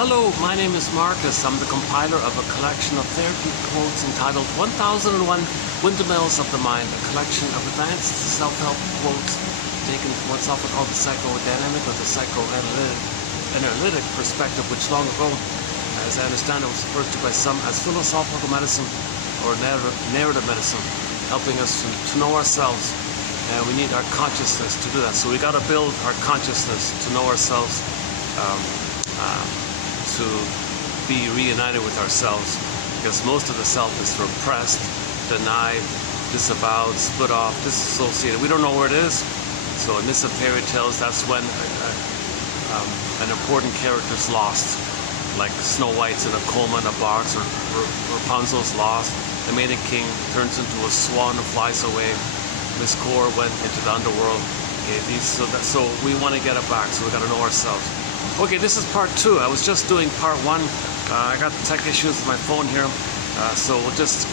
Hello, my name is Marcus. I'm the compiler of a collection of therapy quotes entitled 1001 Windmills of the Mind, a collection of advanced self-help quotes taken from what's often called the psychodynamic or the psychoanalytic perspective, which long ago, as I understand it, was referred to by some as philosophical medicine or narrative medicine, helping us to know ourselves. And we need our consciousness to do that. So we got to build our consciousness to know ourselves, to be reunited with ourselves, because most of the self is repressed, denied, disavowed, split off, disassociated. We don't know where it is. So in myths and fairy tales, that's when an important character is lost, like Snow White's in a coma in a box, or Rapunzel's lost. The Maiden King turns into a swan and flies away. Miss Core went into the underworld. Okay, so we want to get it back. So we got to know ourselves. Okay, this is part 2. I was just doing part 1. I got tech issues with my phone here, so we'll just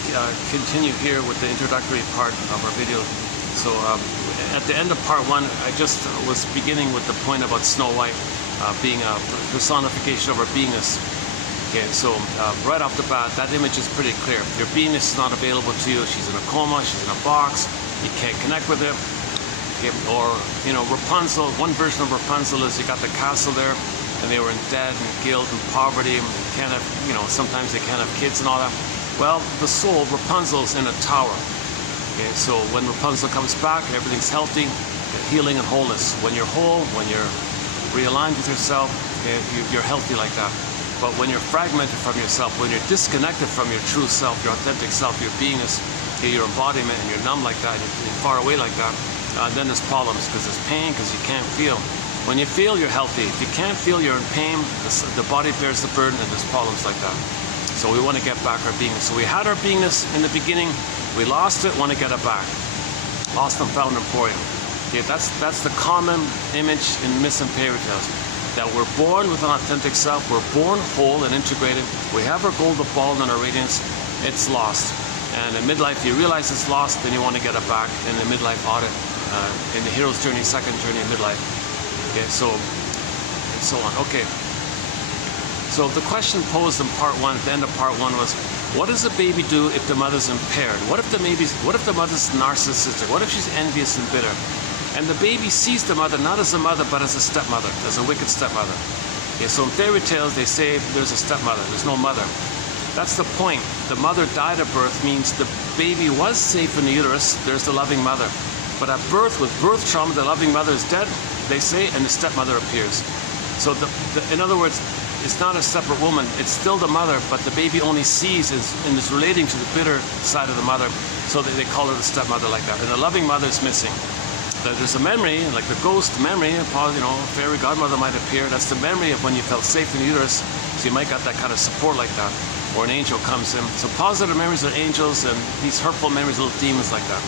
continue here with the introductory part of our video. So at the end of part 1, I just was beginning with the point about Snow White being a personification of her beingness. Okay, so right off the bat, that image is pretty clear. Your beingness is not available to you. She's in a coma, she's in a box, you can't connect with her. Okay, or, you know, Rapunzel, one version of Rapunzel is you got the castle there, and they were in debt and guilt and poverty, and can't have, you know, sometimes they can't have kids and all that. Well, the soul, Rapunzel's in a tower. Okay, so when Rapunzel comes back, everything's healthy, healing and wholeness. When you're whole, when you're realigned with yourself, okay, you're healthy like that. But when you're fragmented from yourself, when you're disconnected from your true self, your authentic self, your beingness, okay, your embodiment, and you're numb like that, you're far away like that, then there's problems, because there's pain, because you can't feel. When you feel, you're healthy. If you can't feel, you're in pain. The body bears the burden, and there's problems like that. So we want to get back our beingness. So we had our beingness in the beginning. We lost it, want to get it back. Lost and found emporium. Okay, that's the common image in myths and fairy tales. That we're born with an authentic self. We're born whole and integrated. We have our golden ball and our radiance. It's lost. And in midlife, you realize it's lost, then you want to get it back in the midlife audit. In the hero's journey, second journey in midlife. Okay, so and so on. Okay. So the question posed in part 1, at the end of part 1, was, what does a baby do if the mother's impaired? What if the mother's narcissistic? What if she's envious and bitter? And the baby sees the mother not as a mother, but as a stepmother, as a wicked stepmother. Okay, so in fairy tales, they say there's a stepmother, there's no mother. That's the point. The mother died at birth means the baby was safe in the uterus. There's the loving mother. But at birth, with birth trauma, the loving mother is dead, they say, and the stepmother appears. So in other words, it's not a separate woman. It's still the mother, but the baby only sees and is relating to the bitter side of the mother. So they call her the stepmother like that. And the loving mother is missing. There's a memory, like the ghost memory, you know, a fairy godmother might appear. That's the memory of when you felt safe in the uterus. So you might got that kind of support like that. Or an angel comes in. So positive memories are angels, and these hurtful memories are little demons like that.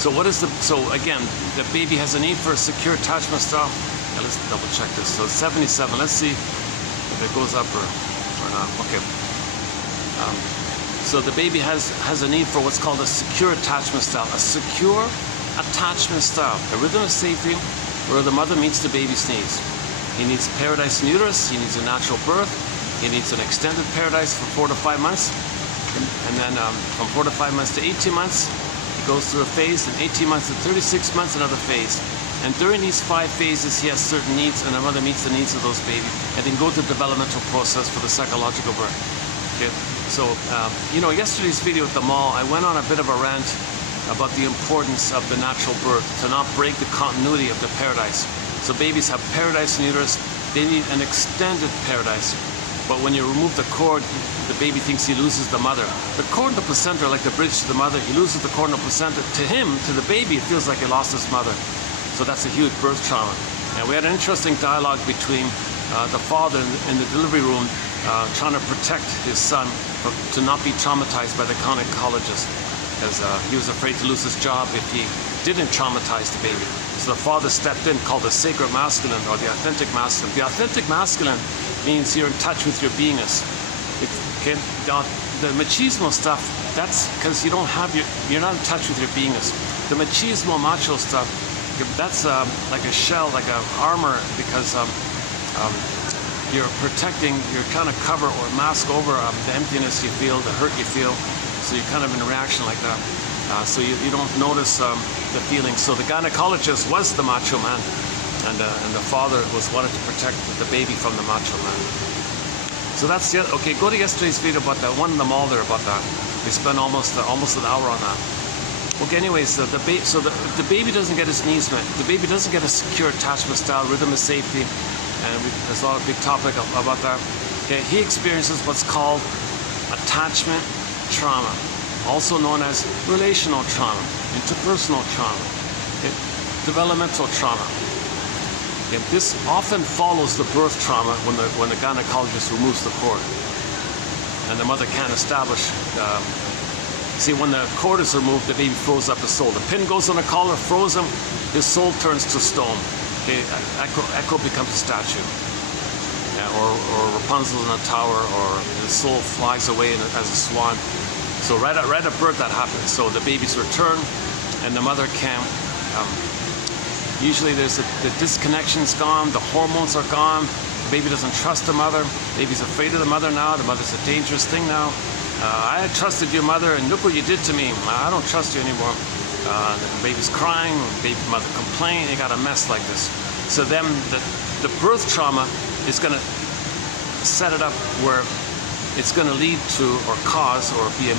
So again, the baby has a need for a secure attachment style. Yeah, let's double check this. So 77, let's see if it goes up or not. Okay. So the baby has a need for what's called a secure attachment style. A secure attachment style. A rhythm of safety where the mother meets the baby's needs. He needs paradise in uterus, he needs a natural birth, he needs an extended paradise for 4 to 5 months, and then from 4 to 5 months to 18 months, he goes through a phase, and 18 months to 36 months, another phase. And during these 5 phases, he has certain needs, and the mother meets the needs of those babies, and then go through the developmental process for the psychological birth. Okay. So, you know, yesterday's video at the mall, I went on a bit of a rant about the importance of the natural birth, to not break the continuity of the paradise. So babies have paradise in uterus, they need an extended paradise. But when you remove the cord, the baby thinks he loses the mother. The cord and the placenta are like the bridge to the mother. He loses the cord and the placenta. To him, to the baby, it feels like he lost his mother. So that's a huge birth trauma. And we had an interesting dialogue between the father in the delivery room trying to protect his son to not be traumatized by the gynecologist, because he was afraid to lose his job if he didn't traumatize the baby. So the father stepped in, called the sacred masculine, or the authentic masculine. The authentic masculine means you're in touch with your beingness. The machismo stuff, that's because you don't have you're not in touch with your beingness. The machismo macho stuff That's like a shell, like an armor, because you're protecting, you're kind of cover or mask over the emptiness you feel, the hurt you feel. So you're kind of in a reaction like that. So you don't notice the feelings. So the gynecologist was the macho man, and the father wanted to protect the baby from the macho man. So that's it. Okay, go to yesterday's video about that one in the mall there about that. We spent almost an hour on that. Okay, anyways, the baby doesn't get his needs met. The baby doesn't get a secure attachment style, rhythm of safety, and there's a lot of big topic about that. Okay, he experiences what's called attachment trauma, also known as relational trauma, interpersonal trauma, okay, developmental trauma. Okay, this often follows the birth trauma when the gynecologist removes the cord, and the mother can't establish. See, when the cord is removed, the baby froze up his soul. The pin goes on the collar, froze him, his soul turns to stone. Okay, Echo becomes a statue. Or Rapunzel in a tower, or his soul flies away as a swan. So right at birth that happens. So the baby's return, and the mother can, usually the disconnection's gone, the hormones are gone, the baby doesn't trust the mother, the baby's afraid of the mother now, the mother's a dangerous thing now. I had trusted your mother, and look what you did to me. I don't trust you anymore. The baby's crying, baby mother complained, they got a mess like this. So then the birth trauma is going to set it up where it's going to lead to or cause or be a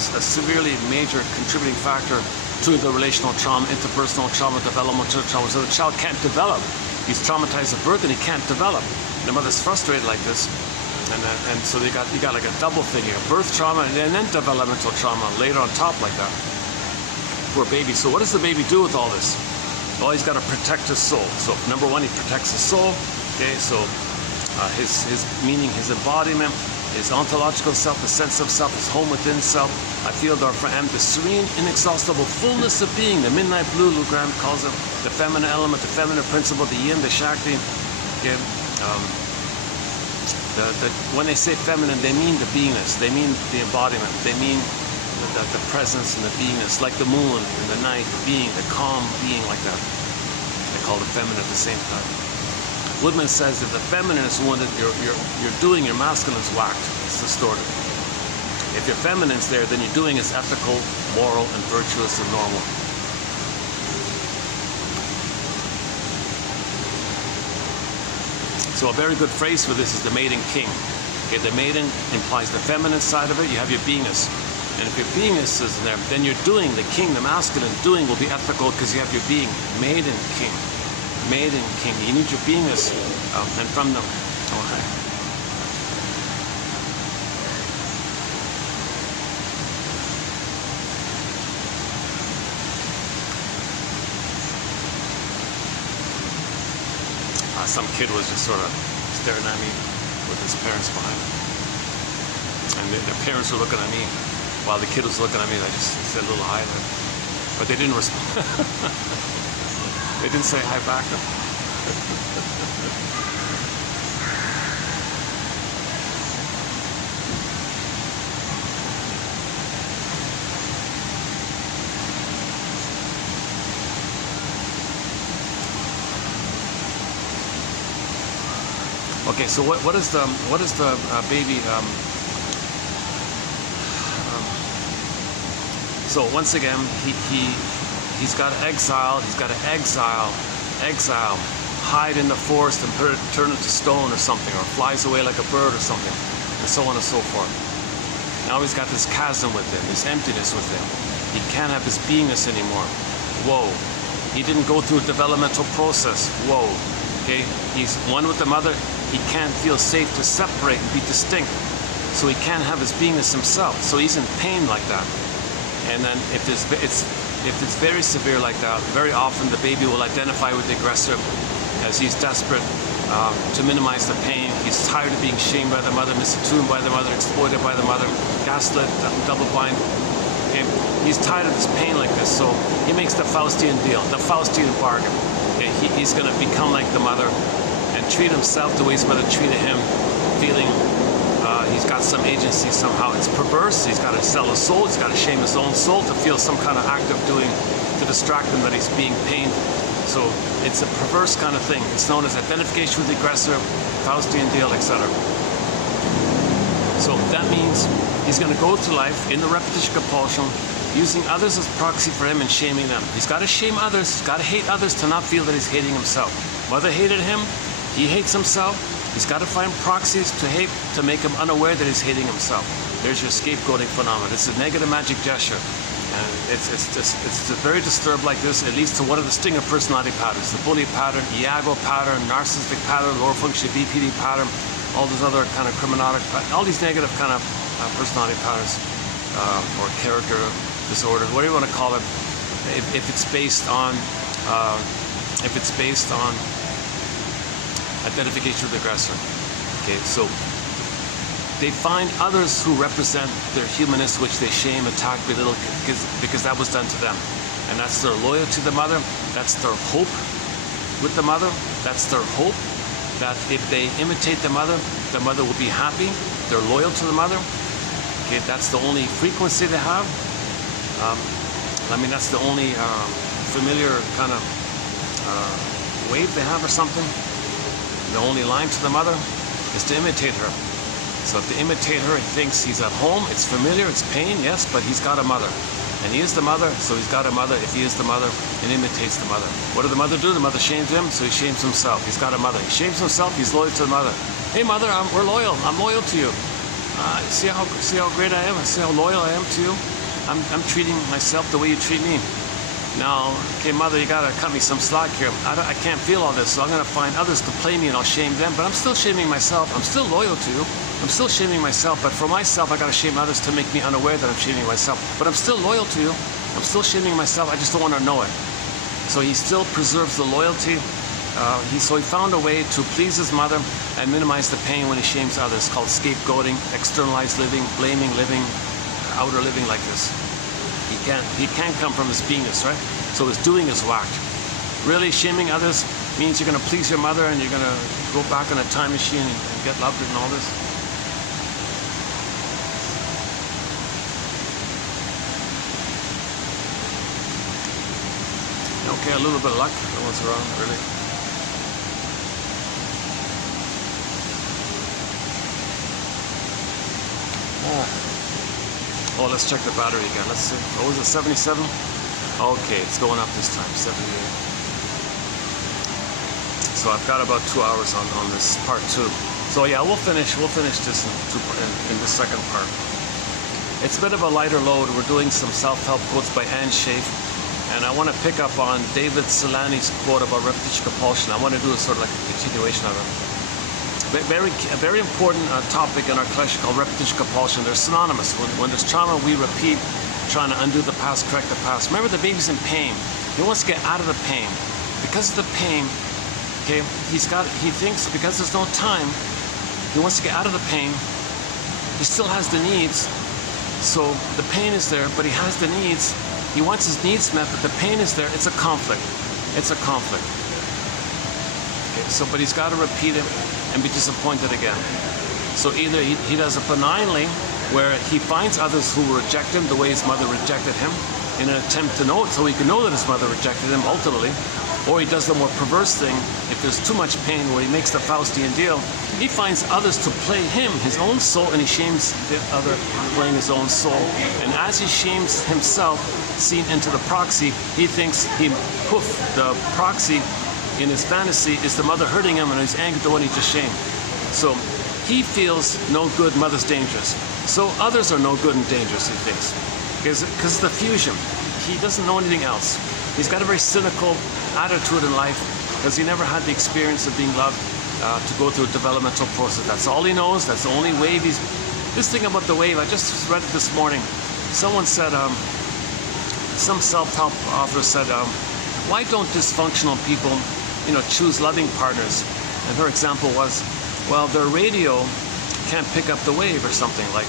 severely major contributing factor to the relational trauma, interpersonal trauma, developmental trauma. So the child can't develop. He's traumatized at birth and he can't develop. The mother's frustrated like this. And so you got like a double thing here, birth trauma and then developmental trauma later on top like that. Poor baby. So what does the baby do with all this? Well, he's got to protect his soul. So number one, he protects his soul. Okay, so his meaning, his embodiment, his ontological self, the sense of self, his home within self. I feel therefore am the serene, inexhaustible fullness of being. The midnight blue, Lou Graham calls it the feminine element, the feminine principle, the yin, the shakti. Okay. When they say feminine, they mean the beingness, they mean the embodiment, they mean the presence and the beingness, like the moon in the night, the being, the calm being like that. They call it feminine at the same time. Woodman says if the feminine is wounded, you're doing your masculine is whacked, it's distorted. If your feminine's there, then your doing is ethical, moral, and virtuous and normal. So a very good phrase for this is the maiden king. Okay, the maiden implies the feminine side of it. You have your beingness. And if your beingness is there, then your doing, the king, the masculine doing will be ethical because you have your being. Maiden king. Maiden king. You need your beingness. And from the... Okay. Some kid was just sort of staring at me with his parents behind him. And the parents were looking at me while the kid was looking at me. I just said a little hi there. But they didn't respond. They didn't say hi back. Okay, so what is the baby? So once again, he's got to exile. He's got to exile, hide in the forest and turn it to stone or something, or flies away like a bird or something, and so on and so forth. Now he's got this chasm within, this emptiness within. He can't have his beingness anymore. Whoa! He didn't go through a developmental process. Whoa! Okay, he's one with the mother. He can't feel safe to separate and be distinct. So he can't have his beingness himself. So he's in pain like that. And then if it's very severe like that, very often the baby will identify with the aggressor as he's desperate to minimize the pain. He's tired of being shamed by the mother, misattuned by the mother, exploited by the mother, gaslit, double bind. Okay? He's tired of this pain like this. So he makes the Faustian deal, the Faustian bargain. Okay? He's going to become like the mother and treat himself the way his mother treated him, feeling he's got some agency somehow. It's perverse. He's got to sell his soul. He's got to shame his own soul to feel some kind of act of doing to distract him that he's being pained. So it's a perverse kind of thing. It's known as identification with the aggressor, Faustian deal, etc. So that means he's going to go through life in the repetition compulsion, using others as proxy for him and shaming them. He's got to shame others, he's got to hate others to not feel that he's hating himself. Mother hated him, he hates himself. He's got to find proxies to hate to make him unaware that he's hating himself. There's your scapegoating phenomenon. It's a negative magic gesture. And it's very disturbed like this. It leads to one of the stinger personality patterns: the bully pattern, Iago pattern, narcissistic pattern, lower function BPD pattern, all those other kind of criminalic, all these negative kind of personality patterns or character disorder, whatever you want to call it. If it's based on identification with the aggressor. Okay, so they find others who represent their humanness, which they shame, attack, belittle, because that was done to them. And that's their loyalty to the mother. That's their hope with the mother. That's their hope that if they imitate the mother will be happy. They're loyal to the mother. Okay, that's the only frequency they have. That's the only familiar kind of wave they have or something. The only line to the mother is to imitate her. So if they imitate her, he thinks he's at home, it's familiar, it's pain, yes, but he's got a mother. And he is the mother, so he's got a mother if he is the mother and imitates the mother. What did the mother do? The mother shames him, so he shames himself. He's got a mother. He shames himself, he's loyal to the mother. Hey mother, we're loyal, I'm loyal to you. See how great I am, see how loyal I am to you? I'm treating myself the way you treat me. Now, okay, mother, you gotta cut me some slack here. I can't feel all this, so I'm gonna find others to play me and I'll shame them, but I'm still shaming myself. I'm still loyal to you. I'm still shaming myself, but for myself, I gotta shame others to make me unaware that I'm shaming myself. But I'm still loyal to you. I'm still shaming myself, I just don't wanna know it. So he still preserves the loyalty. So he found a way to please his mother and minimize the pain when he shames others, called scapegoating, externalized living, blaming living, outer living like this. He can't come from his beingness, right? So his doing is whacked. Really, shaming others means you're going to please your mother and you're going to go back on a time machine and get loved and all this. Okay, a little bit of luck. No one's around, really. Oh, let's check the battery again. Let's see. What was it, 77? Okay, it's going up this time, 78. So I've got about 2 hours on this part 2. So yeah, we'll finish this in the second part. It's a bit of a lighter load. We're doing some self-help quotes by Anne Schaaf, and I want to pick up on David Solani's quote about repetition compulsion. I want to do a sort of like a continuation of it. A very important topic in our collection called repetition compulsion. They're synonymous. When there's trauma, we repeat, trying to undo the past, correct the past. Remember, the baby's in pain. He wants to get out of the pain. Because of the pain, okay, he thinks because there's no time, he wants to get out of the pain. He still has the needs. So the pain is there, but he has the needs. He wants his needs met, but the pain is there. It's a conflict. It's a conflict. Okay, so, but he's got to repeat it and be disappointed again. So either he does it benignly, where he finds others who reject him the way his mother rejected him, in an attempt to know it, so he can know that his mother rejected him ultimately, or he does the more perverse thing. If there's too much pain, where he makes the Faustian deal, he finds others to play him, his own soul, and he shames the other playing his own soul. And as he shames himself, seen into the proxy, he thinks the proxy in his fantasy is the mother hurting him, and he's angry at the one he just shamed. So he feels no good, mother's dangerous. So others are no good and dangerous, he thinks. Because the fusion. He doesn't know anything else. He's got a very cynical attitude in life because he never had the experience of being loved to go through a developmental process. That's all he knows. That's the only wave he's... This thing about the wave, I just read it this morning. Someone said, some self-help author said, why don't dysfunctional people, choose loving partners? And her example was, well, their radio can't pick up the wave or something. Like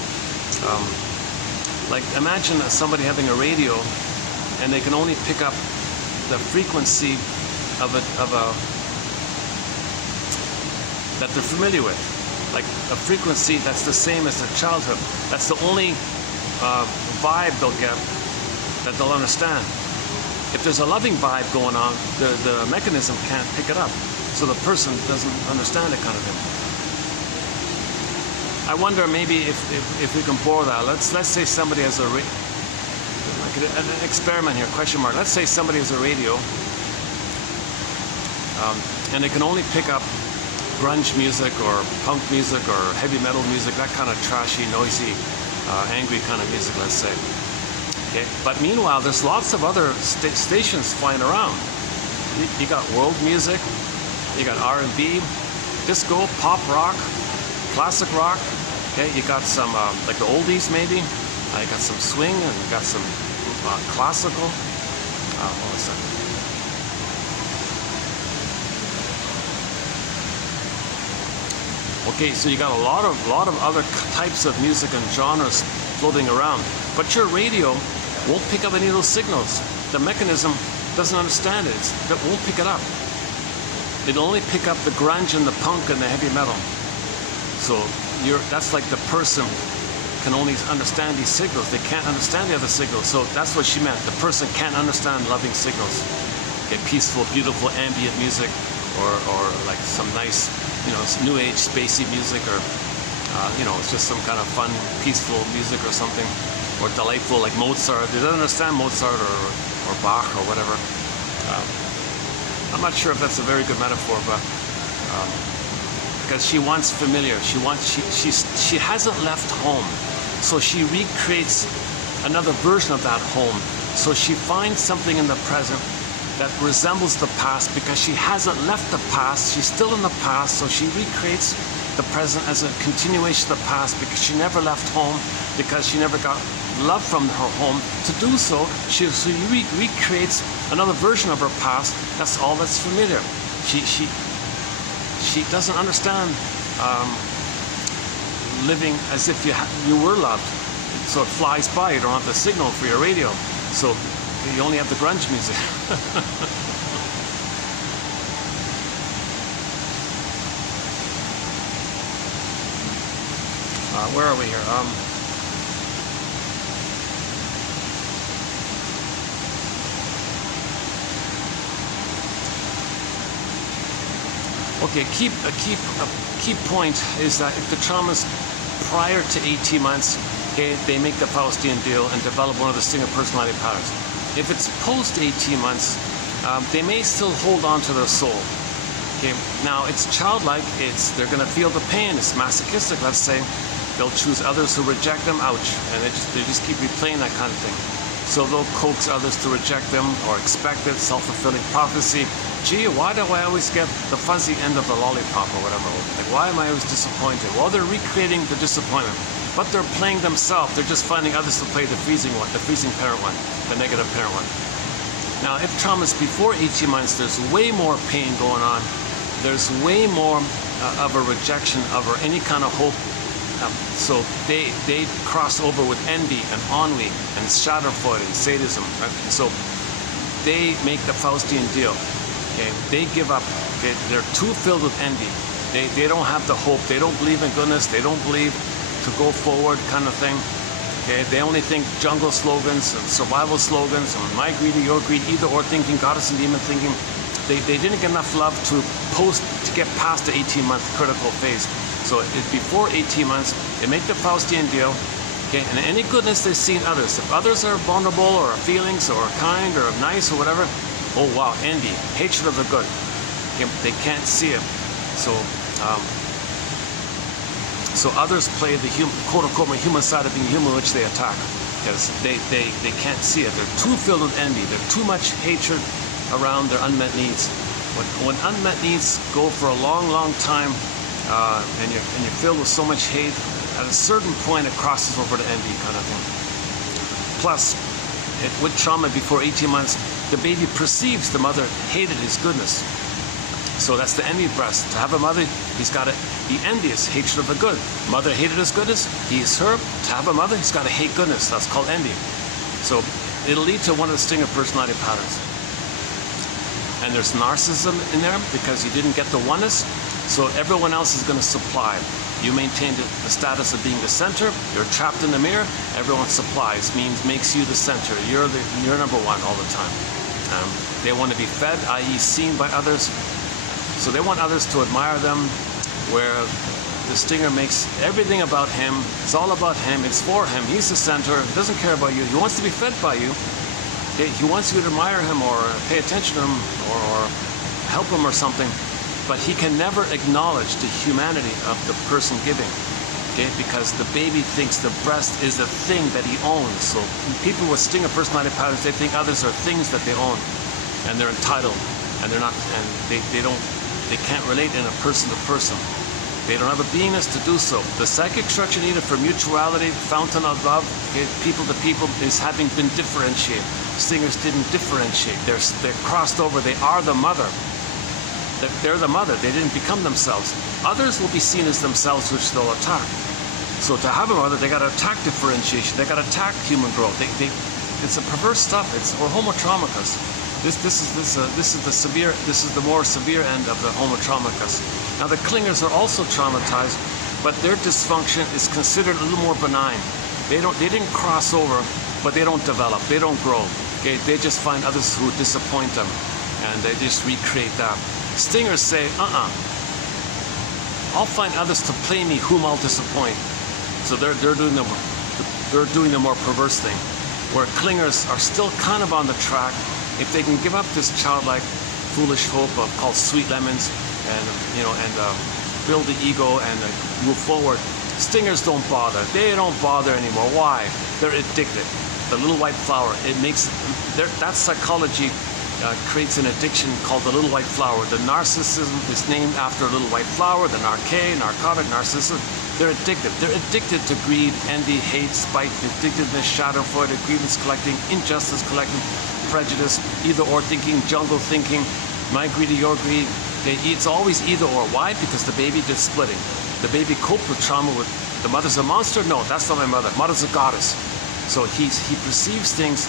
imagine somebody having a radio and they can only pick up the frequency that they're familiar with, like a frequency that's the same as their childhood. That's the only vibe they'll get, that they'll understand. If If there's a loving vibe going on, the mechanism can't pick it up. So the person doesn't understand it, kind of thing. I wonder maybe if we can borrow that. Let's say somebody has an experiment here, question mark. Let's say somebody has a radio, and it can only pick up grunge music or punk music or heavy metal music, that kind of trashy, noisy, angry kind of music, let's say. Okay. But meanwhile, there's lots of other stations flying around. You got world music, you got R&B, disco, pop rock, classic rock. Okay, you got some like the oldies maybe. You got some swing and you got some classical. Hold on a second. Okay, so you got a lot of other types of music and genres floating around, but your radio won't pick up any of those signals. The mechanism doesn't understand it. That won't pick it up. It'll only pick up the grunge and the punk and the heavy metal. So that's like the person can only understand these signals. They can't understand the other signals. So that's what she meant. The person can't understand loving signals. Okay, peaceful, beautiful, ambient music, or like some nice, new age spacey music, or it's just some kind of fun, peaceful music or something, or delightful like Mozart. They don't understand Mozart or Bach or whatever. I'm not sure if that's a very good metaphor, but because she wants familiar. She hasn't left home, so she recreates another version of that home. So she finds something in the present that resembles the past because she hasn't left the past. She's still in the past, so she recreates the present as a continuation of the past because she never left home, because she never got love from her home. To do so, she recreates another version of her past. That's all that's familiar. She doesn't understand living as if you were loved. So it flies by. You don't have the signal for your radio. So you only have the grunge music. Where are we here? Okay, a key point is that if the trauma's prior to 18 months, okay, they make the Faustian deal and develop one of the stinger personality patterns. If it's post 18 months, they may still hold on to their soul. Okay, now it's childlike. They're going to feel the pain. It's masochistic. Let's say they'll choose others who reject them. Ouch, and they just keep replaying that kind of thing. So they'll coax others to reject them or expect it. Self-fulfilling prophecy. Gee, why do I always get the fuzzy end of the lollipop or whatever? Like, why am I always disappointed? Well, they're recreating the disappointment, but they're playing themselves. They're just finding others to play the freezing parent one, the negative parent one. Now, if trauma's before 18 months, there's way more pain going on. There's way more of a rejection of or any kind of hope. So they cross over with envy and ennui and schadenfreude and sadism. Right? So they make the Faustian deal. Okay, they give up. Okay, they're too filled with envy. They don't have the hope. They don't believe in goodness. They don't believe to go forward, kind of thing. Okay, they only think jungle slogans and survival slogans and my greedy, your greed, either or thinking, goddess and demon thinking. They didn't get enough love to get past the 18-month critical phase. So before 18 months, they make the Faustian deal. Okay, and any goodness they see in others. If others are vulnerable or feelings or kind or nice or whatever, oh wow, envy, hatred of the good. Okay, they can't see it. So others play the quote-unquote human side of being human, which they attack because they can't see it. They're too filled with envy. They're too much hatred around their unmet needs. When unmet needs go for a long time, and you're filled with so much hate, at a certain point it crosses over to envy, kind of thing. Plus, with trauma before 18 months, the baby perceives the mother hated his goodness. So that's the envy breast. To have a mother, he's got to be envious, hatred of the good. Mother hated his goodness, he's her. To have a mother, he's got to hate goodness. That's called envy. So it'll lead to one of the stinger personality patterns. And there's narcissism in there because you didn't get the oneness, so everyone else is going to supply. You maintain the status of being the center, you're trapped in the mirror, everyone supplies, makes you the center. You're number one all the time. They want to be fed, i.e. seen by others. So they want others to admire them, where the stinger makes everything about him. It's all about him. It's for him. He's the center. He doesn't care about you. He wants to be fed by you. He wants you to admire him or pay attention to him or help him or something. But he can never acknowledge the humanity of the person giving. Okay? Because the baby thinks the breast is a thing that he owns. So people with stinger personality patterns, they think others are things that they own, and they're entitled, and they're not, and they can't relate in a person to person. They don't have a beingness to do so. The psychic structure needed for mutuality, fountain of love, okay, people to people, is having been differentiated. Stingers didn't differentiate. They're crossed over. They are the mother. They're the mother. They didn't become themselves. Others will be seen as themselves, which they'll attack. So to have a mother, they got to attack differentiation. They got to attack human growth. It's a perverse stuff. We're homotraumicus. This is the more severe end of the homotraumicus. Now the clingers are also traumatized, but their dysfunction is considered a little more benign. They didn't cross over, but they don't develop. They don't grow. Okay, they just find others who disappoint them, and they just recreate that. Stingers say, I'll find others to play me whom I'll disappoint. So they're doing the more perverse thing. Where clingers are still kind of on the track. If they can give up this childlike, foolish hope called sweet lemons, and build the ego and move forward, stingers don't bother. They don't bother anymore. Why? They're addicted. The little white flower. That psychology creates an addiction called the little white flower. The narcissism is named after a little white flower. The narcotic, narcissism. They're addicted. They're addicted to greed, envy, hate, spite, vindictiveness, schadenfreude, grievance collecting, injustice collecting, prejudice, either or thinking, jungle thinking, my greed or your greed. It's always either or. Why? Because the baby did splitting. The baby coped with trauma with the mother's a monster? No, that's not my mother. Mother's a goddess. So he perceives things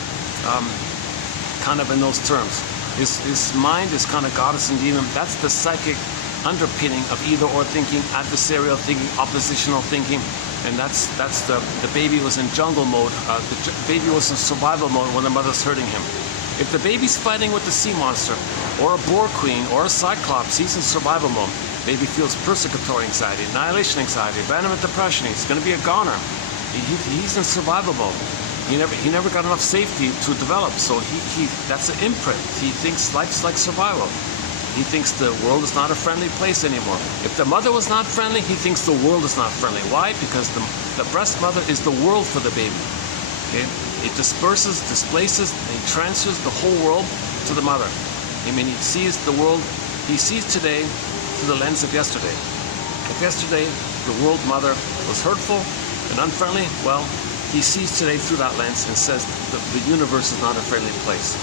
kind of in those terms. His mind is kind of goddess and demon. That's the psychic underpinning of either or thinking, adversarial thinking, oppositional thinking. And that's the baby was in jungle mode. The baby was in survival mode when the mother's hurting him. If the baby's fighting with the sea monster, or a boar queen, or a cyclops, he's in survival mode. Baby feels persecutory anxiety, annihilation anxiety, abandonment depression. He's going to be a goner. He's in survival mode. He never got enough safety to develop. So that's an imprint. He thinks life's like survival. He thinks the world is not a friendly place anymore. If the mother was not friendly, he thinks the world is not friendly. Why? Because the breast mother is the world for the baby. Okay? It disperses, displaces, and he transfers the whole world to the mother. I mean, he sees the world, he sees today through the lens of yesterday. If yesterday the world mother was hurtful and unfriendly, well, he sees today through that lens and says the universe is not a friendly place.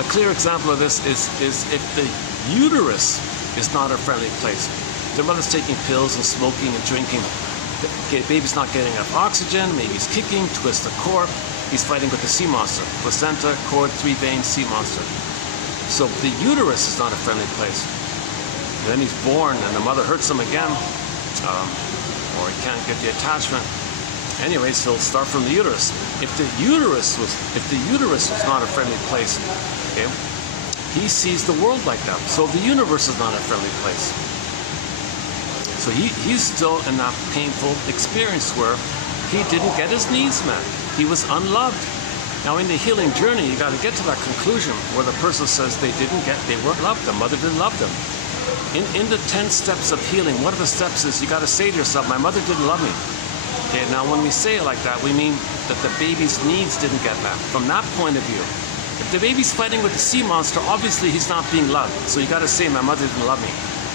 A clear example of this is if the uterus is not a friendly place. The mother's taking pills and smoking and drinking. The baby's not getting enough oxygen, maybe he's kicking, twist the cord. He's fighting with the sea monster. Placenta, cord, 3-vein, sea monster. So the uterus is not a friendly place. And then he's born and the mother hurts him again, or he can't get the attachment. Anyways, he'll start from the uterus. If the uterus was not a friendly place, okay, he sees the world like that. So the universe is not a friendly place. So he's still in that painful experience where he didn't get his needs met. He was unloved. Now in the healing journey, you got to get to that conclusion where the person says they weren't loved. The mother didn't love them. In the 10 steps of healing, one of the steps is you got to say to yourself, my mother didn't love me. Okay, now when we say it like that, we mean that the baby's needs didn't get met. From that point of view, if the baby's fighting with the sea monster, obviously he's not being loved. So you got to say, my mother didn't love me.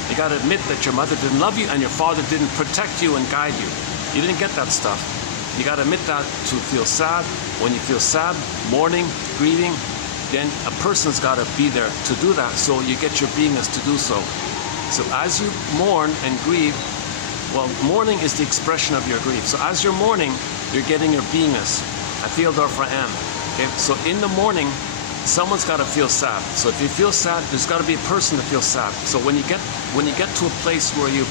You got to admit that your mother didn't love you and your father didn't protect you and guide you. You didn't get that stuff. You got to admit that to feel sad. When you feel sad, mourning, grieving, then a person's got to be there to do that. So you get your beingness to do so. So as you mourn and grieve, well, mourning is the expression of your grief. So as you're mourning, you're getting your beingness. I feel therefore I am. Okay? So in the morning, someone's got to feel sad. So if you feel sad, there's got to be a person to feel sad. So when you get to a place where you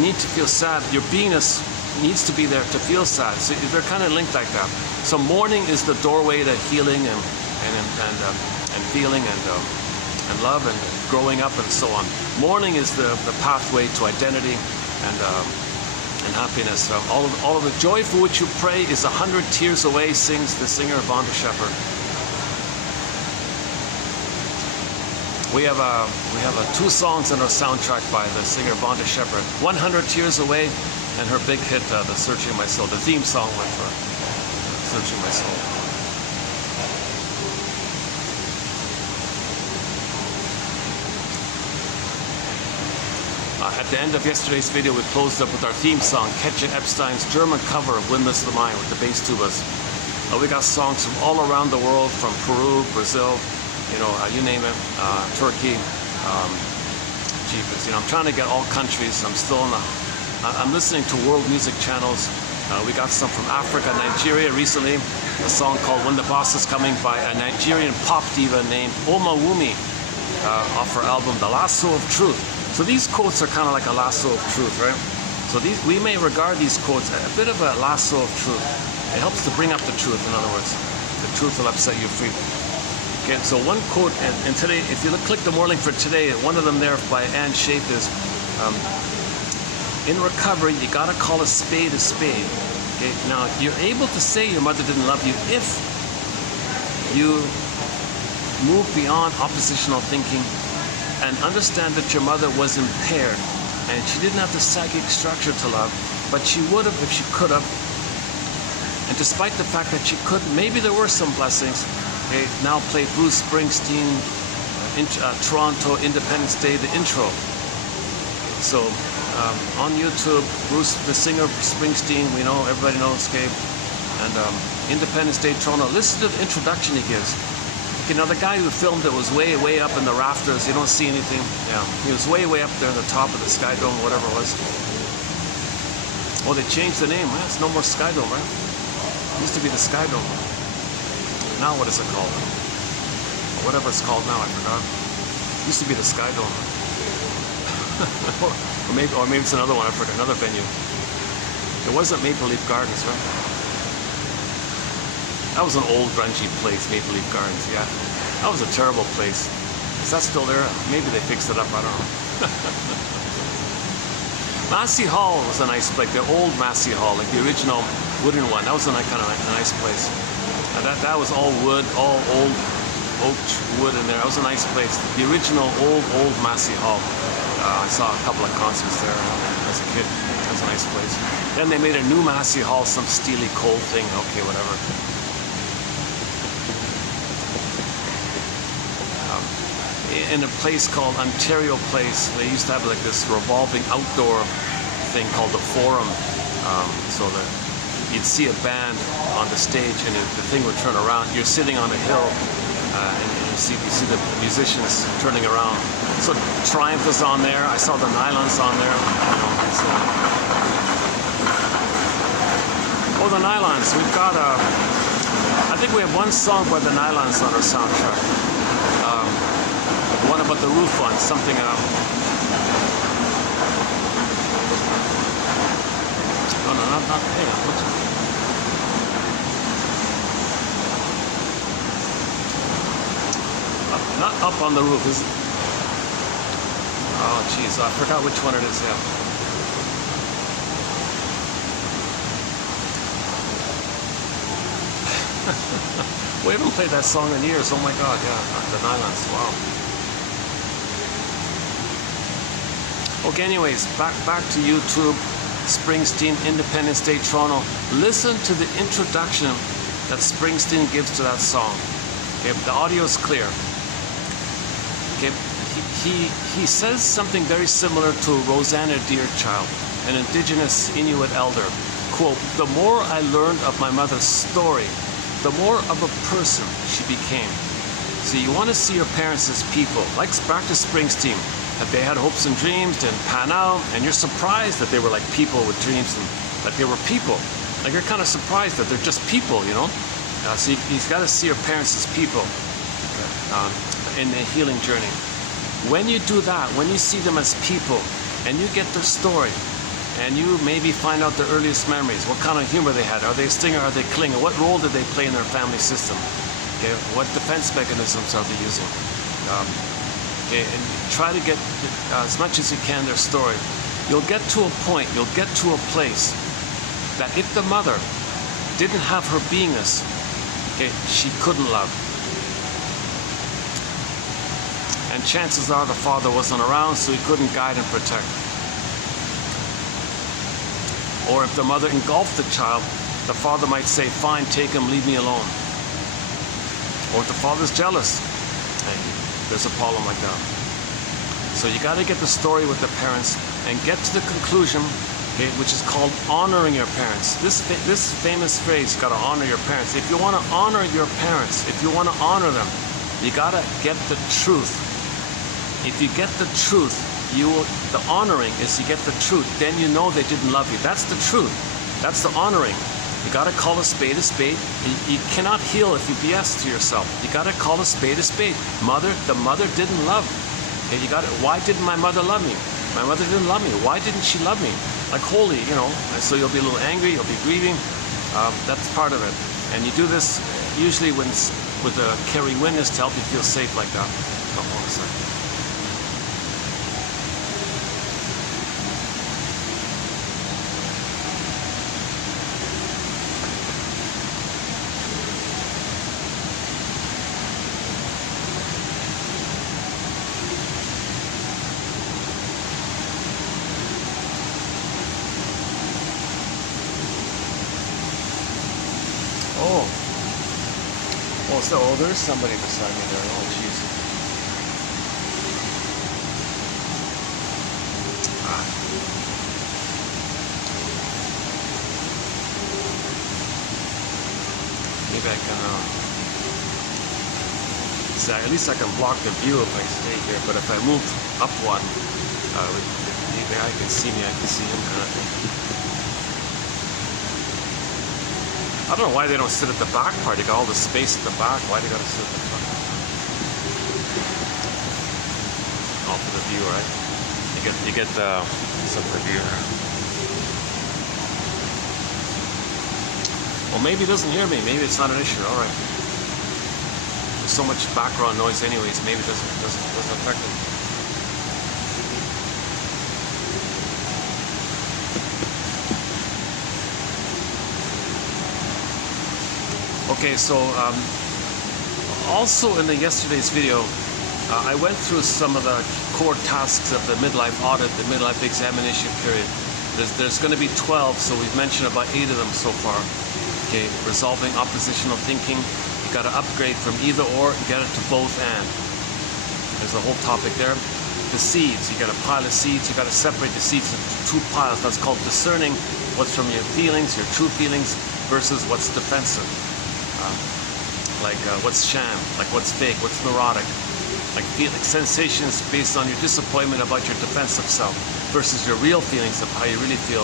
need to feel sad, your beingness needs to be there to feel sad. So they're kind of linked like that. So mourning is the doorway to healing and feeling and love and growing up and so on. Mourning is the pathway to identity and happiness. All of the joy for which you pray is 100 tears away, sings the singer Von der Shepherd. We have 2 songs in our soundtrack by the singer Von der Shepherd. 100 Tears Away and her big hit, the Searching My Soul. The theme song went for Searching My Soul. At the end of yesterday's video, we closed up with our theme song, Ketja Epstein's German cover of Windmills of the Mind with the bass tubas. We got songs from all around the world, from Peru, Brazil, you name it, Turkey, jeepers. I'm trying to get all countries. I'm listening to world music channels. We got some from Africa, Nigeria recently, a song called When the Boss Is Coming by a Nigerian pop diva named Oma Wumi off her album The Lasso of Truth. So these quotes are kind of like a lasso of truth, right? So we may regard these quotes a bit of a lasso of truth. It helps to bring up the truth, in other words. The truth will upset you free. Okay, so one quote, and today, if you click the more link for today, one of them there by Anne Shape is, in recovery, you gotta call a spade a spade. Okay, now you're able to say your mother didn't love you if you move beyond oppositional thinking and understand that your mother was impaired and she didn't have the psychic structure to love, but she would have if she could have. And despite the fact that she couldn't, maybe there were some blessings. Okay, now play Bruce Springsteen, Toronto Independence Day, the intro. So on YouTube, Bruce, the singer Springsteen, we know, everybody knows, okay, and Independence Day, Toronto. Listen to the introduction he gives. Okay, now the guy who filmed it was way, way up in the rafters. You don't see anything. Yeah, he was way, way up there on the top of the Sky Dome, whatever it was. Oh, they changed the name. It's no more Sky Dome, right? It used to be the Sky Dome. Now what is it called? Whatever it's called now, I forgot. It used to be the Sky Dome. or maybe it's another one. I forgot, another venue. It wasn't Maple Leaf Gardens, right? That was an old grungy place, Maple Leaf Gardens, yeah. That was a terrible place. Is that still there? Maybe they fixed it up, I don't know. Massey Hall was a nice place, the old Massey Hall, like the original wooden one. That was kind of a nice place. And that was all wood, all old oak wood in there. That was a nice place. The original old Massey Hall. I saw a couple of concerts there as a kid. That was a nice place. Then they made a new Massey Hall, some steely coal thing. Okay, whatever. In a place called Ontario Place, they used to have like this revolving outdoor thing called the Forum. So that you'd see a band on the stage and the thing would turn around. You're sitting on a hill and you see the musicians turning around. So Triumph was on there. I saw the Nylons on there. Oh, the Nylons. We've got I think we have one song by the Nylons on our soundtrack. One about the roof one, something no, not hang on. Not up on the roof, is it? Oh jeez, I forgot which one it is, yeah. We haven't played that song in years, oh my god, yeah, the Nylons, wow. Okay, anyways, back to YouTube, Springsteen, Independence Day, Toronto. Listen to the introduction that Springsteen gives to that song. Okay, the audio is clear. Okay, he says something very similar to Rosanna Deerchild, an indigenous Inuit elder. Quote, "The more I learned of my mother's story, the more of a person she became." So you want to see your parents as people, like back to Springsteen. That they had hopes and dreams, didn't pan out, and you're surprised that they were like people with dreams and that they were people. Like you're kind of surprised that they're just people, you know? So you've got to see your parents as people in the healing journey. When you do that, when you see them as people, and you get their story, and you maybe find out their earliest memories, what kind of humor they had, are they a stinger, are they clinger, what role did they play in their family system? Okay, what defense mechanisms are they using? Okay, and try to get as much as you can their story. You'll get to a point, you'll get to a place that if the mother didn't have her beingness, okay, she couldn't love. And chances are the father wasn't around, so he couldn't guide and protect. Or if the mother engulfed the child, the father might say, fine, take him, leave me alone. Or if the father's jealous, there's a problem like that. So you got to get the story with the parents and get to the conclusion, okay, which is called honoring your parents. This famous phrase, you got to honor your parents. If you want to honor your parents, if you want to honor them, you got to get the truth. If you get the truth, the honoring is you get the truth. Then you know they didn't love you. That's the truth. That's the honoring. You got to call a spade a spade. You cannot heal if you BS to yourself. You got to call a spade a spade. The mother didn't love. Okay, why didn't my mother love me? My mother didn't love me. Why didn't she love me? Like holy, you know. So you'll be a little angry. You'll be grieving. That's part of it. And you do this usually with a caring witness to help you feel safe like that. Oh, hold on a second. Oh, there's somebody beside me there. Oh, jeez. Maybe I can, see, at least I can block the view if I stay here, but if I move up one, maybe I can see me, I can see him kind of thing. I don't know why they don't sit at the back part. You got all the space at the back. Why do you got to sit at the front? All for the view, right? You get some of the view. Well, maybe he doesn't hear me. Maybe it's not an issue. All right. There's so much background noise, anyways. Maybe it doesn't affect him. Okay, so also in yesterday's video, I went through some of the core tasks of the midlife audit, the midlife examination period. There's going to be 12, so we've mentioned about 8 of them so far. Okay, resolving oppositional thinking. You got to upgrade from either or and get it to both and. There's a whole topic there. The seeds, you got a pile of seeds. You got to separate the seeds into 2 piles. That's called discerning what's from your feelings, your true feelings, versus what's defensive. What's sham, like what's fake, what's neurotic, like sensations based on your disappointment about your defensive self versus your real feelings of how you really feel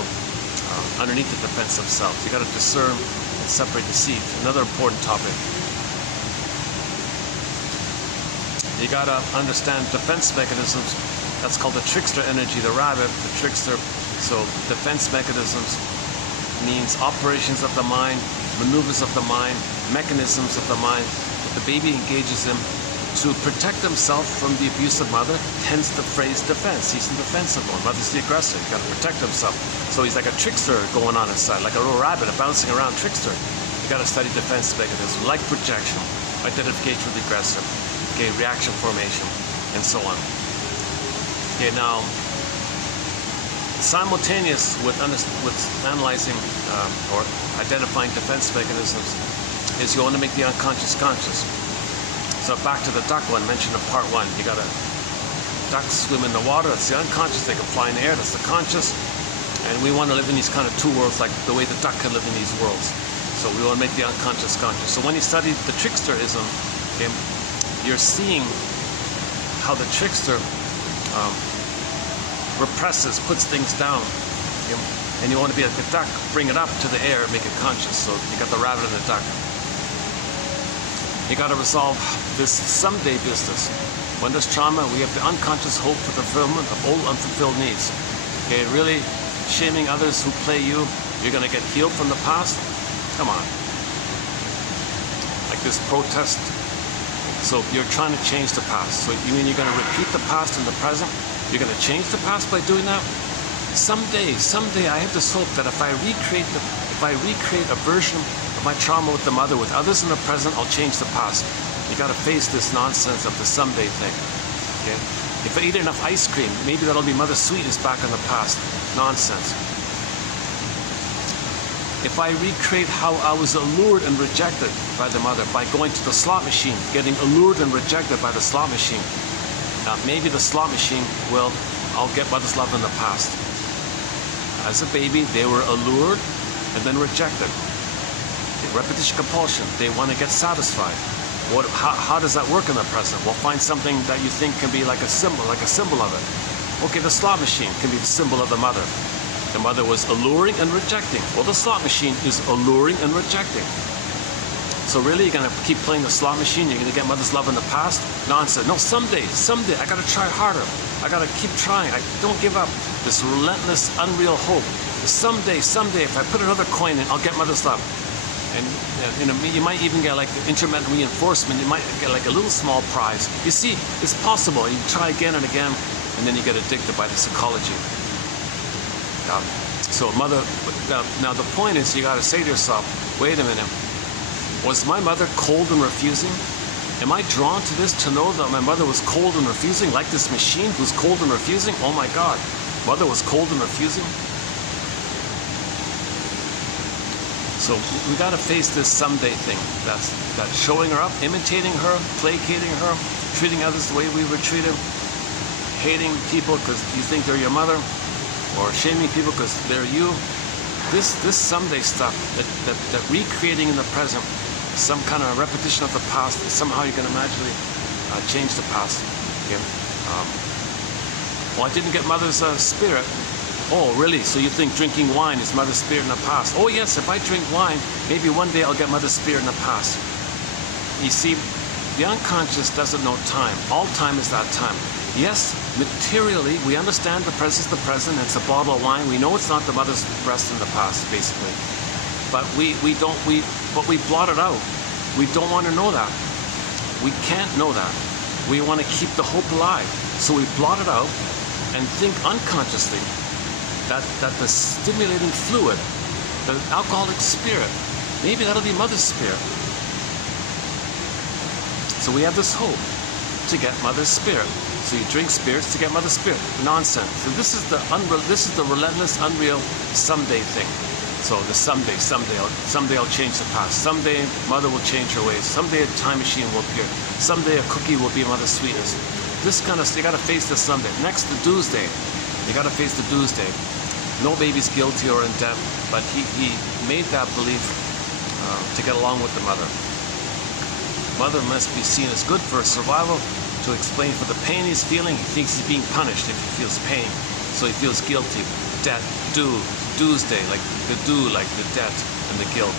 underneath the defensive self. You got to discern and separate the seeds. Another important topic. You got to understand defense mechanisms. That's called the trickster energy, the rabbit, the trickster. So defense mechanisms means operations of the mind, maneuvers of the mind, mechanisms of the mind that the baby engages in to protect himself from the abusive mother, hence the phrase defense. He's the defensive one. Mother's the aggressor. He's got to protect himself. So he's like a trickster going on inside, like a little rabbit, a bouncing around trickster. You got to study defense mechanisms, like projection, identification with the aggressor, okay, reaction formation, and so on. Okay, now, simultaneous with analyzing or identifying defense mechanisms is you want to make the unconscious conscious. So back to the duck one mentioned in part 1. You got to ducks swim in the water. That's the unconscious. They can fly in the air. That's the conscious. And we want to live in these kind of 2 worlds, like the way the duck can live in these worlds. So we want to make the unconscious conscious. So when you study the tricksterism, okay, you're seeing how the trickster represses, puts things down, okay? And you want to be like the duck, bring it up to the air, make it conscious. So you got the rabbit and the duck. You got to resolve this someday business. When there's trauma, we have the unconscious hope for the fulfillment of old unfulfilled needs. Okay, really shaming others who play you, you're going to get healed from the past? Come on. Like this protest. So you're trying to change the past. So you mean you're going to repeat the past in the present? You're going to change the past by doing that? Someday I have this hope that if I recreate a version of my trauma with the mother with others in the present, I'll change the past. You got to face this nonsense of the someday thing. Okay? If I eat enough ice cream, maybe that'll be Mother Sweetness back in the past. Nonsense. If I recreate how I was allured and rejected by the mother by going to the slot machine, getting allured and rejected by the slot machine, maybe the slot machine I'll get mother's love in the past. As a baby, they were allured and then rejected. Repetition compulsion, they want to get satisfied. How does that work in the present? Well, find something that you think can be like a symbol of it. Okay, the slot machine can be the symbol of the mother. The mother was alluring and rejecting. Well, the slot machine is alluring and rejecting. So really, you're going to keep playing the slot machine? You're going to get mother's love in the past? Nonsense. No, someday, I got to try harder. I got to keep trying. I don't give up. This relentless, unreal hope. Someday, if I put another coin in, I'll get mother's love. And you might even get like intermittent reinforcement. You might get like a little small prize. You see, it's possible. You try again and again, and then you get addicted by the psychology. So mother, now the point is, you got to say to yourself, wait a minute, was my mother cold and refusing? Am I drawn to this to know that my mother was cold and refusing, like this machine who's cold and refusing? Oh my God, mother was cold and refusing? So we got to face this someday thing. That's showing her up, imitating her, placating her, treating others the way we would treat them, hating people because you think they're your mother, or shaming people because they're you. This someday stuff, that recreating in the present, some kind of repetition of the past, somehow you can magically change the past. Okay? Well, I didn't get mother's spirit. Oh, really? So you think drinking wine is mother's spirit in the past? Oh yes, if I drink wine, maybe one day I'll get mother's spirit in the past. You see, the unconscious doesn't know time. All time is that time. Yes, materially, we understand the present is the present. It's a bottle of wine. We know it's not the mother's breast in the past, basically. But we blot it out. We don't want to know that. We can't know that. We want to keep the hope alive. So we blot it out and think unconsciously that the stimulating fluid, the alcoholic spirit, maybe that'll be mother's spirit. So we have this hope to get mother's spirit. So you drink spirits to get mother's spirit. Nonsense. So this is the relentless, unreal someday thing. So the someday I'll change the past. Someday mother will change her ways. Someday a time machine will appear. Someday a cookie will be mother's sweetness. This kind of, you got to face this someday. Next, the doomsday. You got to face the doomsday. No baby's guilty or in debt, but he made that belief to get along with the mother. Mother must be seen as good for survival. To explain for the pain he's feeling, he thinks he's being punished if he feels pain. So he feels guilty. Debt, doomsday, like the debt and the guilt.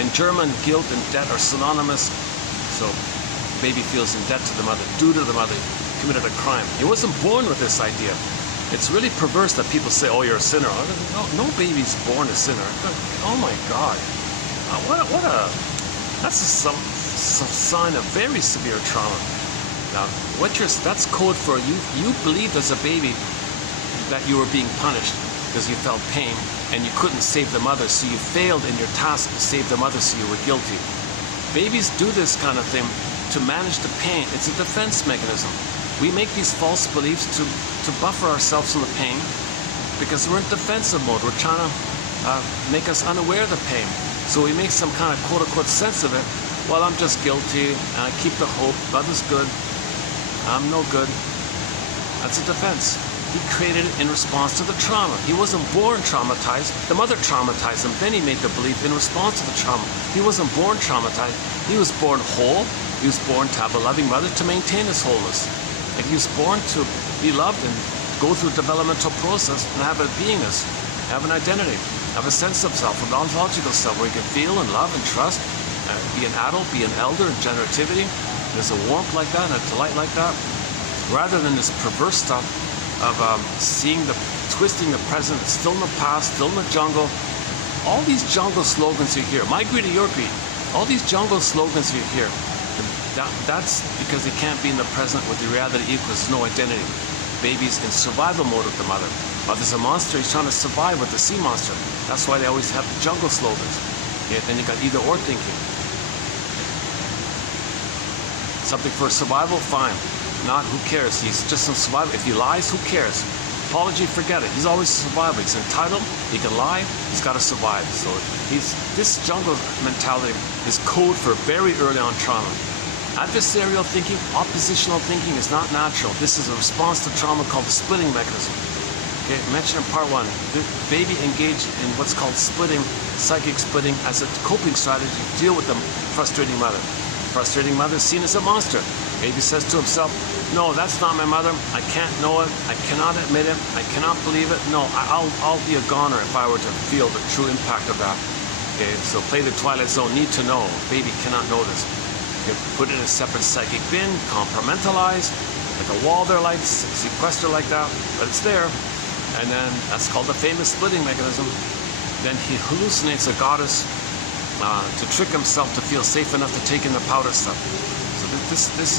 In German, guilt and debt are synonymous. So baby feels in debt to the mother, due to the mother, committed a crime. He wasn't born with this idea. It's really perverse that people say, oh, you're a sinner. No baby's born a sinner. Oh my God. That's a sign of very severe trauma. Now, that's code for you believed as a baby that you were being punished because you felt pain and you couldn't save the mother, so you failed in your task to save the mother, so you were guilty. Babies do this kind of thing to manage the pain. It's a defense mechanism. We make these false beliefs to buffer ourselves from the pain because we're in defensive mode. We're trying to make us unaware of the pain. So we make some kind of quote-unquote sense of it. Well, I'm just guilty, and I keep the hope. Mother's good. I'm no good. That's a defense. He created it in response to the trauma. He wasn't born traumatized. The mother traumatized him. Then he made the belief in response to the trauma. He wasn't born traumatized. He was born whole. He was born to have a loving mother to maintain his wholeness. And he was born to be loved and go through a developmental process and have a beingness, have an identity, have a sense of self, an ontological self where he can feel and love and trust, be an adult, be an elder in generativity. There's a warmth like that and a delight like that, rather than this perverse stuff of twisting the present, still in the past, still in the jungle. All these jungle slogans you hear, my greed or your greed. All these jungle slogans you hear, that's because they can't be in the present with the reality equals no identity. Baby's in survival mode with the mother. Oh, there's a monster, he's trying to survive with the sea monster. That's why they always have jungle slogans. Yeah, then you got either or thinking. Something for survival, fine. Not, who cares? He's just in survival. If he lies, who cares? Apology, forget it. He's always a survivor. He's entitled, he can lie, he's got to survive. So this jungle mentality is code for very early on trauma. Adversarial thinking, oppositional thinking is not natural. This is a response to trauma called the splitting mechanism. Okay, mentioned in part 1, the baby engaged in what's called splitting, psychic splitting, as a coping strategy to deal with the frustrating mother. Frustrating mother is seen as a monster. Baby says to himself, no, that's not my mother. I can't know it. I cannot admit it. I cannot believe it. No, I'll be a goner if I were to feel the true impact of that. Okay, so play the Twilight Zone, need to know. Baby cannot know this. Okay, put it in a separate psychic bin, compartmentalized, like a wall there, like sequestered like that, but it's there. And then that's called the famous splitting mechanism. Then he hallucinates a goddess to trick himself to feel safe enough to take in the powder stuff. So this is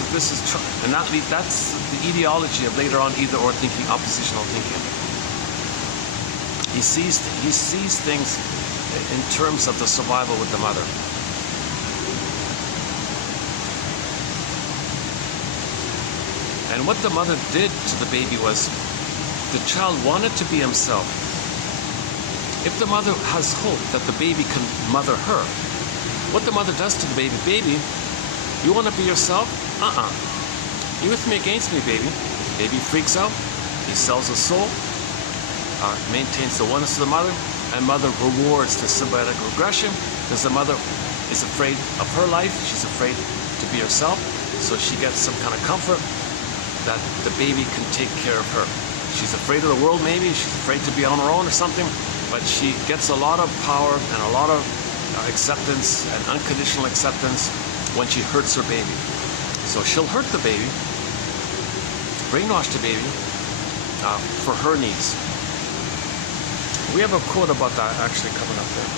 and that's the ideology of later on either or thinking, oppositional thinking. He sees things in terms of the survival with the mother. And what the mother did to the baby was, the child wanted to be himself. If the mother has hope that the baby can mother her, what the mother does to the baby, you want to be yourself? You with me against me, baby. Baby freaks out, he sells his soul, maintains the oneness of the mother, and mother rewards the symbiotic regression because the mother is afraid of her life, she's afraid to be herself, so she gets some kind of comfort that the baby can take care of her. She's afraid of the world maybe, she's afraid to be on her own or something, but she gets a lot of power and a lot of acceptance and unconditional acceptance when she hurts her baby. So she'll hurt the baby, brainwash the baby for her needs. We have a quote about that actually coming up there.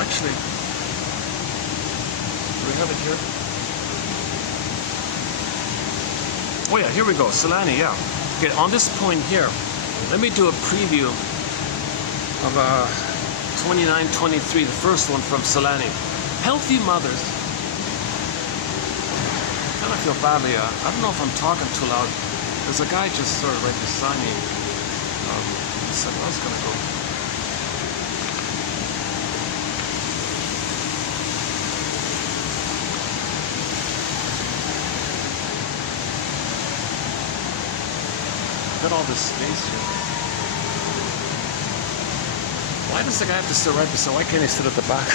Actually, do we have it here? Oh yeah, here we go, Solani, yeah. Okay, on this point here, let me do a preview of 2923, the first one from Solani. Healthy mothers. And I feel badly, I don't know if I'm talking too loud. There's a guy just sort of right beside me. He said, well, I was gonna go. Got all this space here. Why does the guy have to sit right beside? Why can't he sit at the back?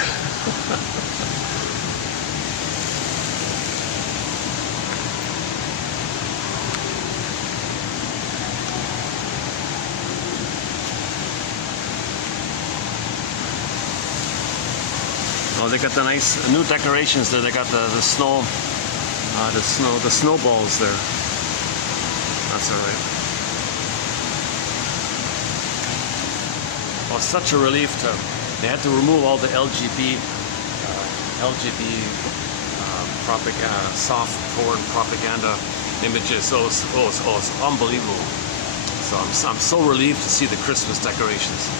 Oh, they got the nice new decorations there. They got the snowballs there. That's all right. Well, such a relief to, they had to remove all the LGB propaganda, soft porn propaganda images. So it's unbelievable. So I'm so relieved to see the Christmas decorations.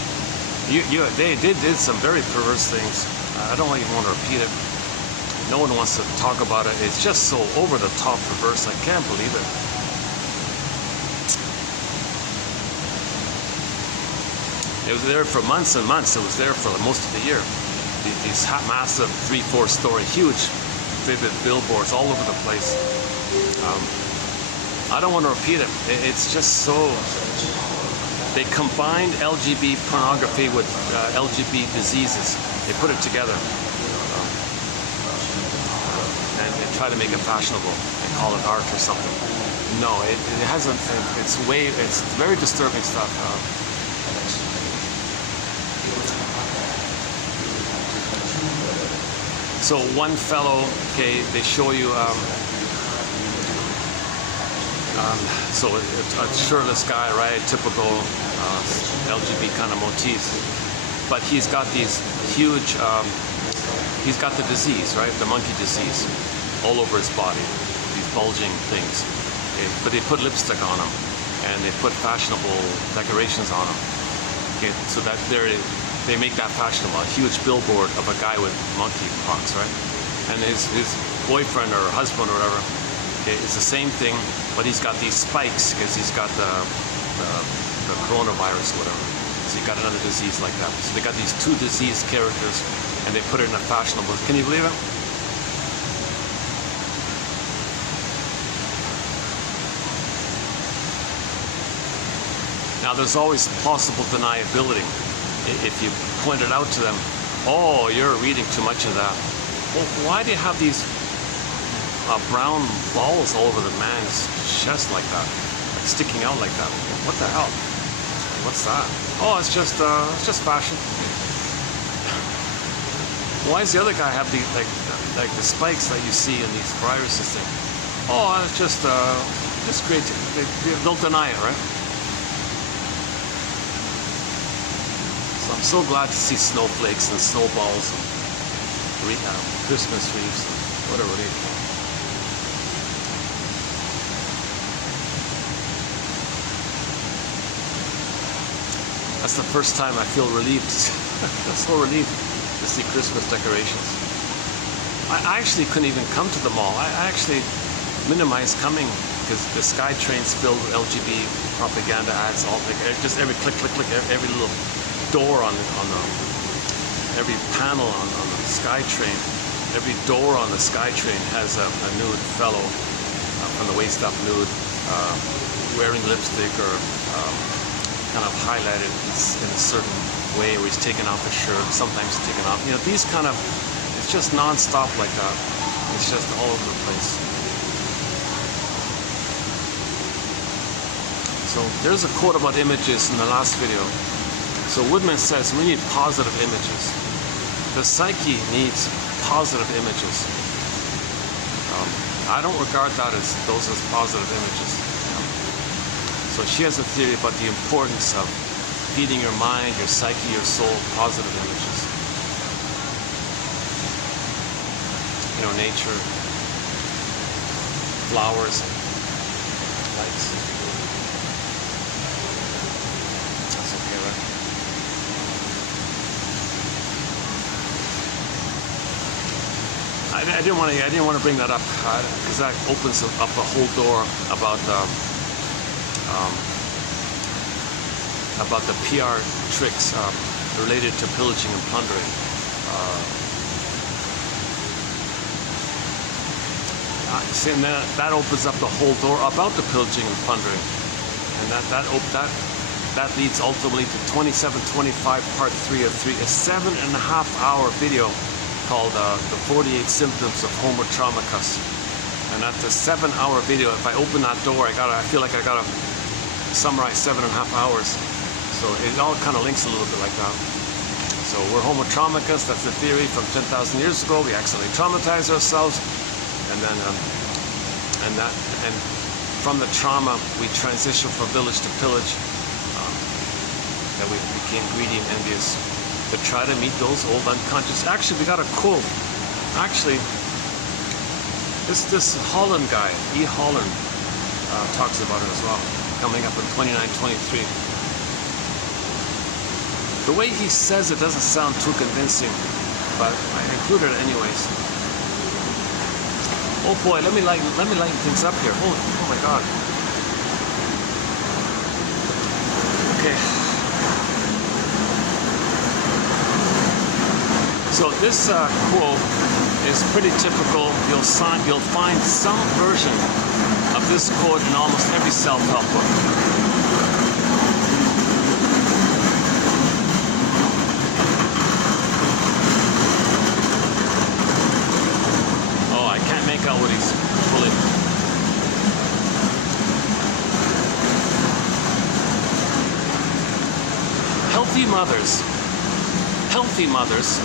They did some very perverse things. I don't even want to repeat it. No one wants to talk about it. It's just so over the top perverse. I can't believe it. It was there for months and months. It was there for most of the year. These massive 3-4 story, huge, vivid billboards all over the place. I don't want to repeat it. It's just so... They combined LGB pornography with LGB diseases. They put it together. And they try to make it fashionable. They call it art or something. No, it hasn't... It's very disturbing stuff. So one fellow, okay, they show you So a shirtless guy, right? Typical LGBT kind of motifs. But he's got these huge, he's got the disease, right? The monkey disease all over his body, these bulging things. But they put lipstick on him and they put fashionable decorations on him. Okay, so that they make that fashionable, a huge billboard of a guy with monkey pox, right? And his boyfriend or husband or whatever, okay, it's the same thing, but he's got these spikes because he's got the coronavirus or whatever. So you got another disease like that. So they got these two disease characters and they put it in a fashionable. Can you believe it? Now there's always possible deniability. If you point it out to them, oh, you're reading too much of that. Well, why do you have these brown balls all over the man's chest like that? Like sticking out like that? What the hell? What's that? Oh, it's just fashion. Why does the other guy have the like the spikes that you see in these viruses thing? Oh, it's just great. They don't deny it, right? So I'm so glad to see snowflakes and snowballs and Christmas trees, whatever they call. That's the first time I feel relieved. I'm so relieved to see Christmas decorations. I actually couldn't even come to the mall. I actually minimized coming because the sky train's filled with LGBT propaganda ads. All like just every click, every little door on the every panel on the sky train, every door on the sky train has a nude fellow from the waist up nude, wearing lipstick or kind of highlighted in a certain way, where he's taken off his shirt, sometimes he's taken off. You know, these kind of, it's just non-stop like that. It's just all over the place. So there's a quote about images in the last video. So Woodman says we need positive images. The psyche needs positive images. I don't regard that as those as positive images. So she has a theory about the importance of feeding your mind, your psyche, your soul, positive images. You know, nature, flowers, lights. That's okay, right? I didn't want to bring that up because that opens up a whole door about the PR tricks related to pillaging and plundering. Saying that opens up the whole door about the pillaging and plundering, and that leads ultimately to 2725 part 3 of 3, a 7.5-hour video called the 48 symptoms of Homo Traumacus. And that's a 7-hour video. If I open that door, I feel like I gotta summarize 7.5 hours. So it all kind of links a little bit like that. So we're Homo Traumacus. That's the theory from 10,000 years ago. We accidentally traumatize ourselves, and then and from the trauma we transition from village to pillage. That we became greedy and envious to try to meet those old unconscious. Actually, we got a quote. Actually, this Holland guy, E. Holland, talks about it as well, coming up in 2923. The way he says it doesn't sound too convincing, but I included it anyways. Oh boy, let me lighten things up here. Oh my God. Okay. So this quote is pretty typical. You'll find some version of this quote in almost every self-help book. Out what he's pulling. Healthy mothers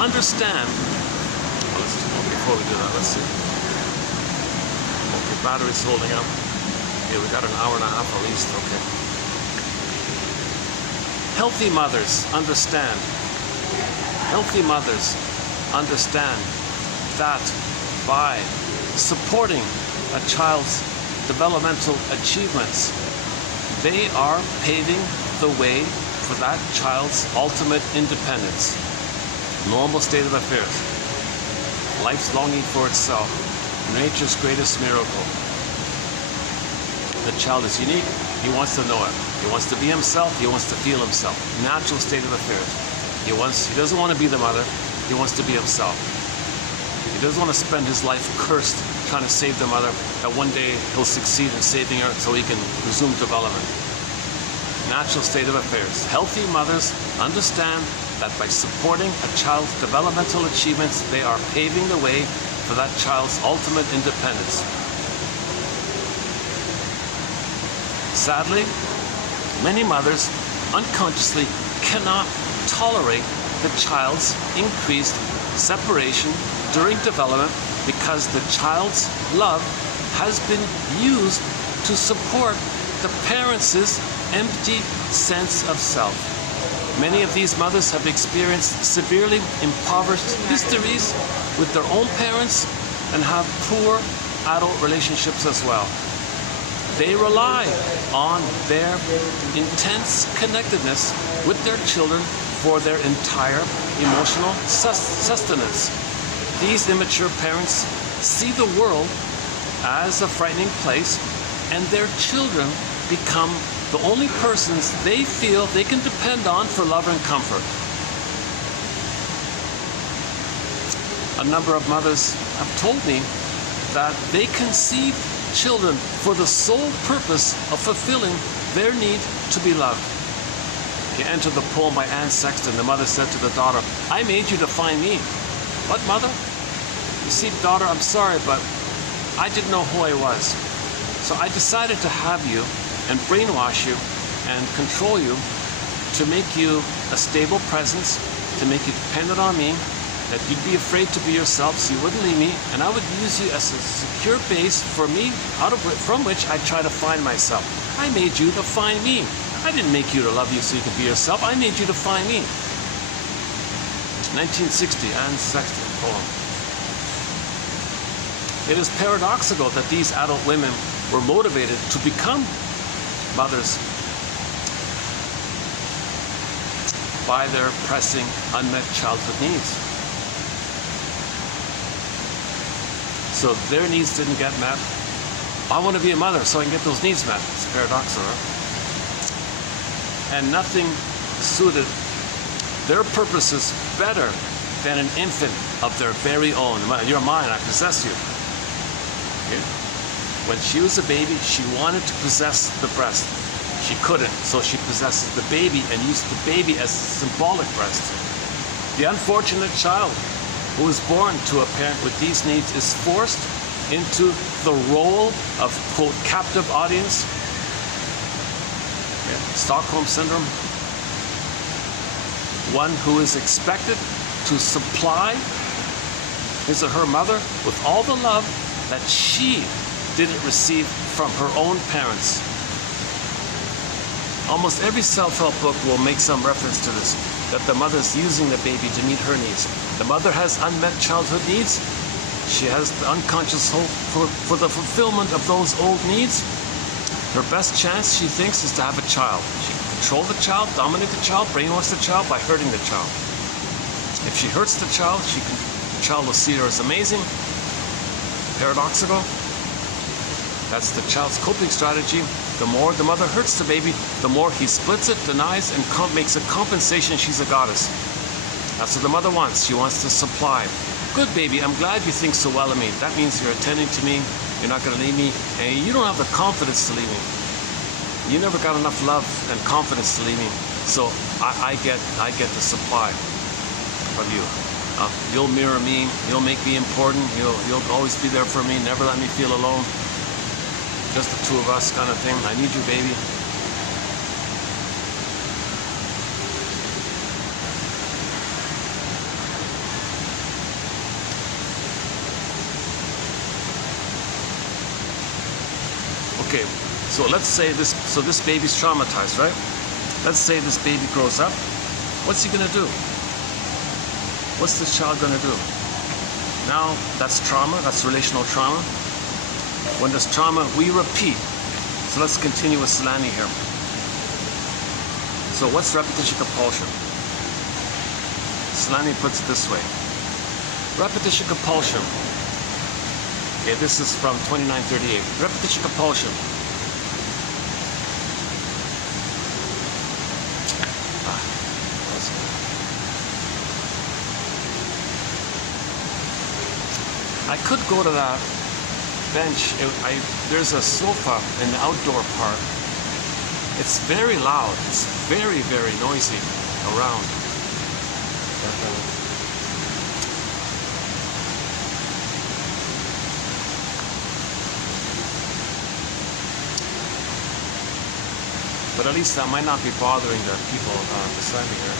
understand. Before we do that, let's see. Okay, battery's holding up. Okay, we got an hour and a half at least, okay. Healthy mothers understand that by supporting a child's developmental achievements, they are paving the way for that child's ultimate independence. Normal state of affairs. Life's longing for itself. Nature's greatest miracle. The child is unique. He wants to know it. He wants to be himself. He wants to feel himself. Natural state of affairs. He doesn't want to be the mother. He wants to be himself. He doesn't want to spend his life cursed trying to save the mother, that one day he'll succeed in saving her so he can resume development. Natural state of affairs. Healthy mothers understand that by supporting a child's developmental achievements, they are paving the way for that child's ultimate independence. Sadly, many mothers unconsciously cannot tolerate the child's increased separation during development because the child's love has been used to support the parents' empty sense of self. Many of these mothers have experienced severely impoverished histories with their own parents and have poor adult relationships as well. They rely on their intense connectedness with their children for their entire emotional sustenance. These immature parents see the world as a frightening place, and their children become the only persons they feel they can depend on for love and comfort. A number of mothers have told me that they conceive children for the sole purpose of fulfilling their need to be loved. You enter the poem by Anne Sexton. The mother said to the daughter, "I made you to find me." "What, mother?" "You see, daughter, I'm sorry, but I didn't know who I was. So I decided to have you and brainwash you and control you to make you a stable presence, to make you dependent on me, that you'd be afraid to be yourself so you wouldn't leave me, and I would use you as a secure base for me, from which I try to find myself. I made you to find me. I didn't make you to love you so you could be yourself. I made you to find me." 1960, Anne Sexton poem. It is paradoxical that these adult women were motivated to become mothers by their pressing unmet childhood needs. So their needs didn't get met. I want to be a mother so I can get those needs met. It's paradoxical, right? And nothing suited their purposes better than an infant of their very own. "You're mine, I possess you." Okay? When she was a baby, she wanted to possess the breast. She couldn't, so she possesses the baby and used the baby as a symbolic breast. The unfortunate child who is born to a parent with these needs is forced into the role of, quote, captive audience. Okay. Stockholm Syndrome. One who is expected to supply his or her mother with all the love that she didn't receive from her own parents. Almost every self-help book will make some reference to this, that the mother's using the baby to meet her needs. The mother has unmet childhood needs. She has the unconscious hope for the fulfillment of those old needs. Her best chance, she thinks, is to have a child. She can control the child, dominate the child, brainwash the child by hurting the child. If she hurts the child, the child will see her as amazing. Paradoxical. That's the child's coping strategy. The more the mother hurts the baby, the more he splits it, denies, and makes a compensation she's a goddess. That's what the mother wants. She wants to supply. "Good, baby, I'm glad you think so well of me. That means you're attending to me, you're not going to leave me, and you don't have the confidence to leave me. You never got enough love and confidence to leave me, so I get the supply from you. You'll mirror me, you'll make me important, you'll always be there for me, never let me feel alone. Just the two of us kind of thing. I need you, baby." Okay, So let's say this baby's traumatized, right? Let's say this baby grows up. What's he gonna do? What's this child gonna do? Now, that's trauma, that's relational trauma. When there's trauma, we repeat. So let's continue with Selani here. So what's repetition compulsion? Selani puts it this way. Repetition compulsion. Okay, this is from 2938. Repetition compulsion. I could go to that bench. There's a sofa in the outdoor part. It's very loud. It's very, very noisy around. But at least that might not be bothering the people beside me here.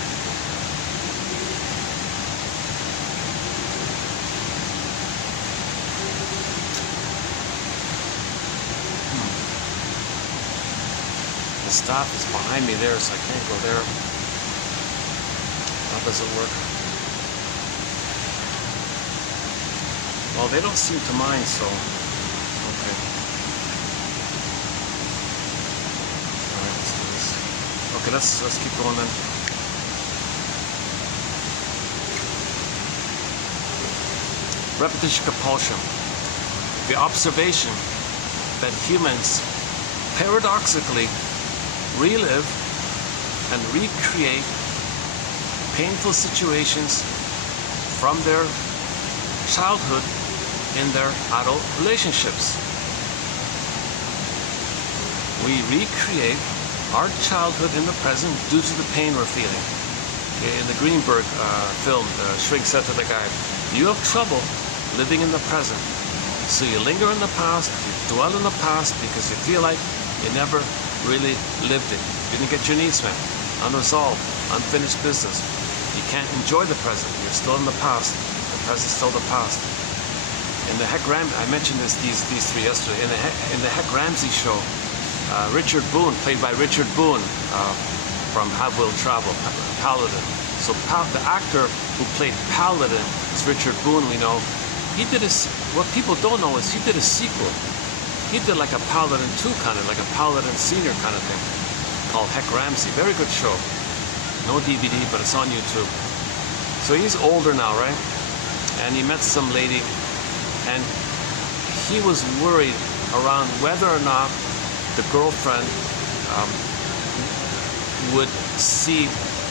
The staff is behind me there, so I can't go there. That doesn't work. Well, they don't seem to mind, so okay. Alright, let's do this. Okay, let's keep going then. Repetition compulsion. The observation that humans paradoxically relive and recreate painful situations from their childhood in their adult relationships. We recreate our childhood in the present due to the pain we're feeling. Okay, in the Greenberg film, the shrink said to the guy, "You have trouble living in the present. So you linger in the past, you dwell in the past because you feel like you never really lived it. You didn't get your needs met. Unresolved, unfinished business. You can't enjoy the present. You're still in the past. The present's still the past." In the I mentioned these three yesterday. In the Heck Ramsey show, Richard Boone, played by Richard Boone from Have Will Travel, Paladin. So the actor who played Paladin is Richard Boone. We know he did what people don't know is he did a sequel. He did like a Paladin 2 kind of, like a Paladin Senior kind of thing, called Heck Ramsey. Very good show. No DVD, but it's on YouTube. So he's older now, right? And he met some lady, and he was worried around whether or not the girlfriend would see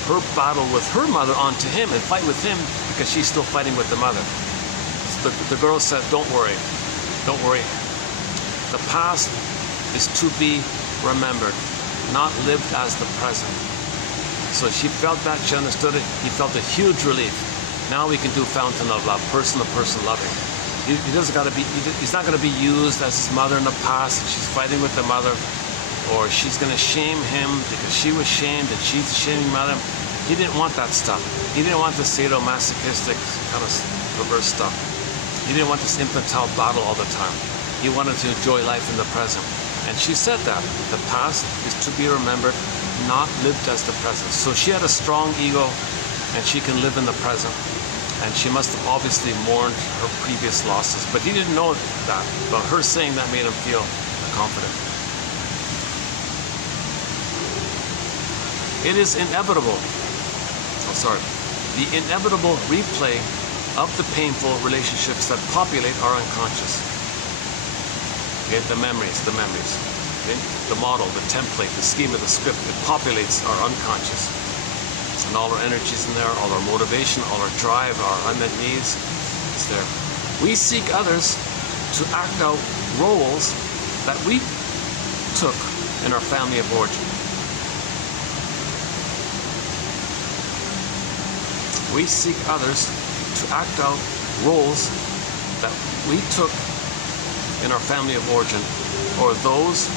her battle with her mother onto him and fight with him because she's still fighting with the mother. So the girl said, "Don't worry, don't worry. The past is to be remembered, not lived as the present." So she felt that, she understood it, he felt a huge relief. Now we can do Fountain of Love, person-to-person loving. He's not going to be used as his mother in the past, and she's fighting with the mother, or she's going to shame him because she was shamed and she's shaming mother. He didn't want that stuff. He didn't want the sadomasochistic kind of reverse stuff. He didn't want this infantile battle all the time. He wanted to enjoy life in the present. And she said that the past is to be remembered, not lived as the present. So she had a strong ego, and she can live in the present. And she must have obviously mourned her previous losses. But he didn't know that. But her saying that made him feel confident. It is inevitable. The inevitable replay of the painful relationships that populate our unconscious. Okay, the memories. Okay? The model, the template, the scheme of the script, it populates our unconscious. And all our energies in there, all our motivation, all our drive, our unmet needs, it's there. We seek others to act out roles that we took in our family of origin. We seek others to act out roles that we took in our family of origin, or those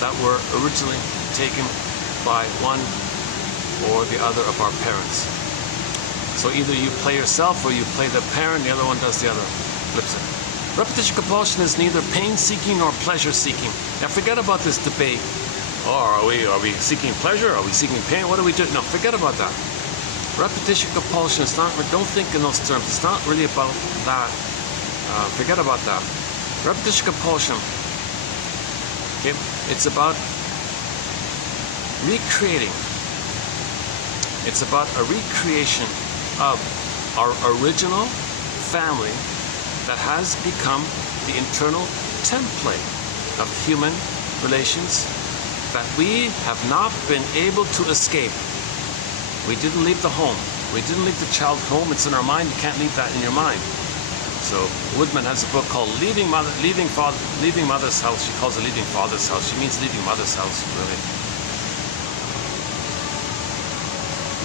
that were originally taken by one or the other of our parents. So either you play yourself or you play the parent, the other one does the other, flips it. Repetition compulsion is neither pain-seeking nor pleasure-seeking. Now forget about this debate. Oh, are we seeking pleasure? Are we seeking pain? What do we do? No, forget about that. Repetition compulsion is not, don't think in those terms. It's not really about that. Forget about that. Repetition compulsion, okay, it's about recreating. It's about a recreation of our original family that has become the internal template of human relations that we have not been able to escape. We didn't leave the home. We didn't leave the child home. It's in our mind. You can't leave that in your mind. So Woodman has a book called Leaving Mother's House. She calls it Leaving Father's House. She means leaving Mother's house, really.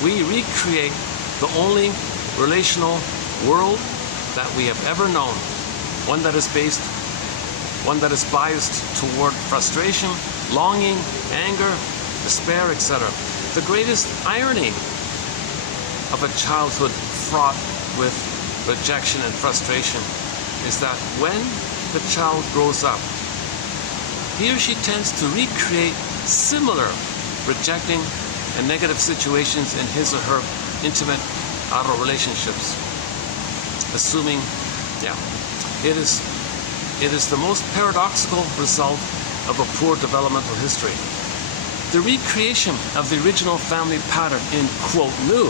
We recreate the only relational world that we have ever known, one that is biased toward frustration, longing, anger, despair, etc. The greatest irony of a childhood fraught with rejection and frustration is that when the child grows up, he or she tends to recreate similar rejecting and negative situations in his or her intimate outer relationships. Assuming, it is the most paradoxical result of a poor developmental history. The recreation of the original family pattern in, quote, new,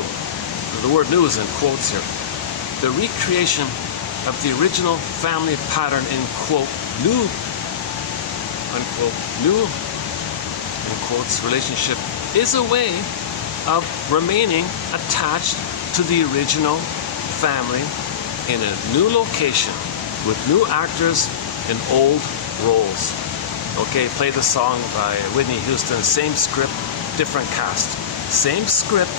the word new is in quotes here, the recreation of the original family pattern in, quote, new, unquote, new, in quotes, relationship is a way of remaining attached to the original family in a new location with new actors in old roles. Okay, play the song by Whitney Houston, same script, different cast. Same script,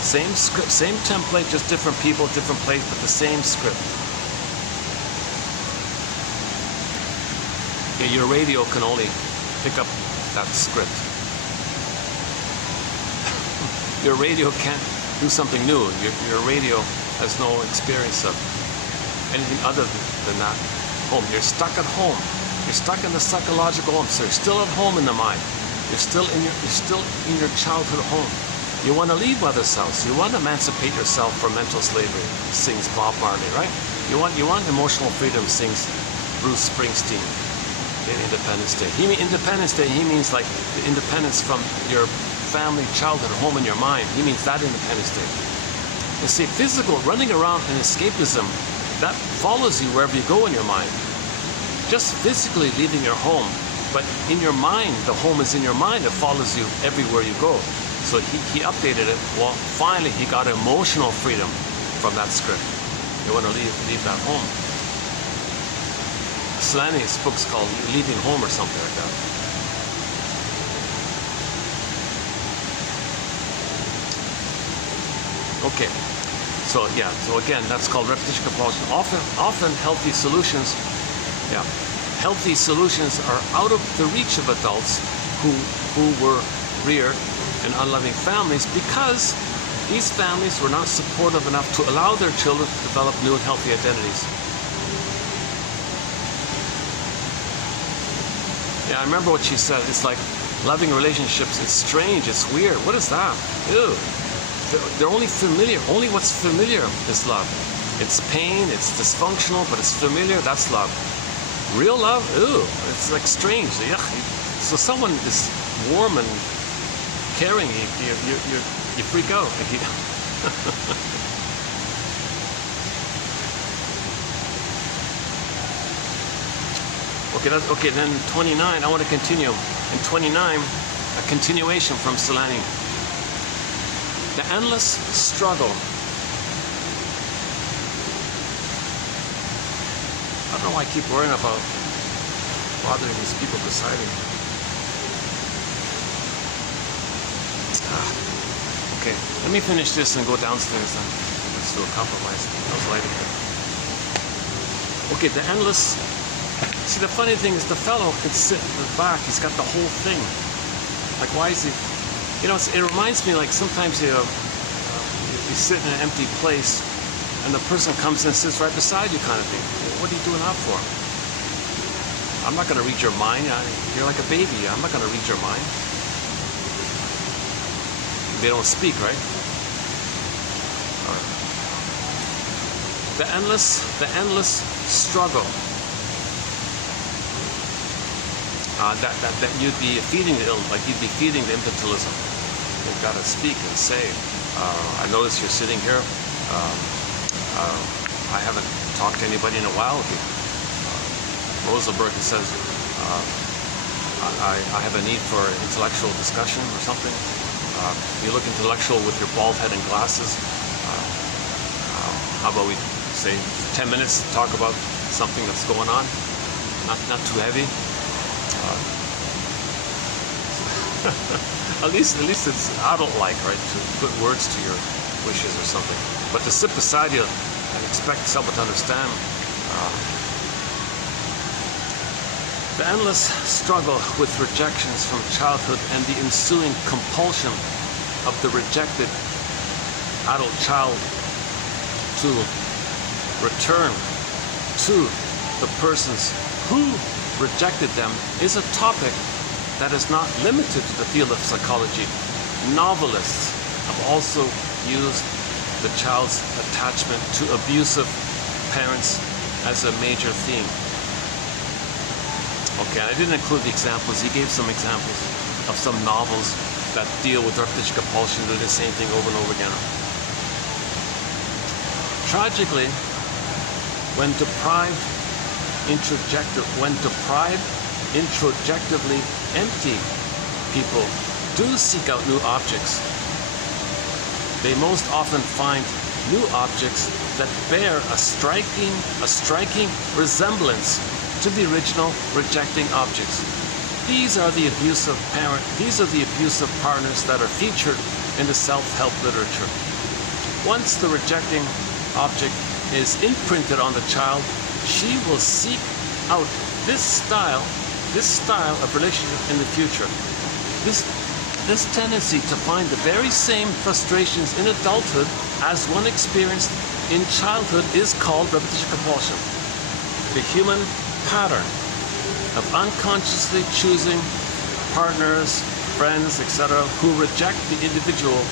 same template, just different people, different place, but the same script. Okay, your radio can only pick up that script. Your radio can't do something new. Your radio has no experience of anything other than that. Home. You're stuck at home. You're stuck in the psychological home. So you're still at home in the mind. You're still in your childhood home. You want to leave mother's house. You want to emancipate yourself from mental slavery, sings Bob Marley, right? You want emotional freedom, sings Bruce Springsteen in Independence Day. Independence Day, he means like the independence from your family, childhood, home in your mind. He means that Independence Day. You see, physical running around in escapism, that follows you wherever you go in your mind. Just physically leaving your home, but in your mind, the home is in your mind. It follows you everywhere you go. So he updated it. Well, finally he got emotional freedom from that script. You want to leave that home. Slaney's book's called Leaving Home or something like that. Okay. So again, that's called repetition compulsion. Often healthy solutions, healthy solutions are out of the reach of adults who were reared in unloving families because these families were not supportive enough to allow their children to develop new and healthy identities. Yeah, I remember what she said. It's like loving relationships. It's strange. It's weird. What is that? Ew. They're only familiar. Only what's familiar is love. It's pain, it's dysfunctional, but it's familiar, that's love. Real love? Ooh, it's like strange. Yuck. So someone is warm and caring, you freak out. Okay, then 29, I want to continue. In 29, a continuation from Solani. The endless struggle. I don't know why I keep worrying about bothering these people beside me. Okay, let me finish this and go downstairs then. Let's do a compromise. I was lighting it. Okay, the endless. See, the funny thing is the fellow could sit in the back. He's got the whole thing. Like, why is he? You know, it reminds me like sometimes you sit in an empty place and the person comes and sits right beside you kind of thing. What are you doing that for? I'm not going to read your mind. You're like a baby. I'm not going to read your mind. They don't speak, right? The endless struggle that you'd be feeding like you'd be feeding the infantilism. You've got to speak and say. I notice you're sitting here. I haven't talked to anybody in a while. Rosenberg says I have a need for intellectual discussion or something. You look intellectual with your bald head and glasses. How about we say 10 minutes to talk about something that's going on? Not too heavy. At least it's adult-like, right? To put words to your wishes or something. But to sit beside you and expect someone to understand. The endless struggle with rejections from childhood and the ensuing compulsion of the rejected adult child to return to the persons who rejected them is a topic that is not limited to the field of psychology. Novelists have also used the child's attachment to abusive parents as a major theme. Okay, I didn't include the examples. He gave some examples of some novels that deal with repetition compulsion, do the same thing over and over again. Tragically, when deprived, introjectively empty people do seek out new objects. They most often find new objects that bear a striking resemblance to the original rejecting objects. These are the abusive partners that are featured in the self-help literature. Once the rejecting object is imprinted on the child, she will seek out this style of relationship in the future. This tendency to find the very same frustrations in adulthood as one experienced in childhood is called repetition compulsion. The human pattern of unconsciously choosing partners, friends, etc., who reject the individual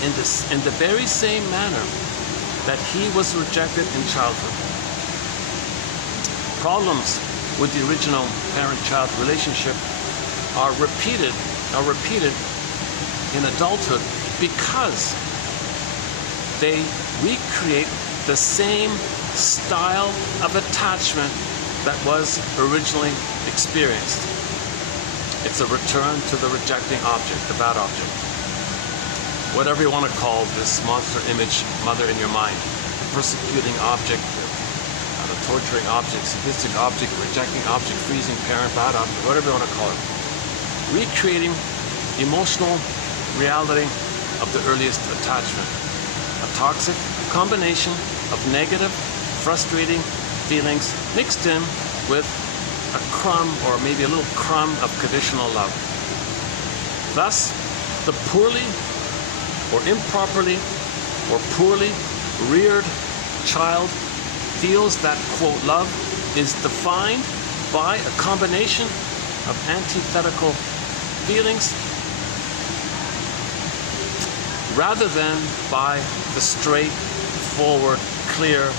in the very same manner that he was rejected in childhood. Problems with the original parent-child relationship are repeated in adulthood because they recreate the same style of attachment that was originally experienced. It's a return to the rejecting object, the bad object. Whatever you want to call this monster image mother in your mind, the persecuting object, the torturing object, sadistic object, rejecting object, freezing parent, bad object, whatever you want to call it. Recreating emotional reality of the earliest attachment. A toxic combination of negative, frustrating feelings mixed in with a crumb or maybe a little crumb of conditional love. Thus, the poorly or improperly or poorly reared child feels that, quote, love is defined by a combination of antithetical feelings rather than by the straightforward, clear,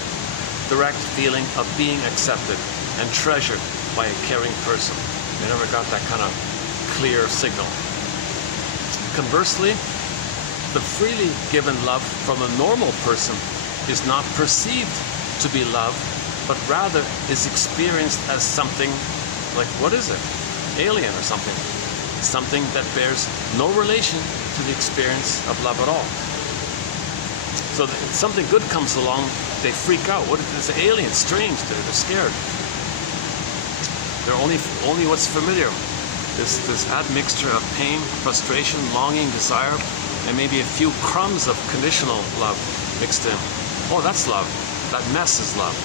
direct feeling of being accepted and treasured by a caring person. They never got that kind of clear signal. Conversely, the freely given love from a normal person is not perceived to be love, but rather is experienced as something like, what is it? Alien or something. Something that bears no relation to the experience of love at all. So something good comes along, they freak out. What is this alien? Strange. They're scared. They're only what's familiar. This admixture of pain, frustration, longing, desire, and maybe a few crumbs of conditional love mixed in. Oh, that's love. That mess is love.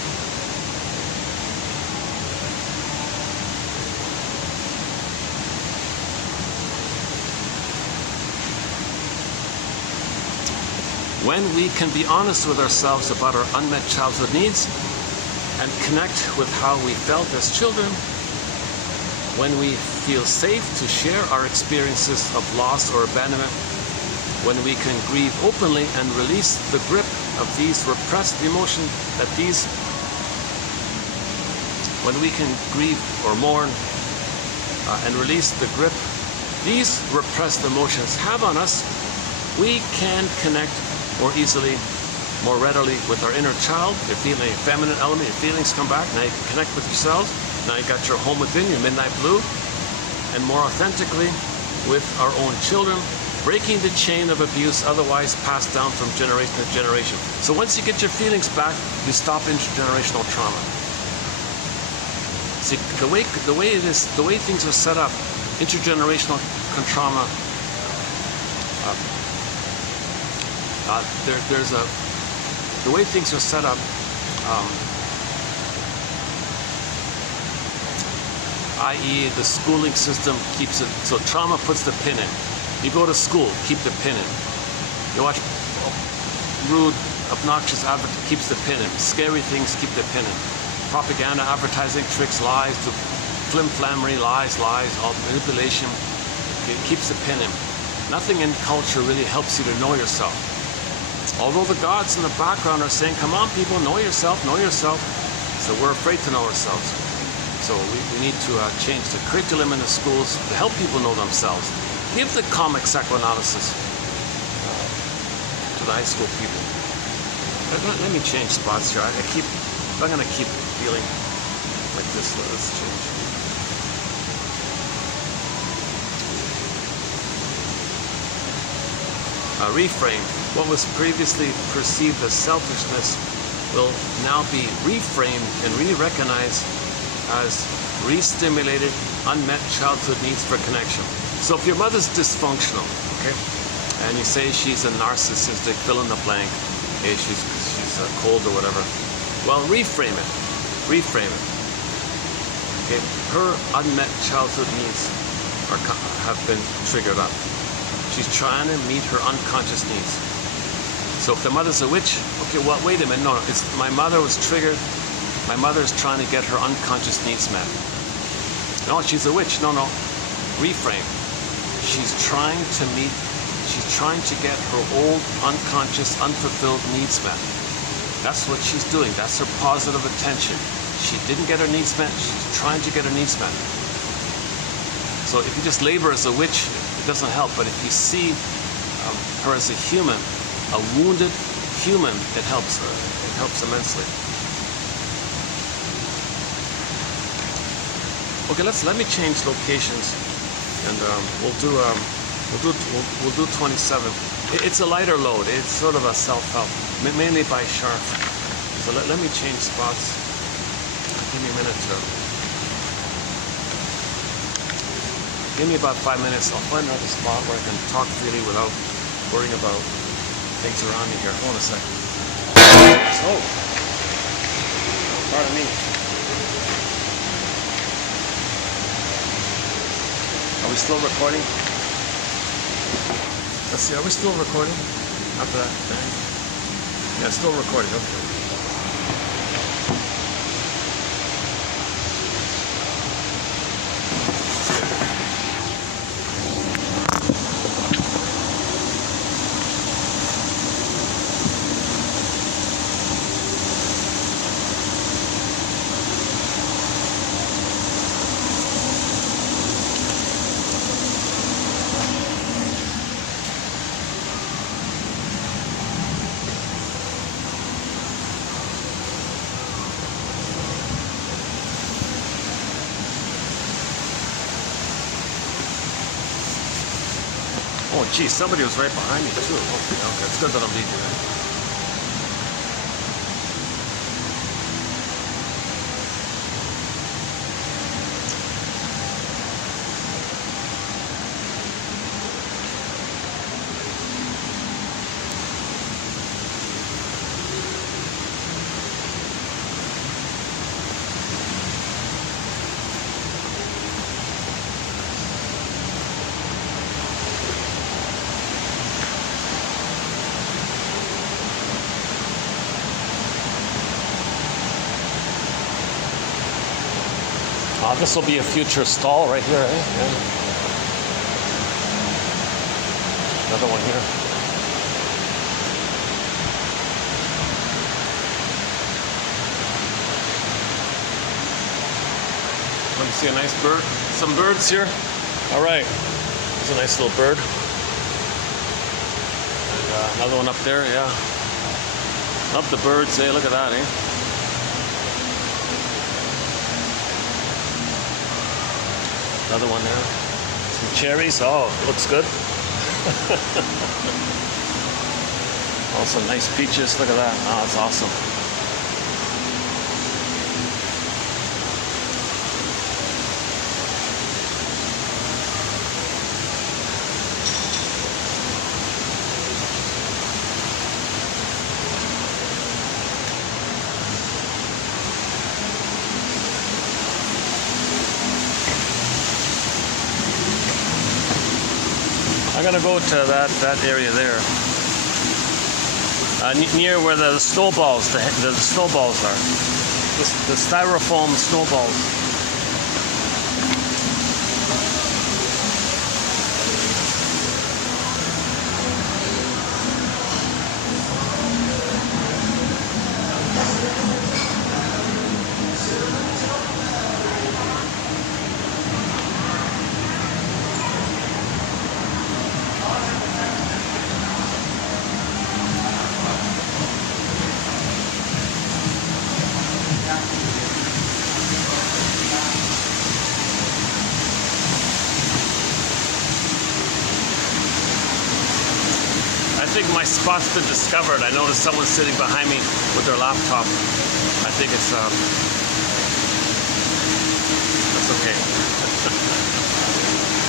When we can be honest with ourselves about our unmet childhood needs and connect with how we felt as children, when we feel safe to share our experiences of loss or abandonment, when we can grieve openly and release the grip of these repressed emotions, when we can grieve or mourn and release the grip these repressed emotions have on us, we can connect more easily, more readily with our inner child. You're feeling a feminine element, your feelings come back, now you can connect with yourselves. Now you got your home within, your midnight blue, and more authentically with our own children, breaking the chain of abuse otherwise passed down from generation to generation. So once you get your feelings back, you stop intergenerational trauma. See, the way things are set up, intergenerational trauma, the way things are set up, i.e. the schooling system keeps it, so trauma puts the pin in. You go to school, keep the pin in. You watch rude, obnoxious advertising, keeps the pin in. Scary things, keep the pin in. Propaganda, advertising, tricks, lies, flim-flammery, lies, all manipulation, it keeps the pin in. Nothing in culture really helps you to know yourself. Although the gods in the background are saying, come on people, know yourself, know yourself. So we're afraid to know ourselves. So we need to change the curriculum in the schools to help people know themselves. Give the comic psychoanalysis to the high school people. Let me change spots here. I'm going to keep feeling like this. Let's change. Reframe. What was previously perceived as selfishness will now be reframed and re-recognized as re-stimulated, unmet childhood needs for connection. So if your mother's dysfunctional, okay, and you say she's a narcissistic, fill in the blank, okay, she's cold or whatever, well, reframe it, okay, her unmet childhood needs have been triggered up. She's trying to meet her unconscious needs. So if the mother's a witch, okay, well, wait a minute, no, it's my mother was triggered. My mother's trying to get her unconscious needs met. No, she's a witch. No. Reframe. She's trying to get her old, unconscious, unfulfilled needs met. That's what she's doing. That's her positive attention. She didn't get her needs met. She's trying to get her needs met. So if you just label her as a witch, it doesn't help. But if you see her as a human, a wounded human, it helps her. It helps immensely. Okay, let me change locations, and we'll do 27. It's a lighter load. It's sort of a self-help, mainly by Sharp. So let me change spots. Give me a minute to. Give me about 5 minutes. I'll find another spot where I can talk freely without worrying about things around me here. Hold on a second. So, pardon me. Are we still recording? Let's see, are we still recording? After that bang? Yeah, still recording, okay. Oh, geez, somebody was right behind me, too. Okay, it's good that I'm leaving that. This will be a future stall right here, eh? Yeah. Another one here. Let me see a nice bird. Some birds here. All right. There's a nice little bird. And, another one up there, yeah. Up the birds, eh? Look at that, eh? Another one there. Some cherries. Oh, looks good. Also nice peaches. Look at that. Oh, that's awesome. I'm gonna go to that area there, near where the snowballs, the snowballs are, the styrofoam snowballs. I think my spot's been discovered. I noticed someone sitting behind me with their laptop. I think it's, that's okay.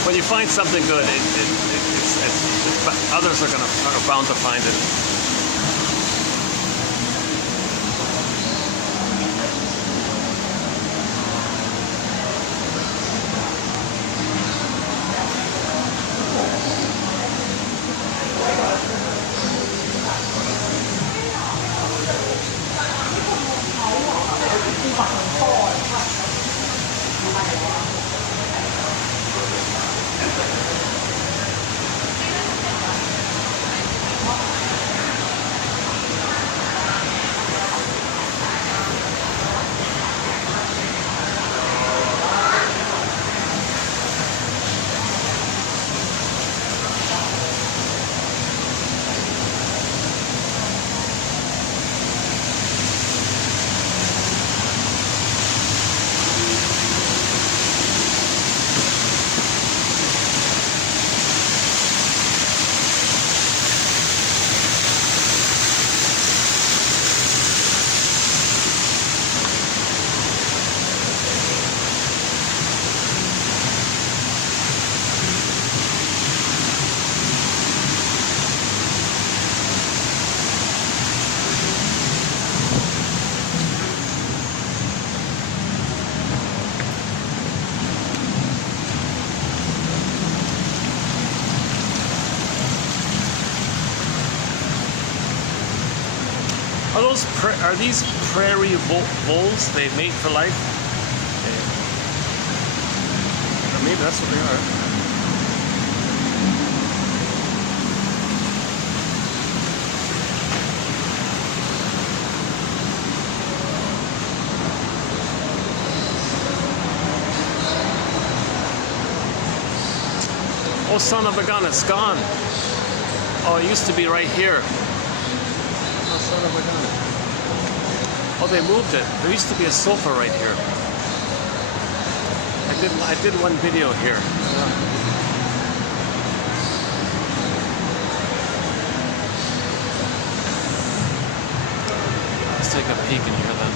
When you find something good, others are bound to find it. Are these prairie voles? They mate for life? Or maybe that's what they are. Oh, son of a gun, it's gone. Oh, it used to be right here. Oh, son of a gun. Oh, they moved it. There used to be a sofa right here. I did one video here. Yeah. Let's take a peek in here then.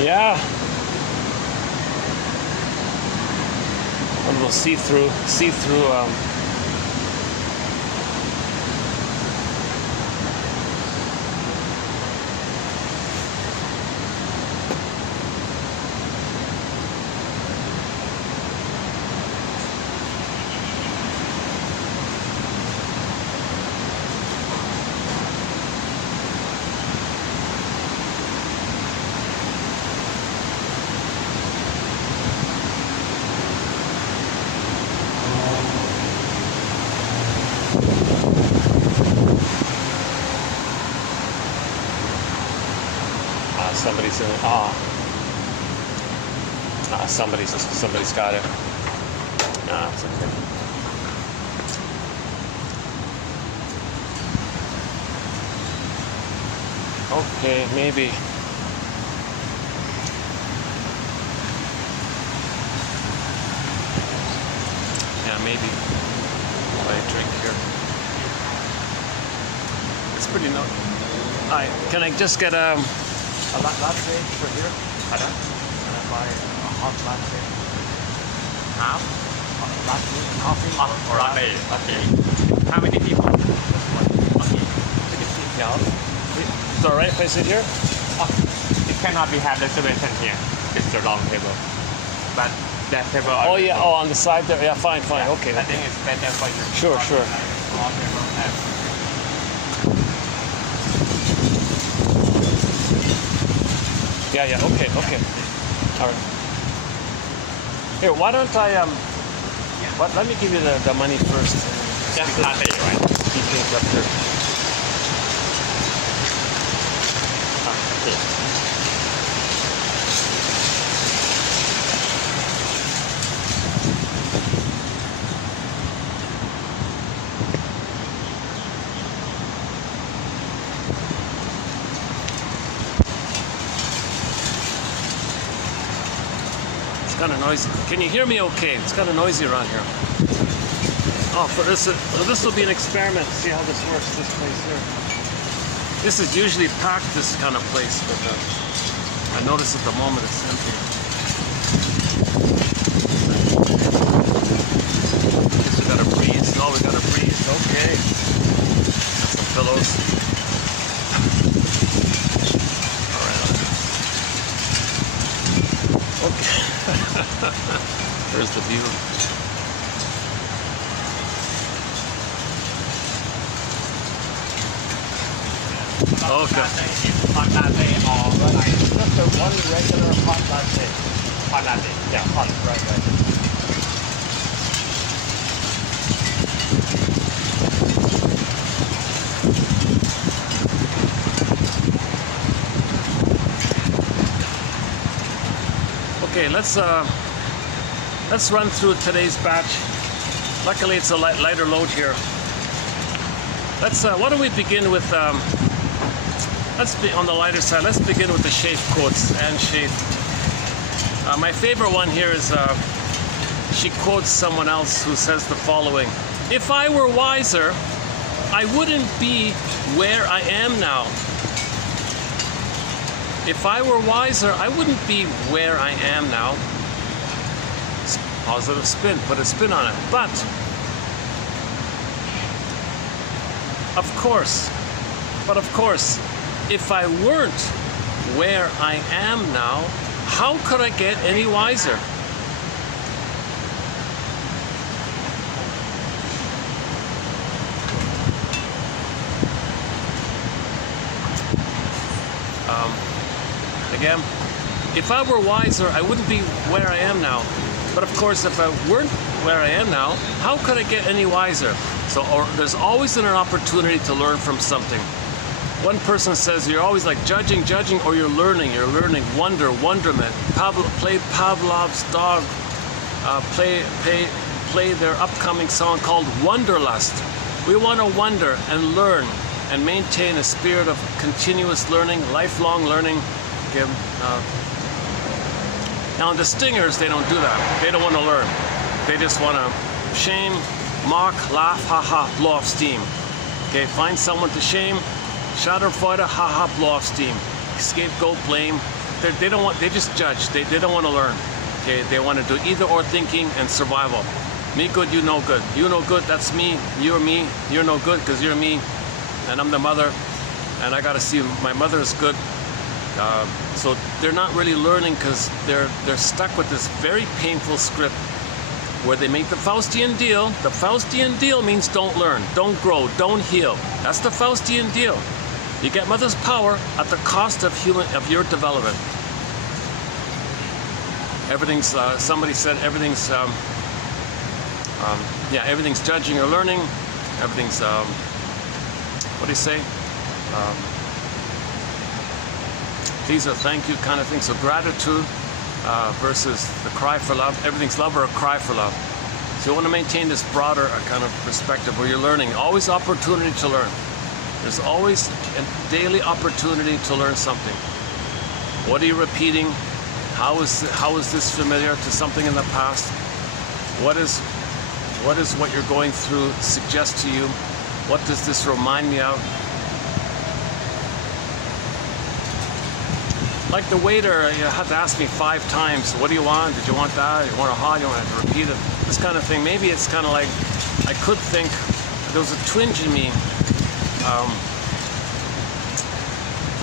Yeah. A little see-through. somebody's in it. Somebody's got it. It's okay. Okay, maybe. Yeah, maybe. Buy a drink here. It's pretty nice. Hi, can I just get a latte for here? Can I buy a hot latte? Half? Latte, coffee? Or latte. Okay. How many people? Okay. Yeah. Is it alright if I sit here? It cannot be have reservation here. It's the long table. But that table. Oh yeah. Oh, on the side there. Yeah, fine. Okay. I think it's better for you. Sure. Long table and Yeah. Okay. All right. Here, why don't I let me give you the money first. just latte, right? Keep things up here. Okay. It's kind of noisy. Can you hear me okay? It's kind of noisy around here. Oh, for this will be an experiment. See how this works, this place here. This is usually packed, this kind of place, but I notice at the moment it's empty. Guess we gotta breathe. Oh, we gotta breathe. Okay. Got some pillows. All right. Okay. There's the view. Okay. Hot latte or like just a one regular hot latte. Hot latte. Yeah, hot. Right. Okay, let's run through today's batch. Luckily, it's a lighter load here. Why don't we begin with? Let's be on the lighter side. Let's begin with the Schaef quotes. And Schaef. My favorite one here is she quotes someone else who says the following: "If I were wiser, I wouldn't be where I am now. If I were wiser, I wouldn't be where I am now." Positive spin. Put a spin on it. But of course, if I weren't where I am now, how could I get any wiser? Again, if I were wiser, I wouldn't be where I am now. But of course, if I weren't where I am now, how could I get any wiser? So there's always an opportunity to learn from something. One person says you're always like judging, or you're learning, wonderment. Play Pavlov's dog, play their upcoming song called Wanderlust. We want to wonder and learn and maintain a spirit of continuous learning, lifelong learning. Now the stingers, they don't do that. They don't want to learn. They just want to shame, mock, laugh, haha, blow off steam. Okay, find someone to shame, Schadenfreude, haha, blow off steam. Scapegoat, blame. They just judge. They don't want to learn. Okay, they want to do either or thinking and survival. Me good, you no good. You no good, that's me. You're me. You're no good because you're me. And I'm the mother. And I got to see my mother is good. So they're not really learning because they're stuck with this very painful script where they make the Faustian deal. The Faustian deal means don't learn, don't grow, don't heal. That's the Faustian deal. You get mother's power at the cost of your development. Everything's, somebody said everything's, everything's judging or learning. Everything's, what do you say? please or thank you kind of thing. So gratitude versus the cry for love. Everything's love or a cry for love. So you want to maintain this broader kind of perspective where you're learning. Always opportunity to learn. There's always a daily opportunity to learn something. What are you repeating? How is this familiar to something in the past? What is what you're going through suggest to you? What does this remind me of? Like the waiter, you had to ask me 5 times, what do you want? Did you want that? You want a hot? You want to repeat it? This kind of thing. Maybe it's kind of like, I could think, there was a twinge in me,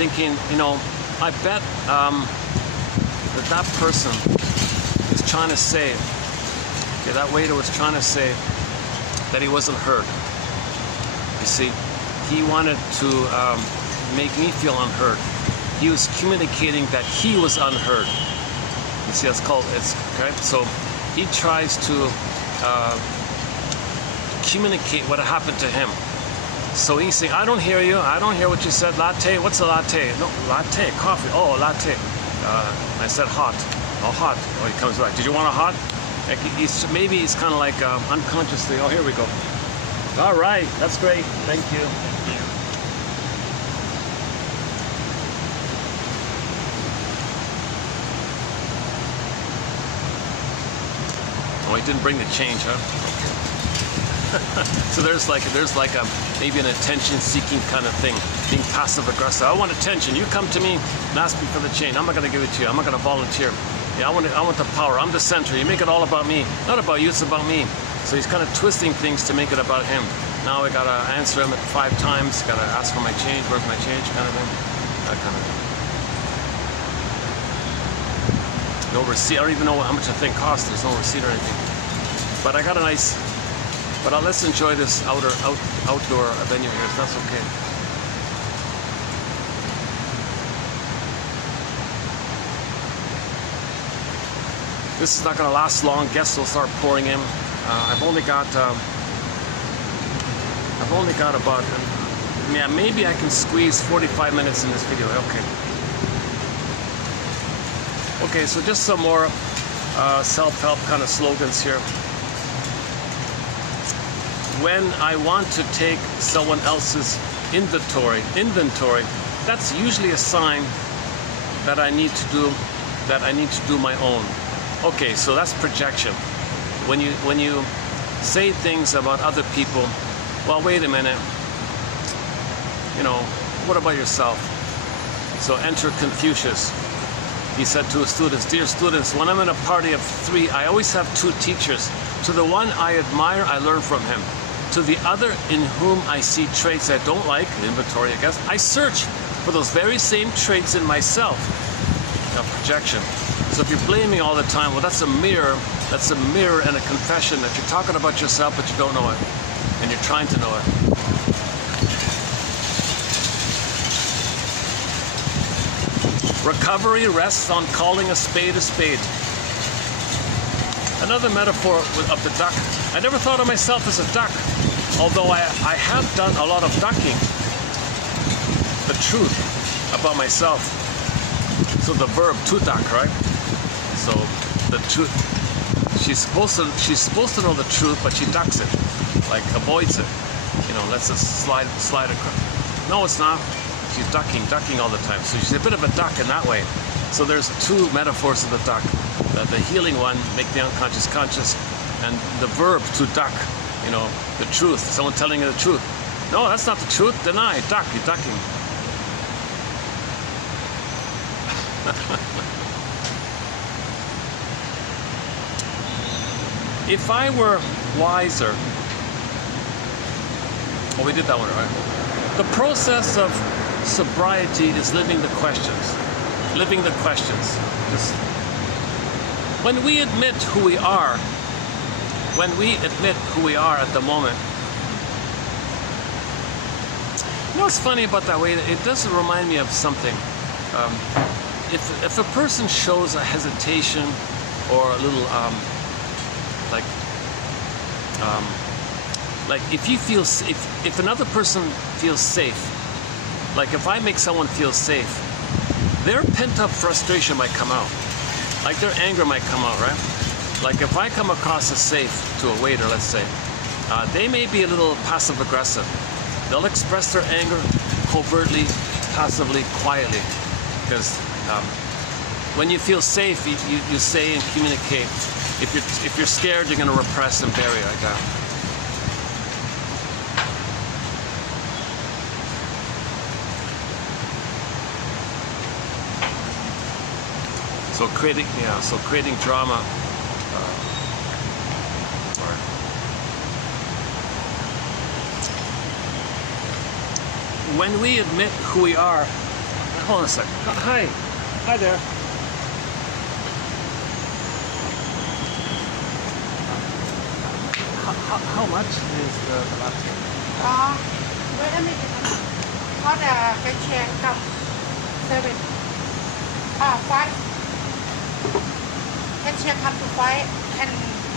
thinking, you know, I bet that person is trying to say, okay, that waiter was trying to say that he wasn't heard. You see, he wanted to make me feel unheard. He was communicating that he was unheard. You see, it's okay. So he tries to communicate what happened to him. So he's saying, I don't hear you. I don't hear what you said. Latte. What's a latte? No, latte. Coffee. Oh, latte. I said hot. Oh, hot. Oh, he comes back. Did you want a hot? Like maybe he's kind of like unconsciously. Oh, here we go. All right. That's great. Thank you. Oh, he didn't bring the change, huh? So there's like maybe an attention-seeking kind of thing, being passive-aggressive. I want attention. You come to me and ask me for the change. I'm not going to give it to you. I'm not going to volunteer. Yeah, I want the power. I'm the center. You make it all about me. Not about you. It's about me. So he's kind of twisting things to make it about him. Now I got to answer him 5 times. Got to ask for my change. Where's my change? Kind of thing. That kind of thing. No receipt. I don't even know how much the thing costs. There's no receipt or anything. But I got a nice. But let's enjoy this outdoor venue here. That's okay. This is not going to last long. Guests will start pouring in. I've only got about. Yeah, maybe I can squeeze 45 minutes in this video. Okay. Okay, so just some more self-help kind of slogans here. When I want to take someone else's inventory, that's usually a sign that I need to do my own. Okay, so that's projection. When you say things about other people, well, wait a minute. You know, what about yourself? So enter Confucius. He said to his students, dear students, when I'm in a party of 3, I always have 2 teachers. To the one I admire, I learn from him. To the other in whom I see traits I don't like, inventory I guess, I search for those very same traits in myself. Now, projection. So if you're blaming all the time, well, that's a mirror and a confession that you're talking about yourself, but you don't know it. And you're trying to know it. Recovery rests on calling a spade a spade. Another metaphor of the duck. I never thought of myself as a duck, although I have done a lot of ducking. The truth about myself. So the verb to duck, right? So the truth. She's supposed to know the truth, but she ducks it, like avoids it. You know, lets it slide across. No, it's not. She's ducking all the time. So she's a bit of a duck in that way. So there's 2 metaphors of the duck. The healing one, make the unconscious conscious, and the verb to duck, you know, the truth. Someone telling you the truth. No, that's not the truth. Deny. Duck. You're ducking. If I were wiser, oh, we did that one, right? The process of sobriety is living the questions. Living the questions. Just when we admit who we are, at the moment, you know what's funny about that way? It does remind me of something. If a person shows a hesitation or a little like if you feel if another person feels safe, like if I make someone feel safe, their pent-up frustration might come out. Like their anger might come out, right? Like if I come across a safe to a waiter, let's say, they may be a little passive-aggressive. They'll express their anger covertly, passively, quietly. Because when you feel safe, you say and communicate. If you're scared, you're going to repress and bury like that. So creating drama. When we admit who we are, hold on a sec. Hi there. How much is the latte? Wait a minute. Có là cái chè cầm 7. 5. Cashier come to 5 and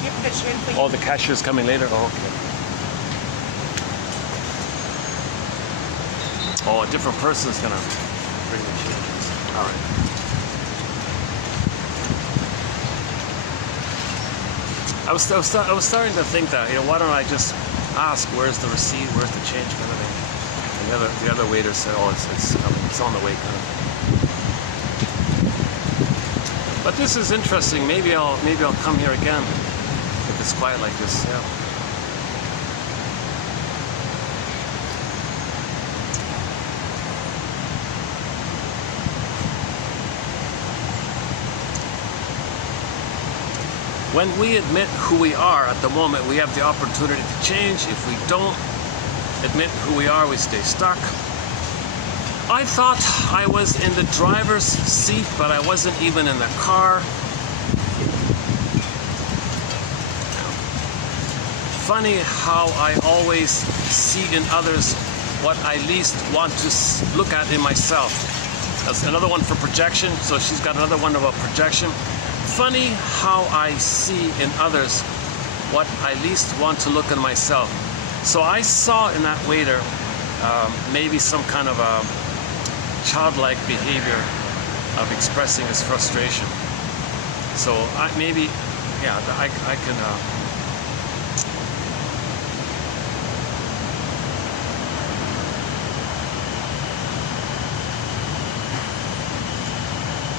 give the change for you. Oh, the cashier's coming later? Oh, okay. Oh, a different person's gonna bring the changes. All right. I was starting to think that, why don't I just ask, where's the receipt, where's the change, kind of thing. And the other waiter said, oh, it's coming, it's on the way, kind of thing. But this is interesting. Maybe I'll come here again if it's quiet like this. Yeah. When we admit who we are at the moment, we have the opportunity to change. If we don't admit who we are, we stay stuck. I thought I was in the driver's seat, but I wasn't even in the car. Funny how I always see in others what I least want to look at in myself. That's another one for projection. So she's got another one about projection. Funny how I see in others what I least want to look in myself. So I saw in that waiter maybe some kind of a childlike behavior of expressing his frustration. So I can.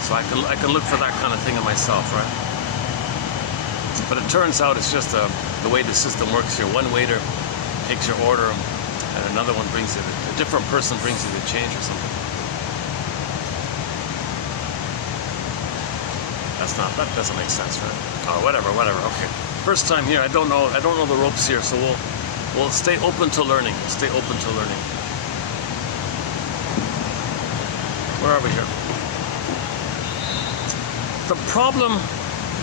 So I can look for that kind of thing in myself, right? But it turns out it's just the way the system works here. One waiter takes your order, and another one brings it. A different person brings you the change or something. That doesn't make sense, right? Oh, whatever. Okay. First time here. I don't know the ropes here, so we'll stay open to learning. Stay open to learning. Where are we here? The problem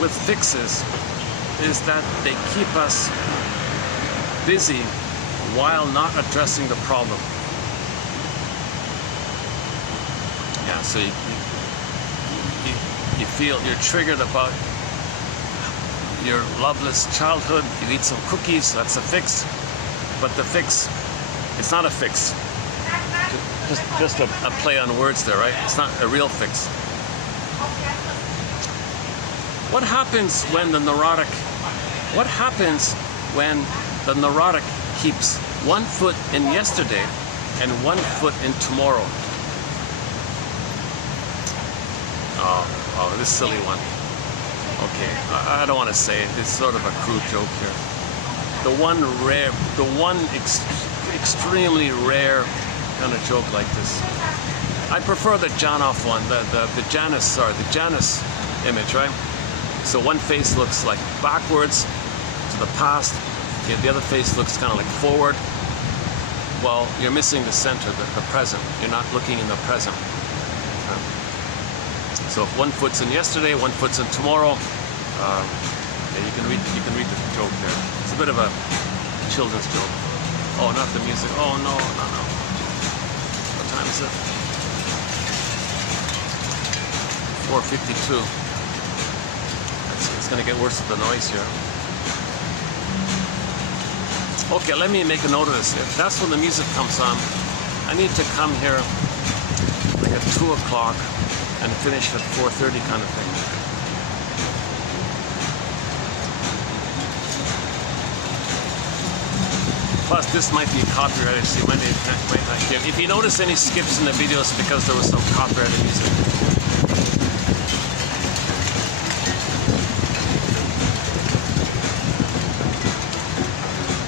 with fixes is that they keep us busy while not addressing the problem. Yeah, so you feel you're triggered about your loveless childhood. You eat some cookies, that's a fix. But the fix, it's not a fix. Just a play on words there, right? It's not a real fix. What happens when the neurotic keeps 1 foot in yesterday and 1 foot in tomorrow? Oh, this silly one. Okay, I don't want to say it. It's sort of a crude joke here. The one extremely rare kind of joke like this. I prefer the Janoff one, the Janus image, right? So one face looks like backwards to the past. Okay, the other face looks kind of like forward. Well, you're missing the center, the present. You're not looking in the present. So if 1 foot's in yesterday, 1 foot's in tomorrow, yeah, you can read the joke there. It's a bit of a children's joke. Oh, not the music. Oh no. What time is it? 4:52. It's going to get worse with the noise here. Okay, let me make a note of this. If that's when the music comes on, I need to come here like at 2 o'clock and finish at 4:30 kind of thing. Plus, this might be copyrighted, so you might not hear. If you notice any skips in the videos, because there was some copyrighted music.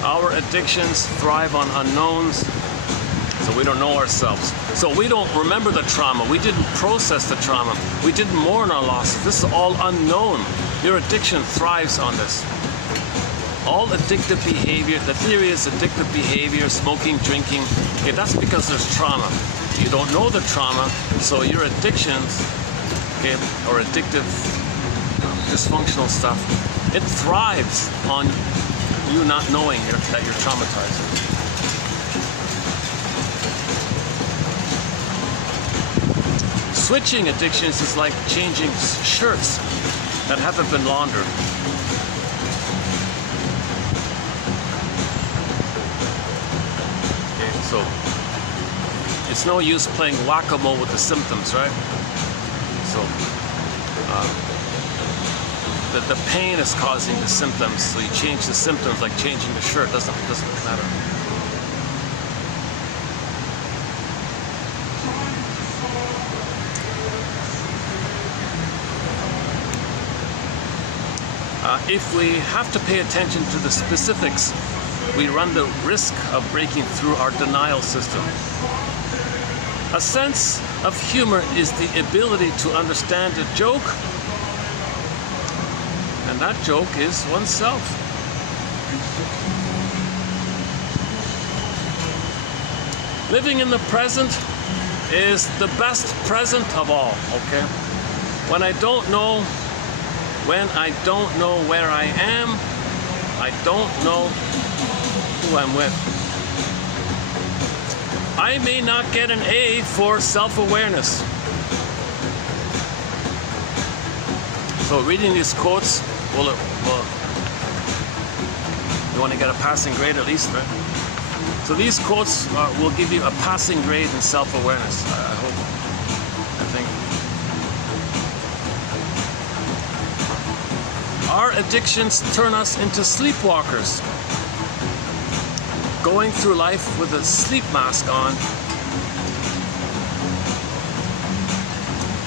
Our addictions thrive on unknowns, so we don't know ourselves. So we don't remember the trauma. We didn't process the trauma. We didn't mourn our losses. This is all unknown. Your addiction thrives on this. All addictive behavior, the theory is addictive behavior, smoking, drinking, okay, that's because there's trauma. You don't know the trauma, so your addictions, okay, or addictive, dysfunctional stuff, it thrives on you not knowing that you're traumatized. Switching addictions is like changing shirts that haven't been laundered. So it's no use playing whack-a-mole with the symptoms, right? So the pain is causing the symptoms. So you change the symptoms like changing the shirt. Doesn't matter. If we have to pay attention to the specifics, we run the risk of breaking through our denial system. A sense of humor is the ability to understand a joke, and that joke is oneself. Living in the present is the best present of all, okay? When I don't know where I am, I don't know who I'm with. I may not get an A for self-awareness. So reading these quotes, well, you want to get a passing grade at least, right? So these quotes will give you a passing grade in self-awareness, I hope, I think. Our addictions turn us into sleepwalkers, going through life with a sleep mask on.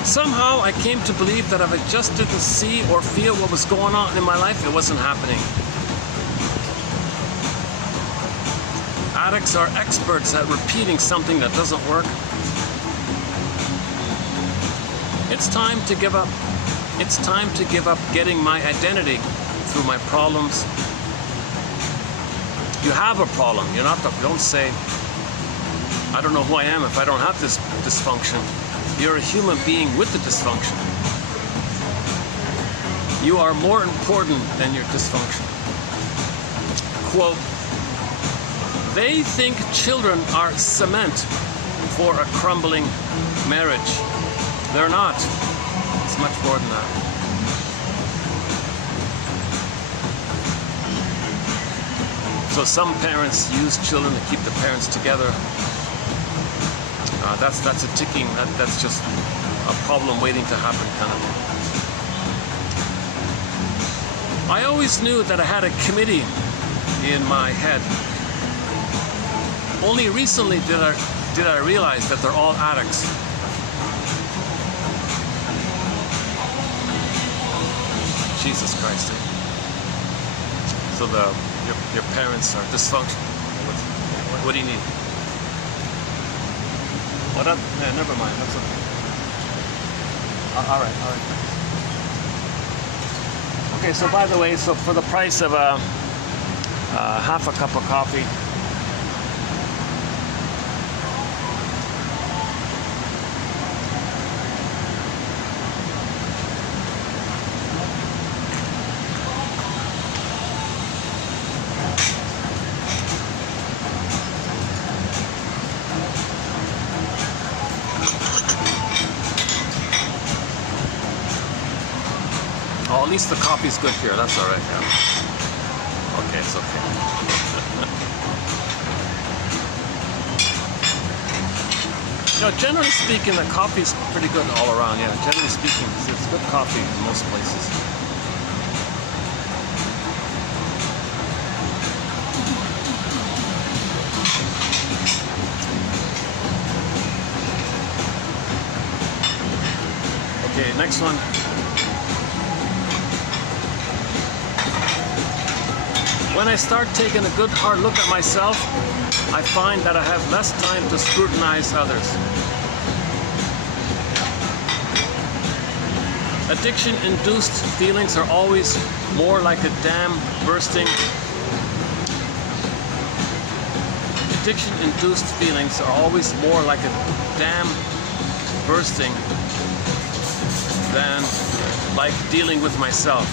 Somehow I came to believe that if I just didn't see or feel what was going on in my life, it wasn't happening. Addicts are experts at repeating something that doesn't work. It's time to give up. It's time to give up getting my identity through my problems. You have a problem. Don't say, I don't know who I am if I don't have this dysfunction. You're a human being with the dysfunction. You are more important than your dysfunction. Quote, they think children are cement for a crumbling marriage. They're not. It's much more than that. So some parents use children to keep the parents together. That's a ticking, that's just a problem waiting to happen kind of thing. I always knew that I had a committee in my head. Only recently did I realize that they're all addicts. Jesus Christ. So your parents are dysfunctional. What do you need? What up? Yeah, never mind. That's okay. All right. Okay, so by the way, so for the price of half a cup of coffee, at least the coffee's good here. That's all right. Yeah. Okay, it's okay. Generally speaking, the coffee's pretty good all around. Yeah, generally speaking, it's good coffee in most places. Okay, next one. When I start taking a good hard look at myself, I find that I have less time to scrutinize others. Addiction-induced feelings are always more like a dam bursting. Addiction-induced feelings are always more like a dam bursting than like dealing with myself.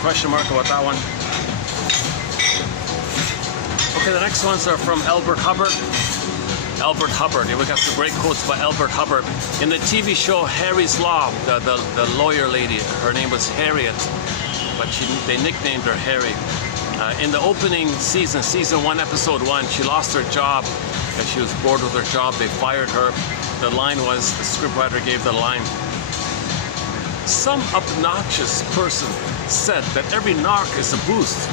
Question mark about that one. Okay, the next ones are from Albert Hubbard. Albert Hubbard. Yeah, we got some great quotes by Albert Hubbard. In the TV show Harry's Law, the lawyer lady, her name was Harriet, but they nicknamed her Harry. In the opening season 1, episode 1, she lost her job because she was bored with her job. They fired her. The line was, the scriptwriter gave the line, "Some obnoxious person said that every knock is a boost."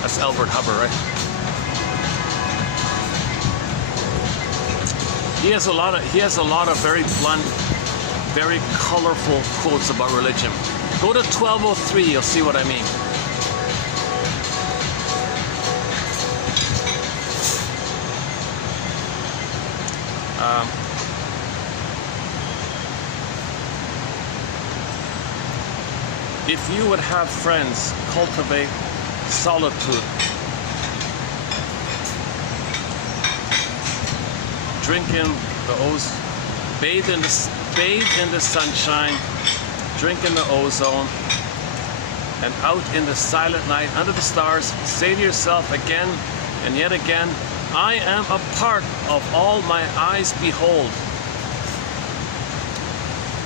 That's Albert Hubbard, right? He has a lot of very blunt, very colorful quotes about religion. Go to 1203, you'll see what I mean. If you would have friends, cultivate solitude. Drink in the bathe in the sunshine, drink in the ozone, and out in the silent night under the stars, say to yourself again and yet again, I am a part of all my eyes behold.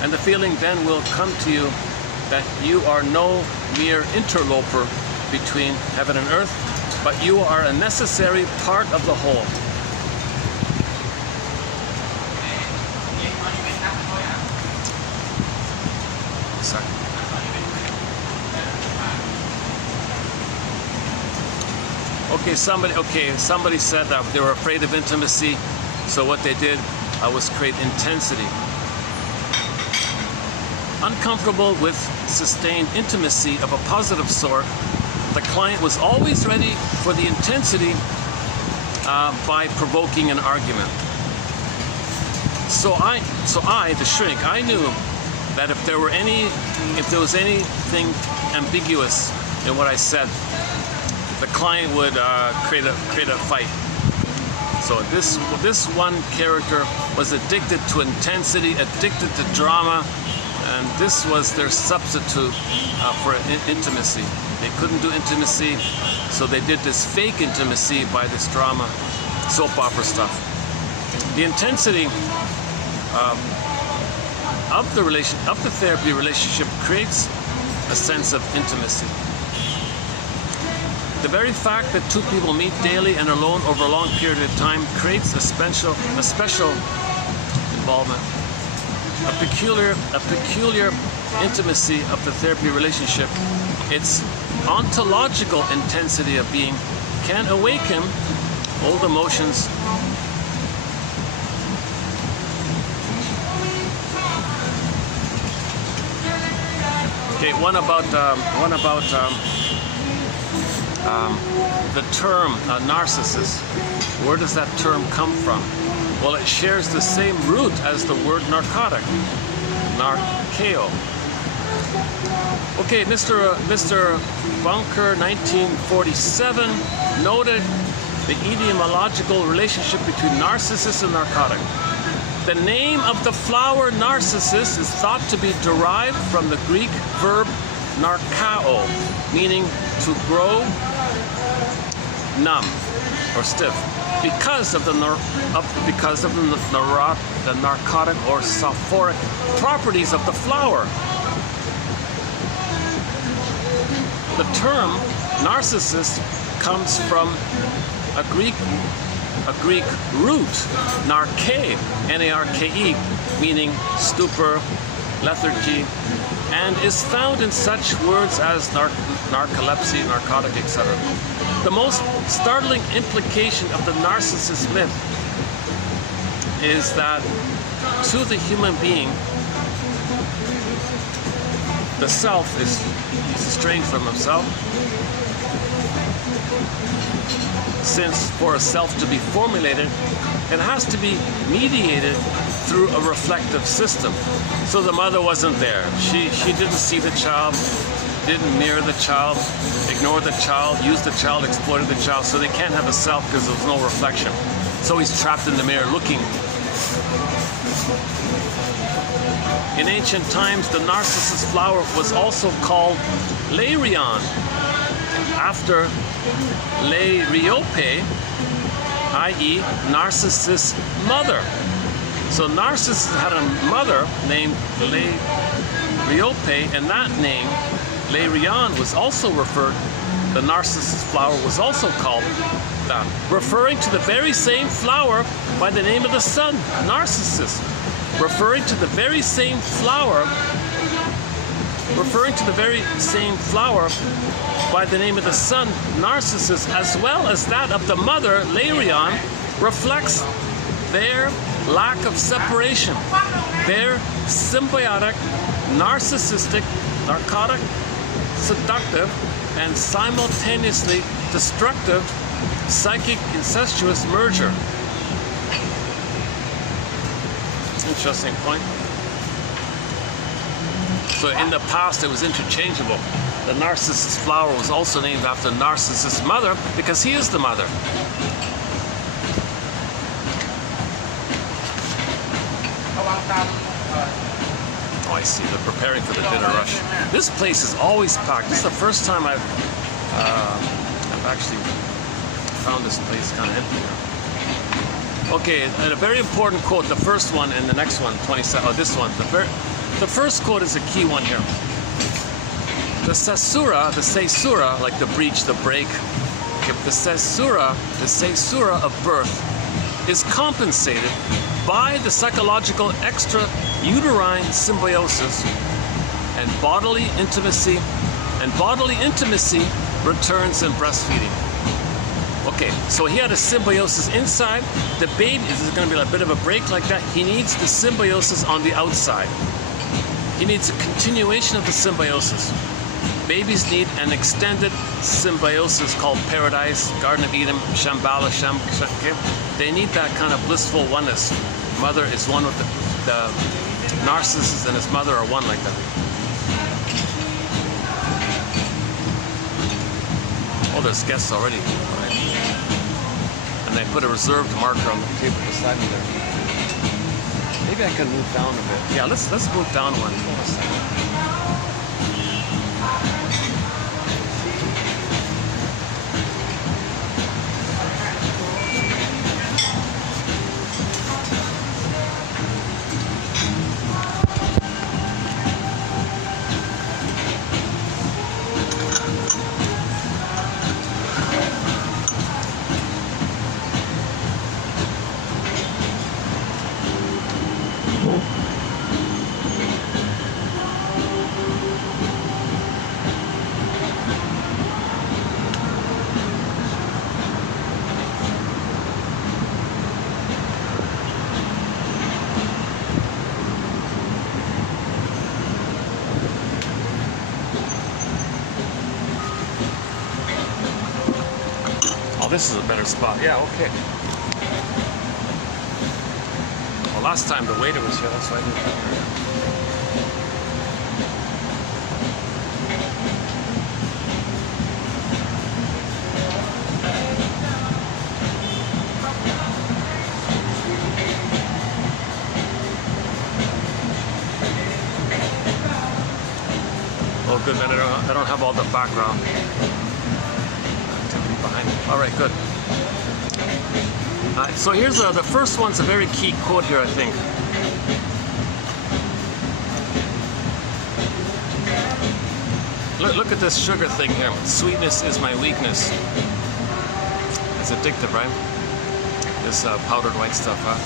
And the feeling then will come to you that you are no mere interloper between heaven and earth, but you are a necessary part of the whole. Somebody said that they were afraid of intimacy, so what they did was create intensity. Uncomfortable with sustained intimacy of a positive sort, the client was always ready for the intensity by provoking an argument. So I, the shrink, I knew that if there was anything ambiguous in what I said, the client would create a fight. So this one character was addicted to intensity, addicted to drama, and this was their substitute for intimacy. They couldn't do intimacy, so they did this fake intimacy by this drama, soap opera stuff. The intensity of the therapy relationship creates a sense of intimacy. The very fact that two people meet daily and alone over a long period of time creates a special involvement. A peculiar intimacy of the therapy relationship, its ontological intensity of being, can awaken old emotions. Okay, one about the term narcissist. Where does that term come from? Well, it shares the same root as the word narcotic, narkeo. Okay, Mr. Bunker, 1947, noted the etymological relationship between narcissus and narcotic. The name of the flower narcissus is thought to be derived from the Greek verb narkao, meaning to grow numb or stiff, because of the narcotic or sulfuric properties of the flower. The term narcissist comes from a Greek root, narke, N-A-R-K-E, meaning stupor, lethargy, and is found in such words as narcolepsy, narcotic, etc. The most startling implication of the narcissist myth is that to the human being, the self is estranged from himself, since for a self to be formulated, it has to be mediated through a reflective system. So the mother wasn't there. She didn't see the child, didn't mirror the child, ignored the child, used the child, exploited the child, so they can't have a self because there was no reflection. So he's trapped in the mirror looking. In ancient times, the narcissus flower was also called Lairion, after Lairiope, i.e. Narcissus' mother. So Narcissus had a mother named Lairiope, and that name, Lairion, was also referred, the narcissus flower was also called that, referring to the very same flower by the name of the sun, Narcissus. Referring to the very same flower by the name of the son, Narcissus, as well as that of the mother, Lairion, reflects their lack of separation, their symbiotic, narcissistic, narcotic, seductive, and simultaneously destructive psychic incestuous merger. Interesting point. So in the past it was interchangeable. The narcissus flower was also named after Narcissus' mother because he is the mother. Oh, I see. They're preparing for the dinner rush. This place is always packed. This is the first time I've actually found this place kind of empty now. Okay, and a very important quote, the first one and the next one, 27, oh, this one. The first quote is a key one here. The caesura, like the breach, the break, the caesura of birth is compensated by the psychological extra-uterine symbiosis and bodily intimacy returns in breastfeeding. Okay, so he had a symbiosis inside. The baby, this is going to be a bit of a break like that. He needs the symbiosis on the outside. He needs a continuation of the symbiosis. Babies need an extended symbiosis called paradise, Garden of Eden, Shambhala, okay? They need that kind of blissful oneness. Mother is one with the narcissus, and his mother are one like that. Oh, there's guests already. Right. And they put a reserved marker on the table beside me there. Maybe I can move down a bit. Yeah, let's move down one. Hold on a second. This is a better spot. Yeah, okay. Well, last time the waiter was here, that's why I didn't come here. Oh, good, man. I don't have all the background. All right, good. So here's the first one's a very key quote here, I think. look at this sugar thing here. Sweetness is my weakness. It's addictive, right? This powdered white stuff, huh?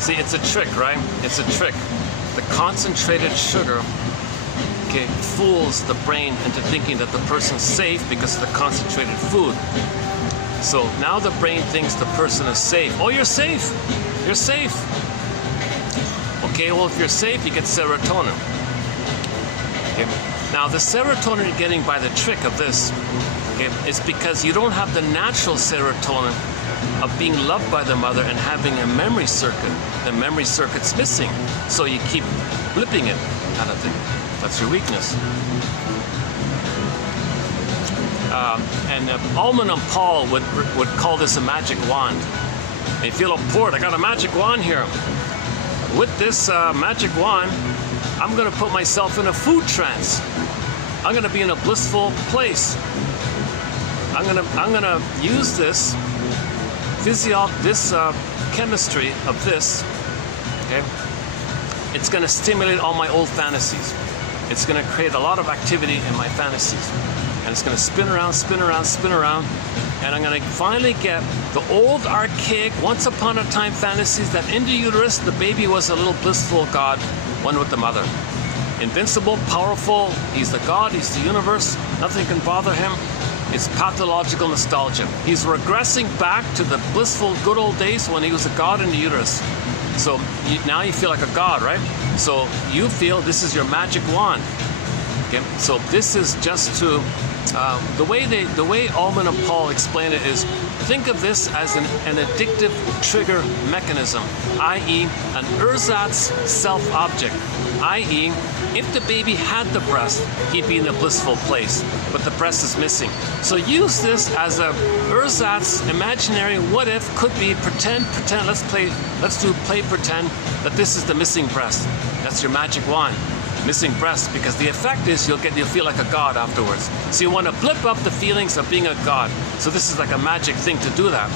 See, it's a trick, right? It's a trick. The concentrated sugar, okay, fools the brain into thinking that the person's safe because of the concentrated food. So now the brain thinks the person is safe. Oh, you're safe. You're safe. Okay, well, if you're safe, you get serotonin. Okay. Now, the serotonin you're getting by the trick of this, okay, is because you don't have the natural serotonin of being loved by the mother and having a memory circuit. The memory circuit's missing, so you keep blipping it, kind of thing. That's your weakness. And Ullman and Paul would call this a magic wand. They feel important. I got a magic wand here. With this magic wand, I'm going to put myself in a food trance. I'm going to be in a blissful place. I'm going to use this chemistry of this. Okay, it's going to stimulate all my old fantasies. It's going to create a lot of activity in my fantasies. And it's going to spin around, spin around, spin around. And I'm going to finally get the old, archaic, once upon a time fantasies that in the uterus, the baby was a little blissful God, one with the mother. Invincible, powerful, he's the God, he's the universe, nothing can bother him. It's pathological nostalgia. He's regressing back to the blissful, good old days when he was a God in the uterus. So now you feel like a God, right? So you feel this is your magic wand. Okay? So this is just to the way Ullman and Paul explain it is, think of this as an addictive trigger mechanism, i.e. an ersatz self-object, i.e. if the baby had the breast, he'd be in a blissful place, but the breast is missing. So use this as a ersatz imaginary what if, could be, pretend, let's do play pretend that this is the missing breast. That's your magic wand. Missing breast, because the effect is you'll feel like a god afterwards. So you want to blip up the feelings of being a god. So this is like a magic thing to do that.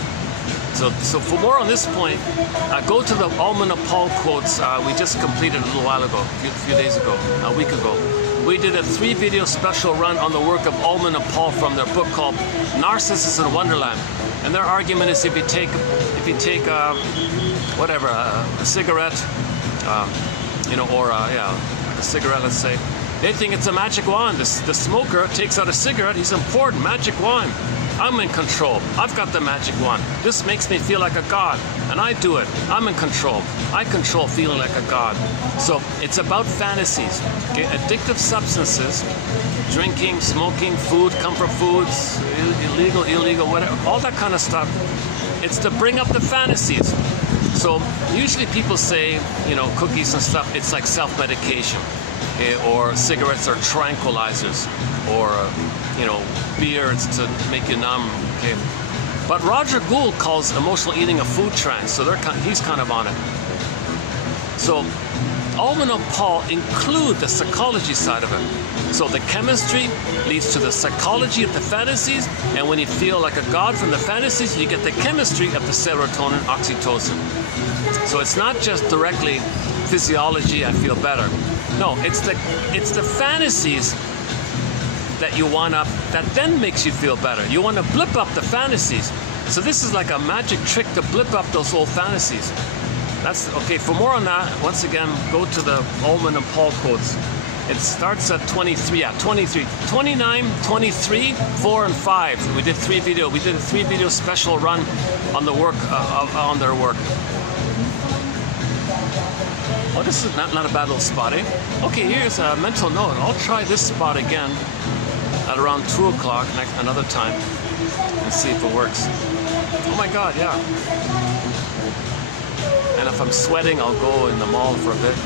So for more on this point, go to the Ullman and Paul quotes we just completed a little while ago, a few days ago, a week ago. We did a 3-video special run on the work of Ullman and Paul from their book called Narcissus in Wonderland. And their argument is if you take whatever, a cigarette, or a cigarette, let's say, they think it's a magic wand. The smoker takes out a cigarette, he's important, magic wand. I'm in control. I've got the magic wand. This makes me feel like a god, and I do it. I'm in control. I control feeling like a god. So it's about fantasies. Okay? Addictive substances, drinking, smoking, food, comfort foods, illegal, whatever, all that kind of stuff. It's to bring up the fantasies. So usually people say, cookies and stuff, it's like self-medication, okay? Or cigarettes are tranquilizers, or beer, it's to make you numb, okay? But Roger Gould calls emotional eating a food trance, so he's kind of on it. So Ullman and Paul include the psychology side of it. So the chemistry leads to the psychology of the fantasies, and when you feel like a god from the fantasies, you get the chemistry of the serotonin, oxytocin. So it's not just directly physiology, I feel better. No, it's the fantasies that you want up, that then makes you feel better. You want to blip up the fantasies. So this is like a magic trick to blip up those old fantasies. That's okay. For more on that, once again, go to the Ullman and Paul quotes. It starts at 23, 29, 23, 4, and 5. We did a 3-video special run on the work on their work. Oh, this is not a bad little spot, eh? Okay, here's a mental note. I'll try this spot again at around 2 o'clock another time and see if it works. Oh my God, yeah. And if I'm sweating, I'll go in the mall for a bit.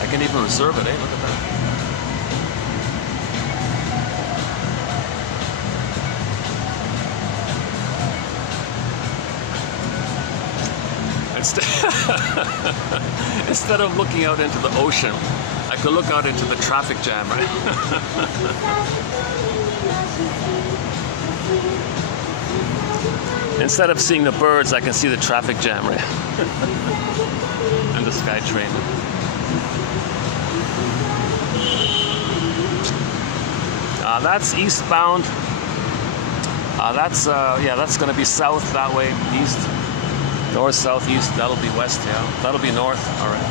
I can even reserve it, eh? Look at that. Instead of looking out into the ocean, I could look out into the traffic jam, right? Instead of seeing the birds, I can see the traffic jam, right? And the SkyTrain. That's eastbound. That's going to be south that way, east, north, south, east. That'll be west, yeah. That'll be north. All right.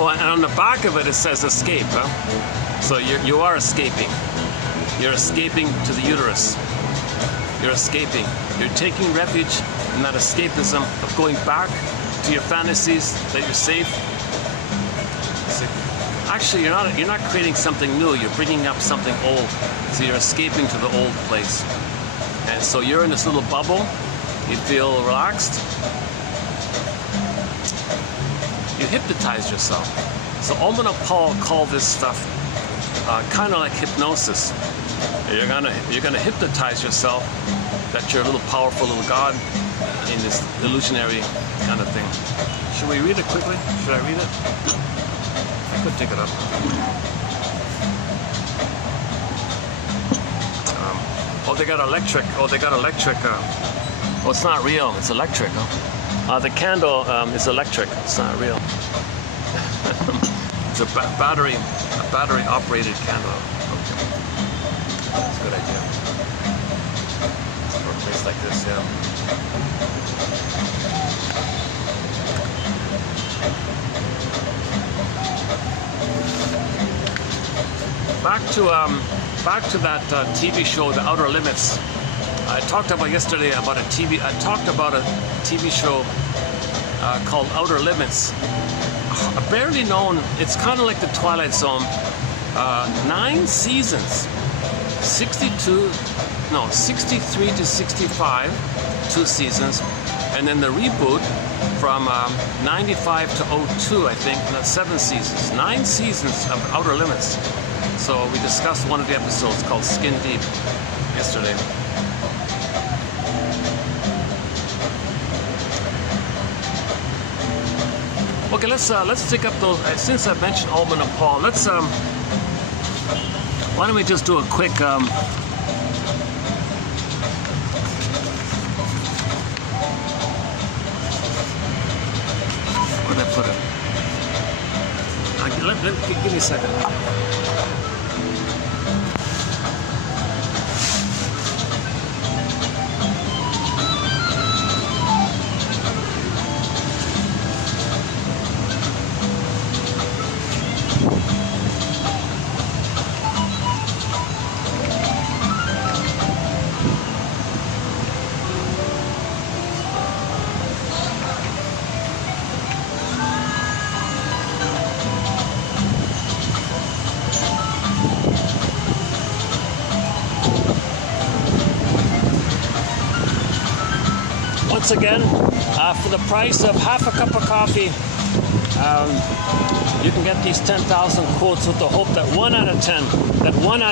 Oh, and on the back of it says escape, huh? So you are escaping. You're escaping to the uterus. You're escaping. You're taking refuge in that escapism of going back to your fantasies that you're safe. Actually, you're not creating something new. You're bringing up something old. So you're escaping to the old place. And so you're in this little bubble. You feel relaxed. You hypnotize yourself. So Om and Paul call this stuff kind of like hypnosis. You're gonna hypnotize yourself that you're a little powerful little god in this illusionary kind of thing. Should we read it quickly? Should I read it? I could take it up. They got electric. Oh, it's not real. It's electric. The candle is electric. It's not real. It's a battery operated candle. Okay. That's a good idea. For a place like this, yeah. Back to that TV show, The Outer Limits. I talked about yesterday about a TV show called Outer Limits. Barely known. It's kind of like the Twilight Zone. 9 seasons, 63 to 65, 2 seasons, and then the reboot from 95 to 02, I think, and that's 7 seasons. 9 seasons of Outer Limits. So we discussed one of the episodes called Skin Deep yesterday. Okay, let's take up those. Since I mentioned Om and Paul, let's why don't we just do a quick where did I put it? Give me a second. Once again, for the price of half a cup of coffee, you can get these 10,000 quotes with the hope that 1 out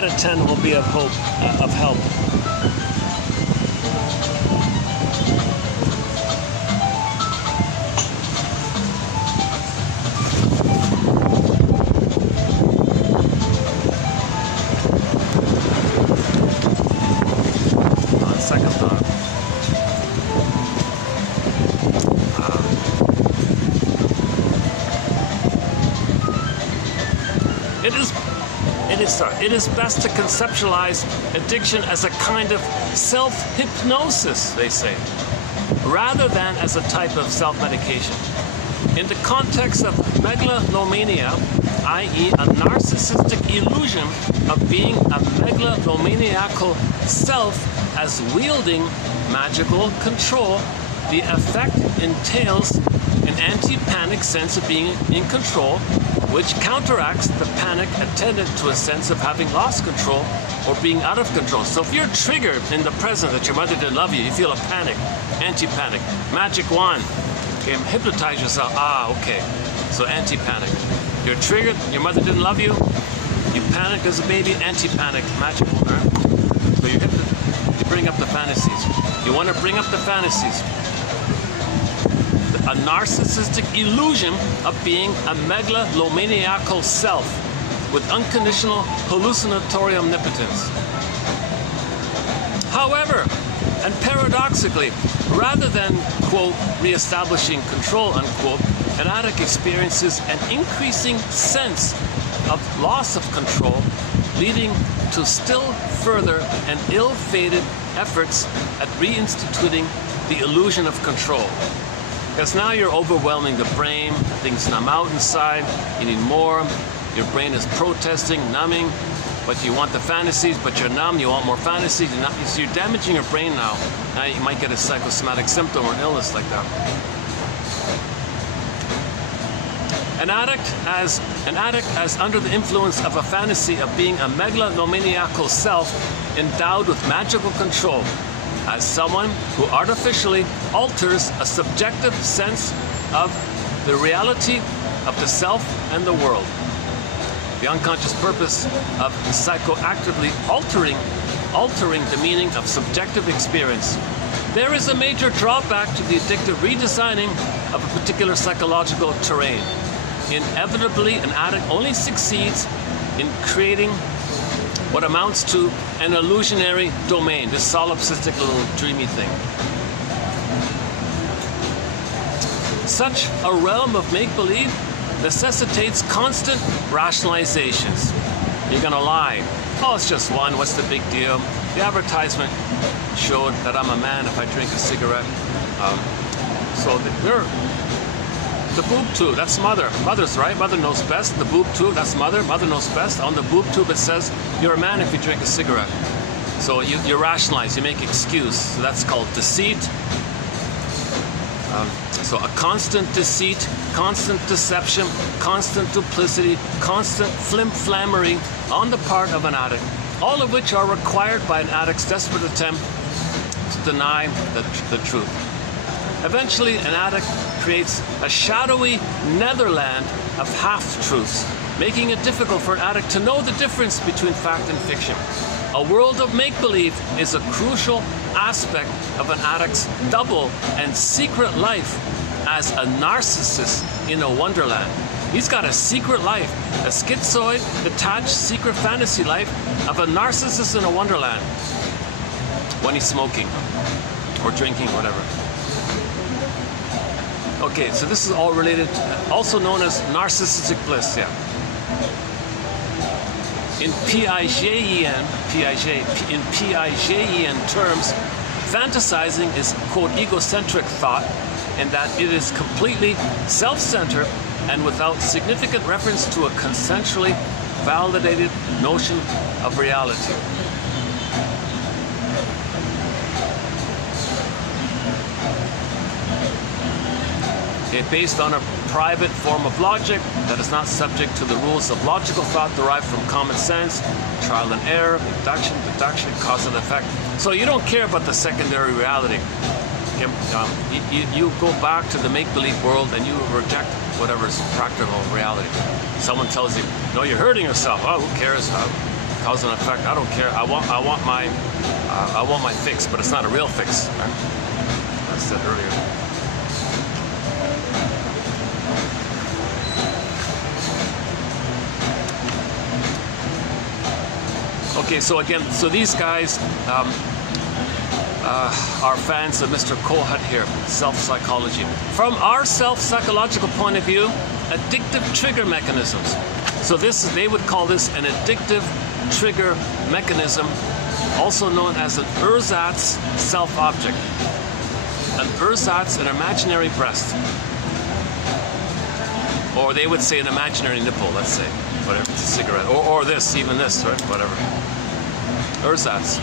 of 10 will be of hope, of help. On second thought. It is best to conceptualize addiction as a kind of self-hypnosis, they say, rather than as a type of self-medication. In the context of megalomania, i.e. a narcissistic illusion of being a megalomaniacal self as wielding magical control, the effect entails an anti-panic sense of being in control, which counteracts the panic attendant to a sense of having lost control or being out of control. So if you're triggered in the present that your mother didn't love you, you feel a panic, anti-panic, magic wand. Okay, hypnotize yourself. Okay. So anti-panic. You're triggered, your mother didn't love you, you panicked as a baby, anti-panic, magic wand. Right? So you bring up the fantasies. You want to bring up the fantasies. a narcissistic illusion of being a megalomaniacal self with unconditional hallucinatory omnipotence. However, and paradoxically, rather than, quote, reestablishing control, unquote, an addict experiences an increasing sense of loss of control, leading to still further and ill-fated efforts at reinstituting the illusion of control. Because now you're overwhelming the brain, things numb out inside, you need more, your brain is protesting, numbing, but you want the fantasies, but you're numb, you want more fantasies, so you're damaging your brain now. Now you might get a psychosomatic symptom or an illness like that. An addict as under the influence of a fantasy of being a megalomaniacal self endowed with magical control, as someone who artificially alters a subjective sense of the reality of the self and the world. The unconscious purpose of psychoactively altering the meaning of subjective experience. There is a major drawback to the addictive redesigning of a particular psychological terrain. Inevitably, an addict only succeeds in creating what amounts to an illusionary domain, this solipsistic little dreamy thing. Such a realm of make-believe necessitates constant rationalizations. You're gonna lie. Oh, it's just one, what's the big deal? The advertisement showed that I'm a man if I drink a cigarette. The boob tube, that's mother. Mother's right, mother knows best. The boob tube, that's mother. Mother knows best. On the boob tube it says, you're a man if you drink a cigarette. So you rationalize, you make excuse. So that's called deceit. So a constant deceit, constant deception, constant duplicity, constant flim-flammery on the part of an addict, all of which are required by an addict's desperate attempt to deny the truth. Eventually, an addict creates a shadowy netherland of half-truths, making it difficult for an addict to know the difference between fact and fiction. A world of make-believe is a crucial aspect of an addict's double and secret life as a narcissist in a wonderland. He's got a secret life, a schizoid, detached, secret fantasy life of a narcissist in a wonderland when he's smoking or drinking, whatever. Okay, so this is all related, also known as narcissistic bliss, yeah. In Piagetian terms, fantasizing is, quote, egocentric thought, in that it is completely self-centered and without significant reference to a consensually validated notion of reality. Based on a private form of logic that is not subject to the rules of logical thought derived from common sense, trial and error, induction, deduction, cause and effect. So you don't care about the secondary reality. You go back to the make-believe world and you reject whatever's practical reality. Someone tells you, no, you're hurting yourself. Oh, who cares? Cause and effect. I don't care. I want my fix, but it's not a real fix. Right? I said earlier. Okay, so again, these guys are fans of Mr. Kohut here, self-psychology. From our self-psychological point of view, addictive trigger mechanisms. So they would call this an addictive trigger mechanism, also known as an ersatz self-object. An ersatz, an imaginary breast. Or they would say an imaginary nipple, let's say. Whatever, it's a cigarette. Or this, even this, right? Whatever. Ersatz.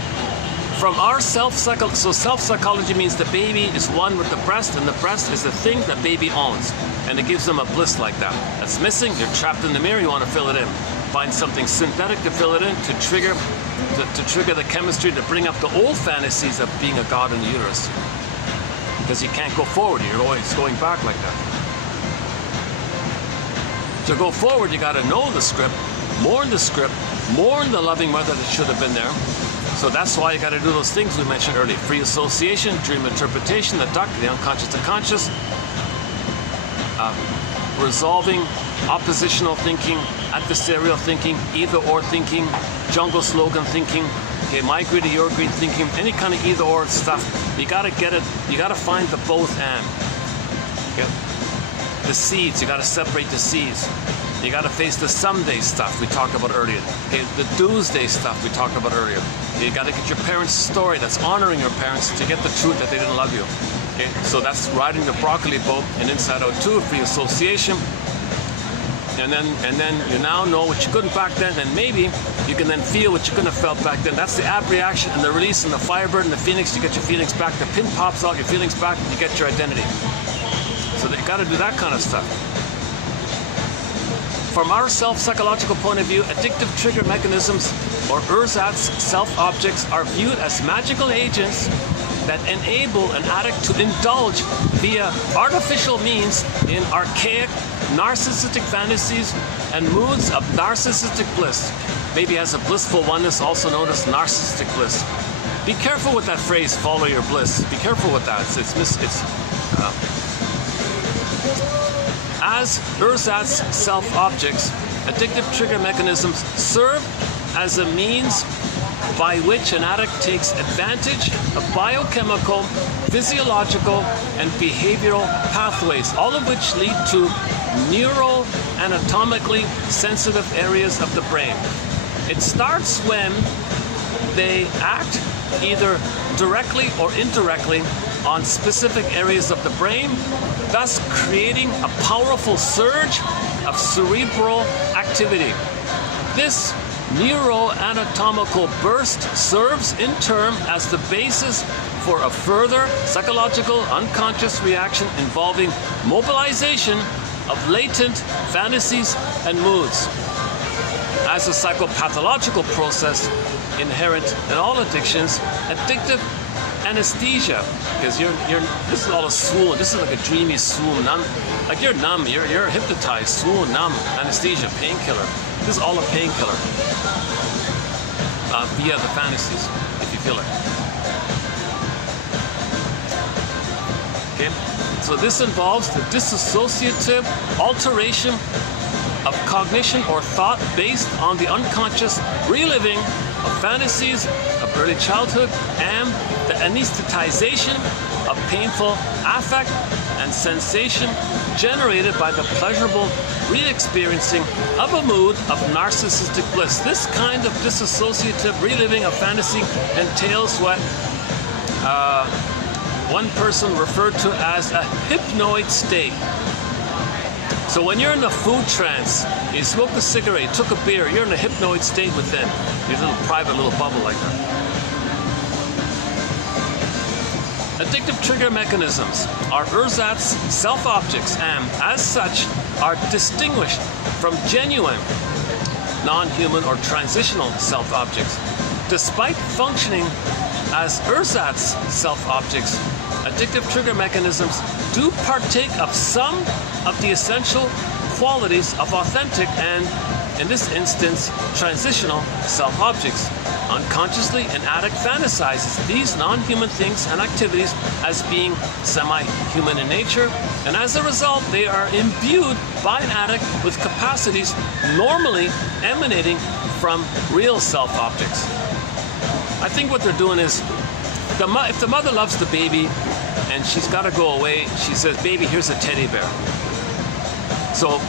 From our self-psychology, so self-psychology means the baby is one with the breast, and the breast is the thing that baby owns. And it gives them a bliss like that. That's missing, you're trapped in the mirror, you want to fill it in. Find something synthetic to fill it in, to trigger the chemistry, to bring up the old fantasies of being a god in the uterus. Because you can't go forward, you're always going back like that. To go forward, you got to know the script, mourn the script, mourn the loving mother that should have been there. So that's why you got to do those things we mentioned earlier. Free association, dream interpretation, the duct, the unconscious to conscious. resolving oppositional thinking, adversarial thinking, either-or thinking, jungle slogan thinking, okay, my greedy, your greed thinking, any kind of either-or stuff. You gotta get it, you gotta find the both and. Okay? The seeds, you gotta separate the seeds. You gotta face the someday stuff we talked about earlier. Okay, the doomsday stuff we talked about earlier. Okay, you gotta get your parents' story that's honoring your parents to get the truth that they didn't love you. Okay, so that's riding the broccoli boat and Inside Out 2, free association. And then you now know what you couldn't back then, and maybe you can then feel what you couldn't have felt back then. That's the ab reaction and the release and the firebird and the phoenix. You get your feelings back. The pin pops out, your feelings back, and you get your identity. So you got to do that kind of stuff. From our self-psychological point of view, addictive trigger mechanisms, or ersatz self-objects, are viewed as magical agents that enable an addict to indulge via artificial means in archaic narcissistic fantasies and moods of narcissistic bliss. Maybe as a blissful oneness, also known as narcissistic bliss. Be careful with that phrase, follow your bliss. Be careful with that. As ersatz self-objects, addictive trigger mechanisms serve as a means by which an addict takes advantage of biochemical, physiological, and behavioral pathways, all of which lead to neuroanatomically sensitive areas of the brain. It starts when they act either directly or indirectly on specific areas of the brain, thus creating a powerful surge of cerebral activity. This neuroanatomical burst serves in turn as the basis for a further psychological unconscious reaction involving mobilization of latent fantasies and moods. As a psychopathological process inherent in all addictions, addictive anesthesia, because this is all a swoon, this is like a dreamy swoon, numb, like you're numb, you're hypnotized, swoon, numb, anesthesia, painkiller. This is all a painkiller via the fantasies, if you feel it. Okay, so this involves the dissociative alteration of cognition or thought based on the unconscious reliving of fantasies of early childhood and the anesthetization of painful affect and sensation generated by the pleasurable re-experiencing of a mood of narcissistic bliss. This kind of dissociative reliving of fantasy entails what one person referred to as a hypnoid state. So when you're in a food trance, you smoked a cigarette, you took a beer, you're in a hypnoid state within. Your little private little bubble like that. Addictive trigger mechanisms are ersatz self-objects and, as such, are distinguished from genuine, non-human or transitional self-objects. Despite functioning as ersatz self-objects, addictive trigger mechanisms do partake of some of the essential qualities of authentic and, in this instance, transitional self-objects. Unconsciously, an addict fantasizes these non-human things and activities as being semi-human in nature, and as a result, they are imbued by an addict with capacities normally emanating from real self-objects. I think what they're doing is, if the mother loves the baby and she's got to go away, she says, "Baby, here's a teddy bear." So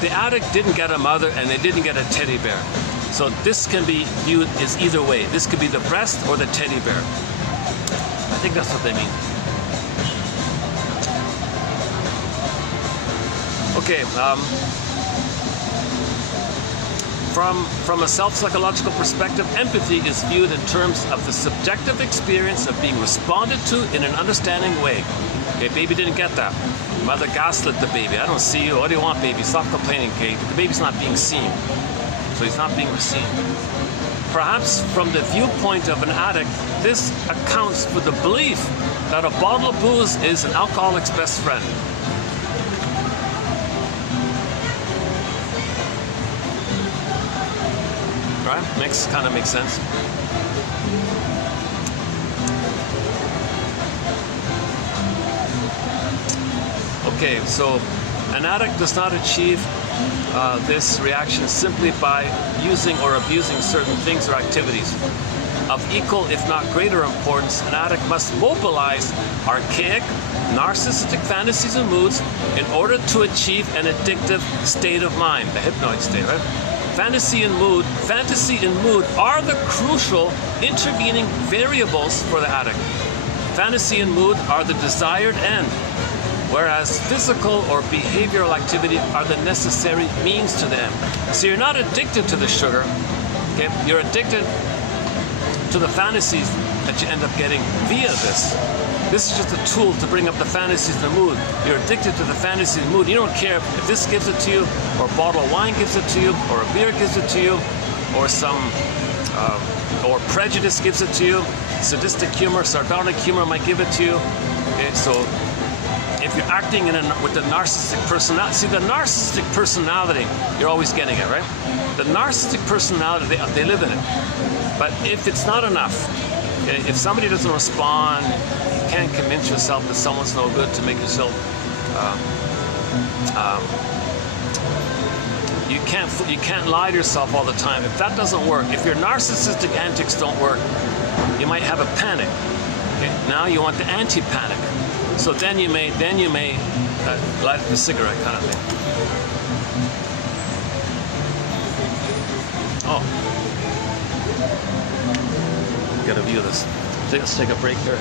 the addict didn't get a mother and they didn't get a teddy bear. So this can be viewed as either way. This could be the breast or the teddy bear. I think that's what they mean. Okay. From a self-psychological perspective, empathy is viewed in terms of the subjective experience of being responded to in an understanding way. Okay, baby didn't get that. Mother gaslit the baby. "I don't see you. What do you want, baby? Stop complaining, okay?" The baby's not being seen. So he's not being received. Perhaps from the viewpoint of an addict, this accounts for the belief that a bottle of booze is an alcoholic's best friend. Right? Kind of makes sense. Okay, so an addict does not achieve this reaction simply by using or abusing certain things or activities. Of equal, if not greater importance, an addict must mobilize archaic, narcissistic fantasies and moods in order to achieve an addictive state of mind, the hypnoid state, right? Fantasy and mood are the crucial intervening variables for the addict. Fantasy and mood are the desired end, whereas physical or behavioral activity are the necessary means to the end. So you're not addicted to the sugar, okay? You're addicted to the fantasies that you end up getting via this. This is just a tool to bring up the fantasies and the mood. You're addicted to the fantasy and mood. You don't care if this gives it to you, or a bottle of wine gives it to you, or a beer gives it to you, or or prejudice gives it to you. Sadistic humor, sardonic humor might give it to you. Okay, so if you're acting with the narcissistic personality, see the narcissistic personality, you're always getting it, right? The narcissistic personality, they live in it. But if it's not enough, okay, if somebody doesn't respond, you can't convince yourself that someone's no good to make yourself. You can't lie to yourself all the time. If that doesn't work, if your narcissistic antics don't work, you might have a panic. Okay? Now you want the anti-panic. So then you may light the cigarette kind of thing. Oh. Gotta view this. Let's take a break here.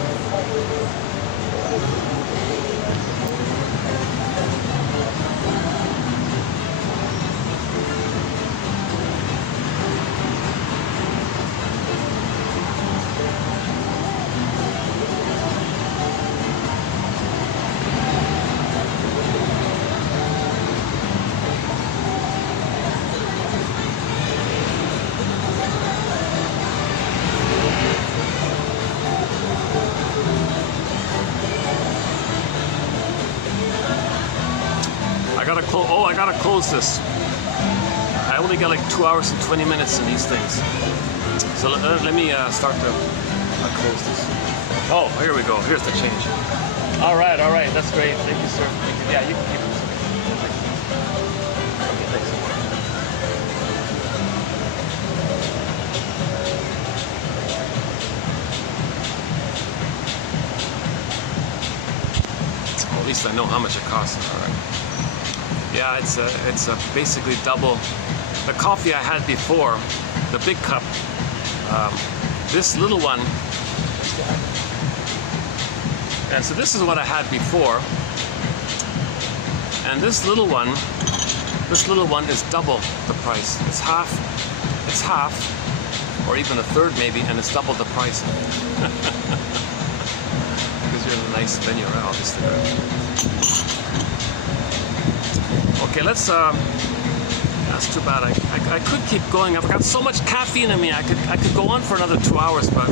I gotta close this. I only got like 2 hours and 20 minutes in these things. So let me start to close this. Oh, here we go. Here's the change. All right. That's great. Thank you, sir. Thank you. Yeah, you can keep it. Okay, thanks. Well, at least I know how much it costs. All right. Yeah, it's basically double the coffee I had before, the big cup. This little one, and so this is what I had before, and this little one is double the price. It's half, or even a third maybe, and it's double the price. Because you're in a nice venue, right? Obviously. Okay, let's, that's too bad. I could keep going. I've got so much caffeine in me. I could go on for another 2 hours, but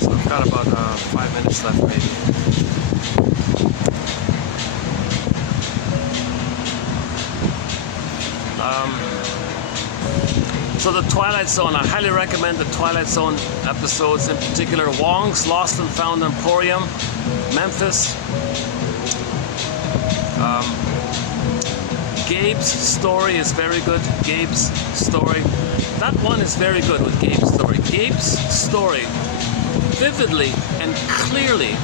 so I've got about 5 minutes left, maybe. So the Twilight Zone, I highly recommend the Twilight Zone episodes, in particular Wong's Lost and Found Emporium, Memphis, Gabe's story is very good. Gabe's story, that one is very good with Gabe's story. Gabe's story vividly and clearly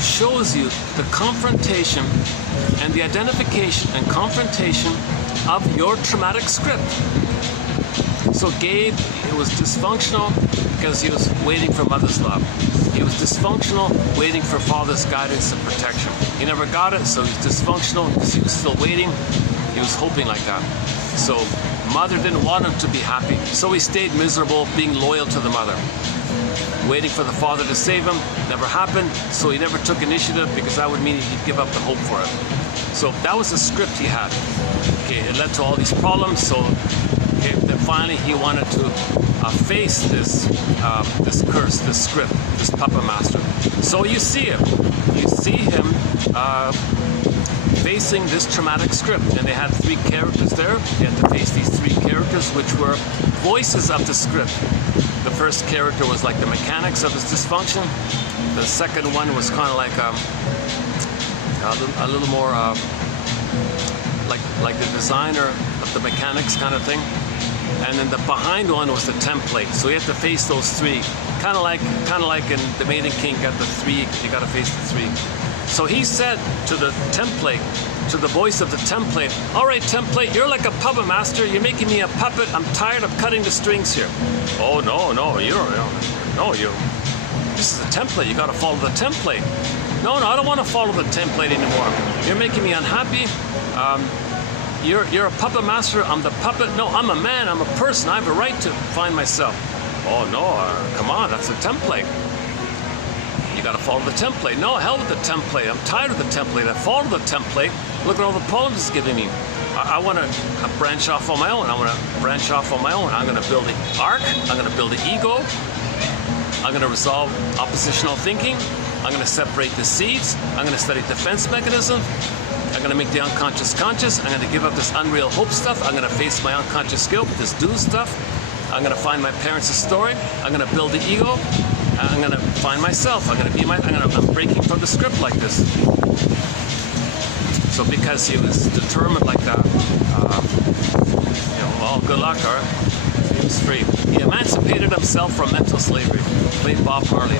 shows you the confrontation and the identification and confrontation of your traumatic script. So Gabe, it was dysfunctional because he was waiting for mother's love. He was dysfunctional, waiting for father's guidance and protection. He never got it, so he's dysfunctional because he was still waiting. He was hoping like that. So mother didn't want him to be happy, so he stayed miserable, being loyal to the mother. Waiting for the father to save him, never happened, so he never took initiative because that would mean he'd give up the hope for it. So that was the script he had. Okay, it led to all these problems, so then finally he wanted to face this curse, this script, this puppet master. So you see him facing this traumatic script, and they had 3 characters there. He had to face these 3 characters, which were voices of the script. The first character was like the mechanics of his dysfunction. The second one was kind of like a little more like the designer of the mechanics kind of thing. And then the behind one was the template. So you have to face those three. Kind of like in The Maiden King, got the three, you got to face the three. So he said to the template, to the voice of the template, all right, template, you're like a puppet master. You're making me a puppet. I'm tired of cutting the strings here. Oh, no, this is a template. You got to follow the template. No, I don't want to follow the template anymore. You're making me unhappy. You're a puppet master. I'm the puppet. No, I'm a man. I'm a person. I have a right to find myself. Oh, no, come on. That's a template. You got to follow the template. No, hell with the template. I'm tired of the template. I follow the template. Look at all the problems it's giving me. I want to branch off on my own. I'm going to branch off on my own. I'm going to build the arc. I'm going to build the ego. I'm going to resolve oppositional thinking. I'm going to separate the seeds. I'm going to study defense mechanism. I'm going to make the unconscious conscious. I'm going to give up this unreal hope stuff. I'm going to face my unconscious guilt with this do stuff. I'm going to find my parents' story. I'm going to build the ego. I'm going to find myself. I'm breaking from the script like this. So because he was determined like that, well, good luck, all right? He was free. He emancipated himself from mental slavery. Played Bob Marley.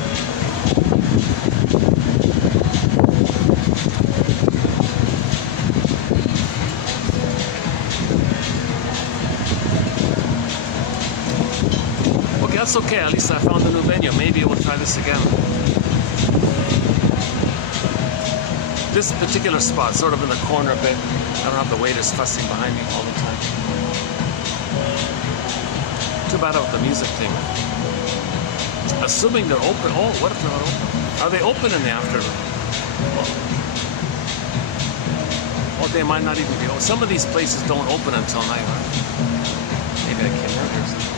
That's okay, at least I found a new venue. Maybe we'll try this again. This particular spot, sort of in the corner a bit. I don't have the waiters fussing behind me all the time. Too bad about the music thing. Assuming they're open. Oh, what if they're not open? Are they open in the afternoon? Oh, they might not even be open. Some of these places don't open until night. Maybe I came earlier or something.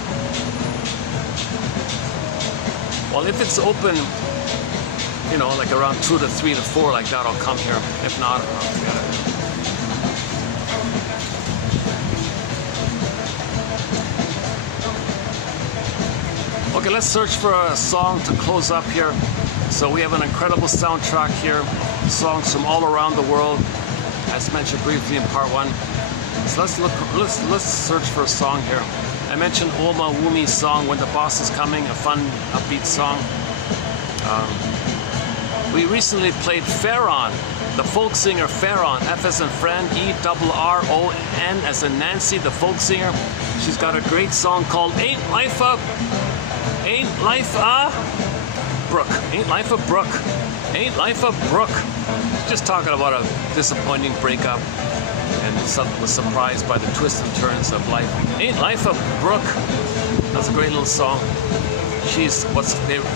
Well, if it's open, like around 2 to 3 to 4 like that, I'll come here. If not, I'll forget it. Okay, let's search for a song to close up here. So we have an incredible soundtrack here. Songs from all around the world, as mentioned briefly in part 1. So let's search for a song here. I mentioned Oma Wumi's song, When the Boss is Coming, a fun, upbeat song. We recently played Farron, the folk singer Farron, F as in friend, E-R-R-O-N as in Nancy, the folk singer. She's got a great song called Ain't Life a Brook. Ain't Life a Brook. Ain't Life a Brook. Just talking about a disappointing breakup. And was surprised by the twists and turns of life. Ain't Life a Brook? That's a great little song. She's what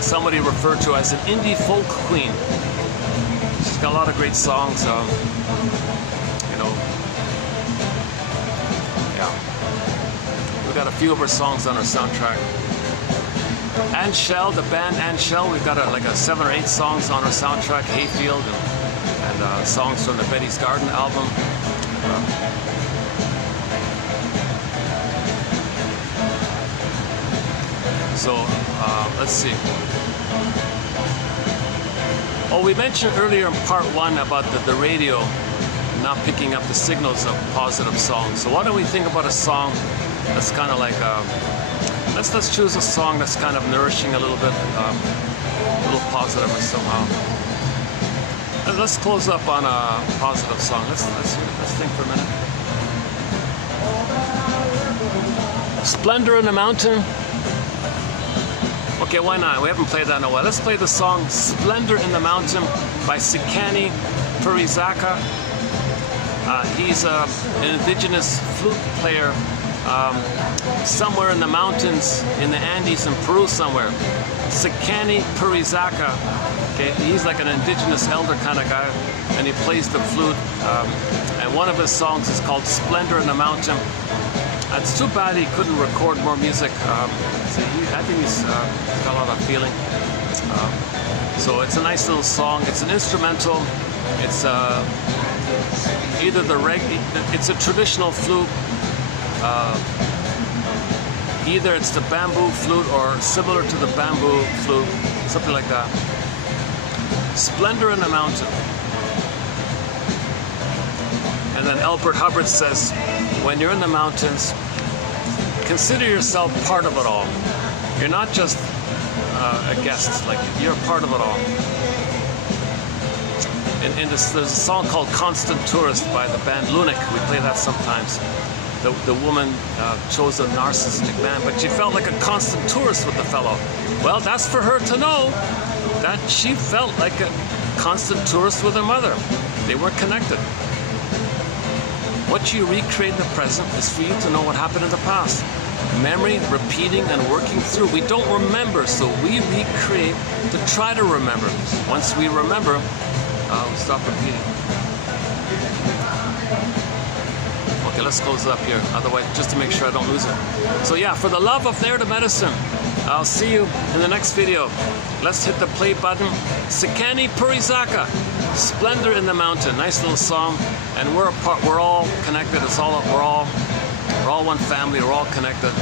somebody referred to as an indie folk queen. She's got a lot of great songs. We've got a few of her songs on our soundtrack. And Shell, the band And Shell, we've got like 7 or 8 songs on our soundtrack. Hayfield and songs from the Betty's Garden album. So let's see. Oh, we mentioned earlier in part 1 about the radio not picking up the signals of positive songs. So why don't we think about a song that's kind of like let's choose a song that's kind of nourishing a little bit, a little positive somehow. Let's close up on a positive song. Let's think for a minute. Splendor in the Mountain. Okay, why not? We haven't played that in a while. Let's play the song Splendor in the Mountain by Saketopoulou Purizaka. He's an indigenous flute player somewhere in the mountains in the Andes in Peru somewhere. Saketopoulou Purizaka. Okay, he's like an indigenous elder kind of guy, and he plays the flute. And one of his songs is called Splendor in the Mountain. It's too bad he couldn't record more music. I think he's got a lot of feeling. So it's a nice little song. It's an instrumental. It's either it's a traditional flute. Either it's the bamboo flute or similar to the bamboo flute, something like that. Splendor in the mountain. And then Albert Hubbard says, when you're in the mountains, consider yourself part of it all. You're not just a guest, like you're part of it all. There's a song called Constant Tourist by the band Lunn. We play that sometimes. The woman chose a narcissistic man, but she felt like a constant tourist with the fellow. Well, that's for her to know that she felt like a constant tourist with her mother. They weren't connected. What you recreate in the present is for you to know what happened in the past. Memory, repeating, and working through. We don't remember, so we recreate to try to remember. Once we remember, we'll stop repeating. Okay, let's close it up here. Otherwise, just to make sure I don't lose it. So yeah, for the love of narrative medicine, I'll see you in the next video. Let's hit the play button. Sekani Purizaka, Splendor in the Mountain. Nice little song. And we're apart. We're all connected. It's all. We're all one family. We're all connected.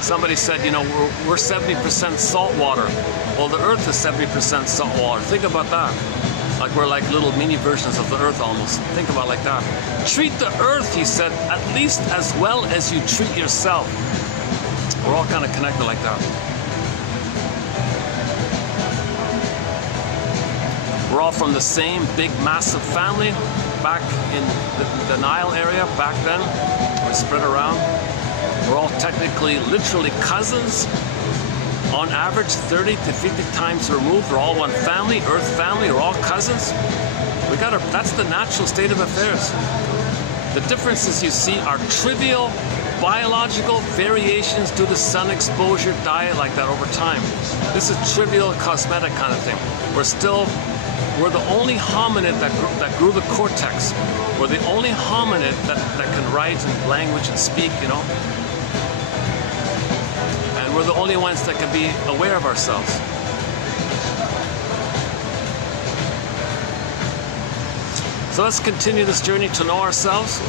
Somebody said, you know, we're 70% salt water. Well, the Earth is 70% salt water. Think about that. Like we're like little mini versions of the Earth almost. Think about it like that. Treat the Earth, he said, at least as well as you treat yourself. We're all kind of connected like that. We're all from the same big, massive family back in the Nile area back then. We spread around. We're all technically, literally cousins. On average, 30 to 50 times removed. We're all one family, Earth family. We're all cousins. That's the natural state of affairs. The differences you see are trivial biological variations due to sun exposure, diet, like that over time. This is trivial cosmetic kind of thing. We're the only hominid that grew the cortex. We're the only hominid that can write and language and speak, you know. And we're the only ones that can be aware of ourselves. So let's continue this journey to know ourselves.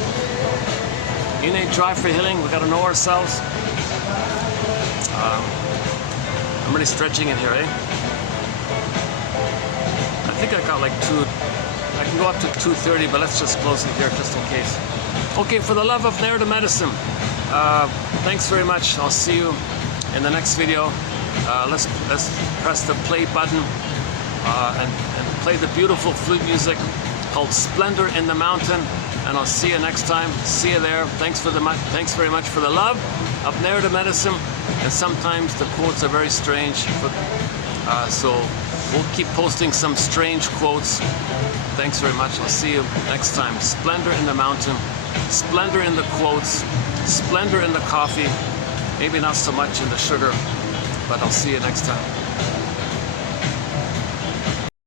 In a drive for healing, we got to know ourselves. I'm really stretching in here, eh? I think I got like I can go up to 2:30, but let's just close it here just in case. Okay, for the love of narrative medicine, thanks very much. I'll see you in the next video. Let's press the play button and play the beautiful flute music called Splendor in the Mountain. And I'll see you next time. See you there. Thanks very much for the love of narrative medicine. And sometimes the quotes are very strange, so we'll keep posting some strange quotes. Thanks very much. I'll see you next time. Splendor in the mountain, splendor in the quotes, splendor in the coffee. Maybe not so much in the sugar, but I'll see you next time.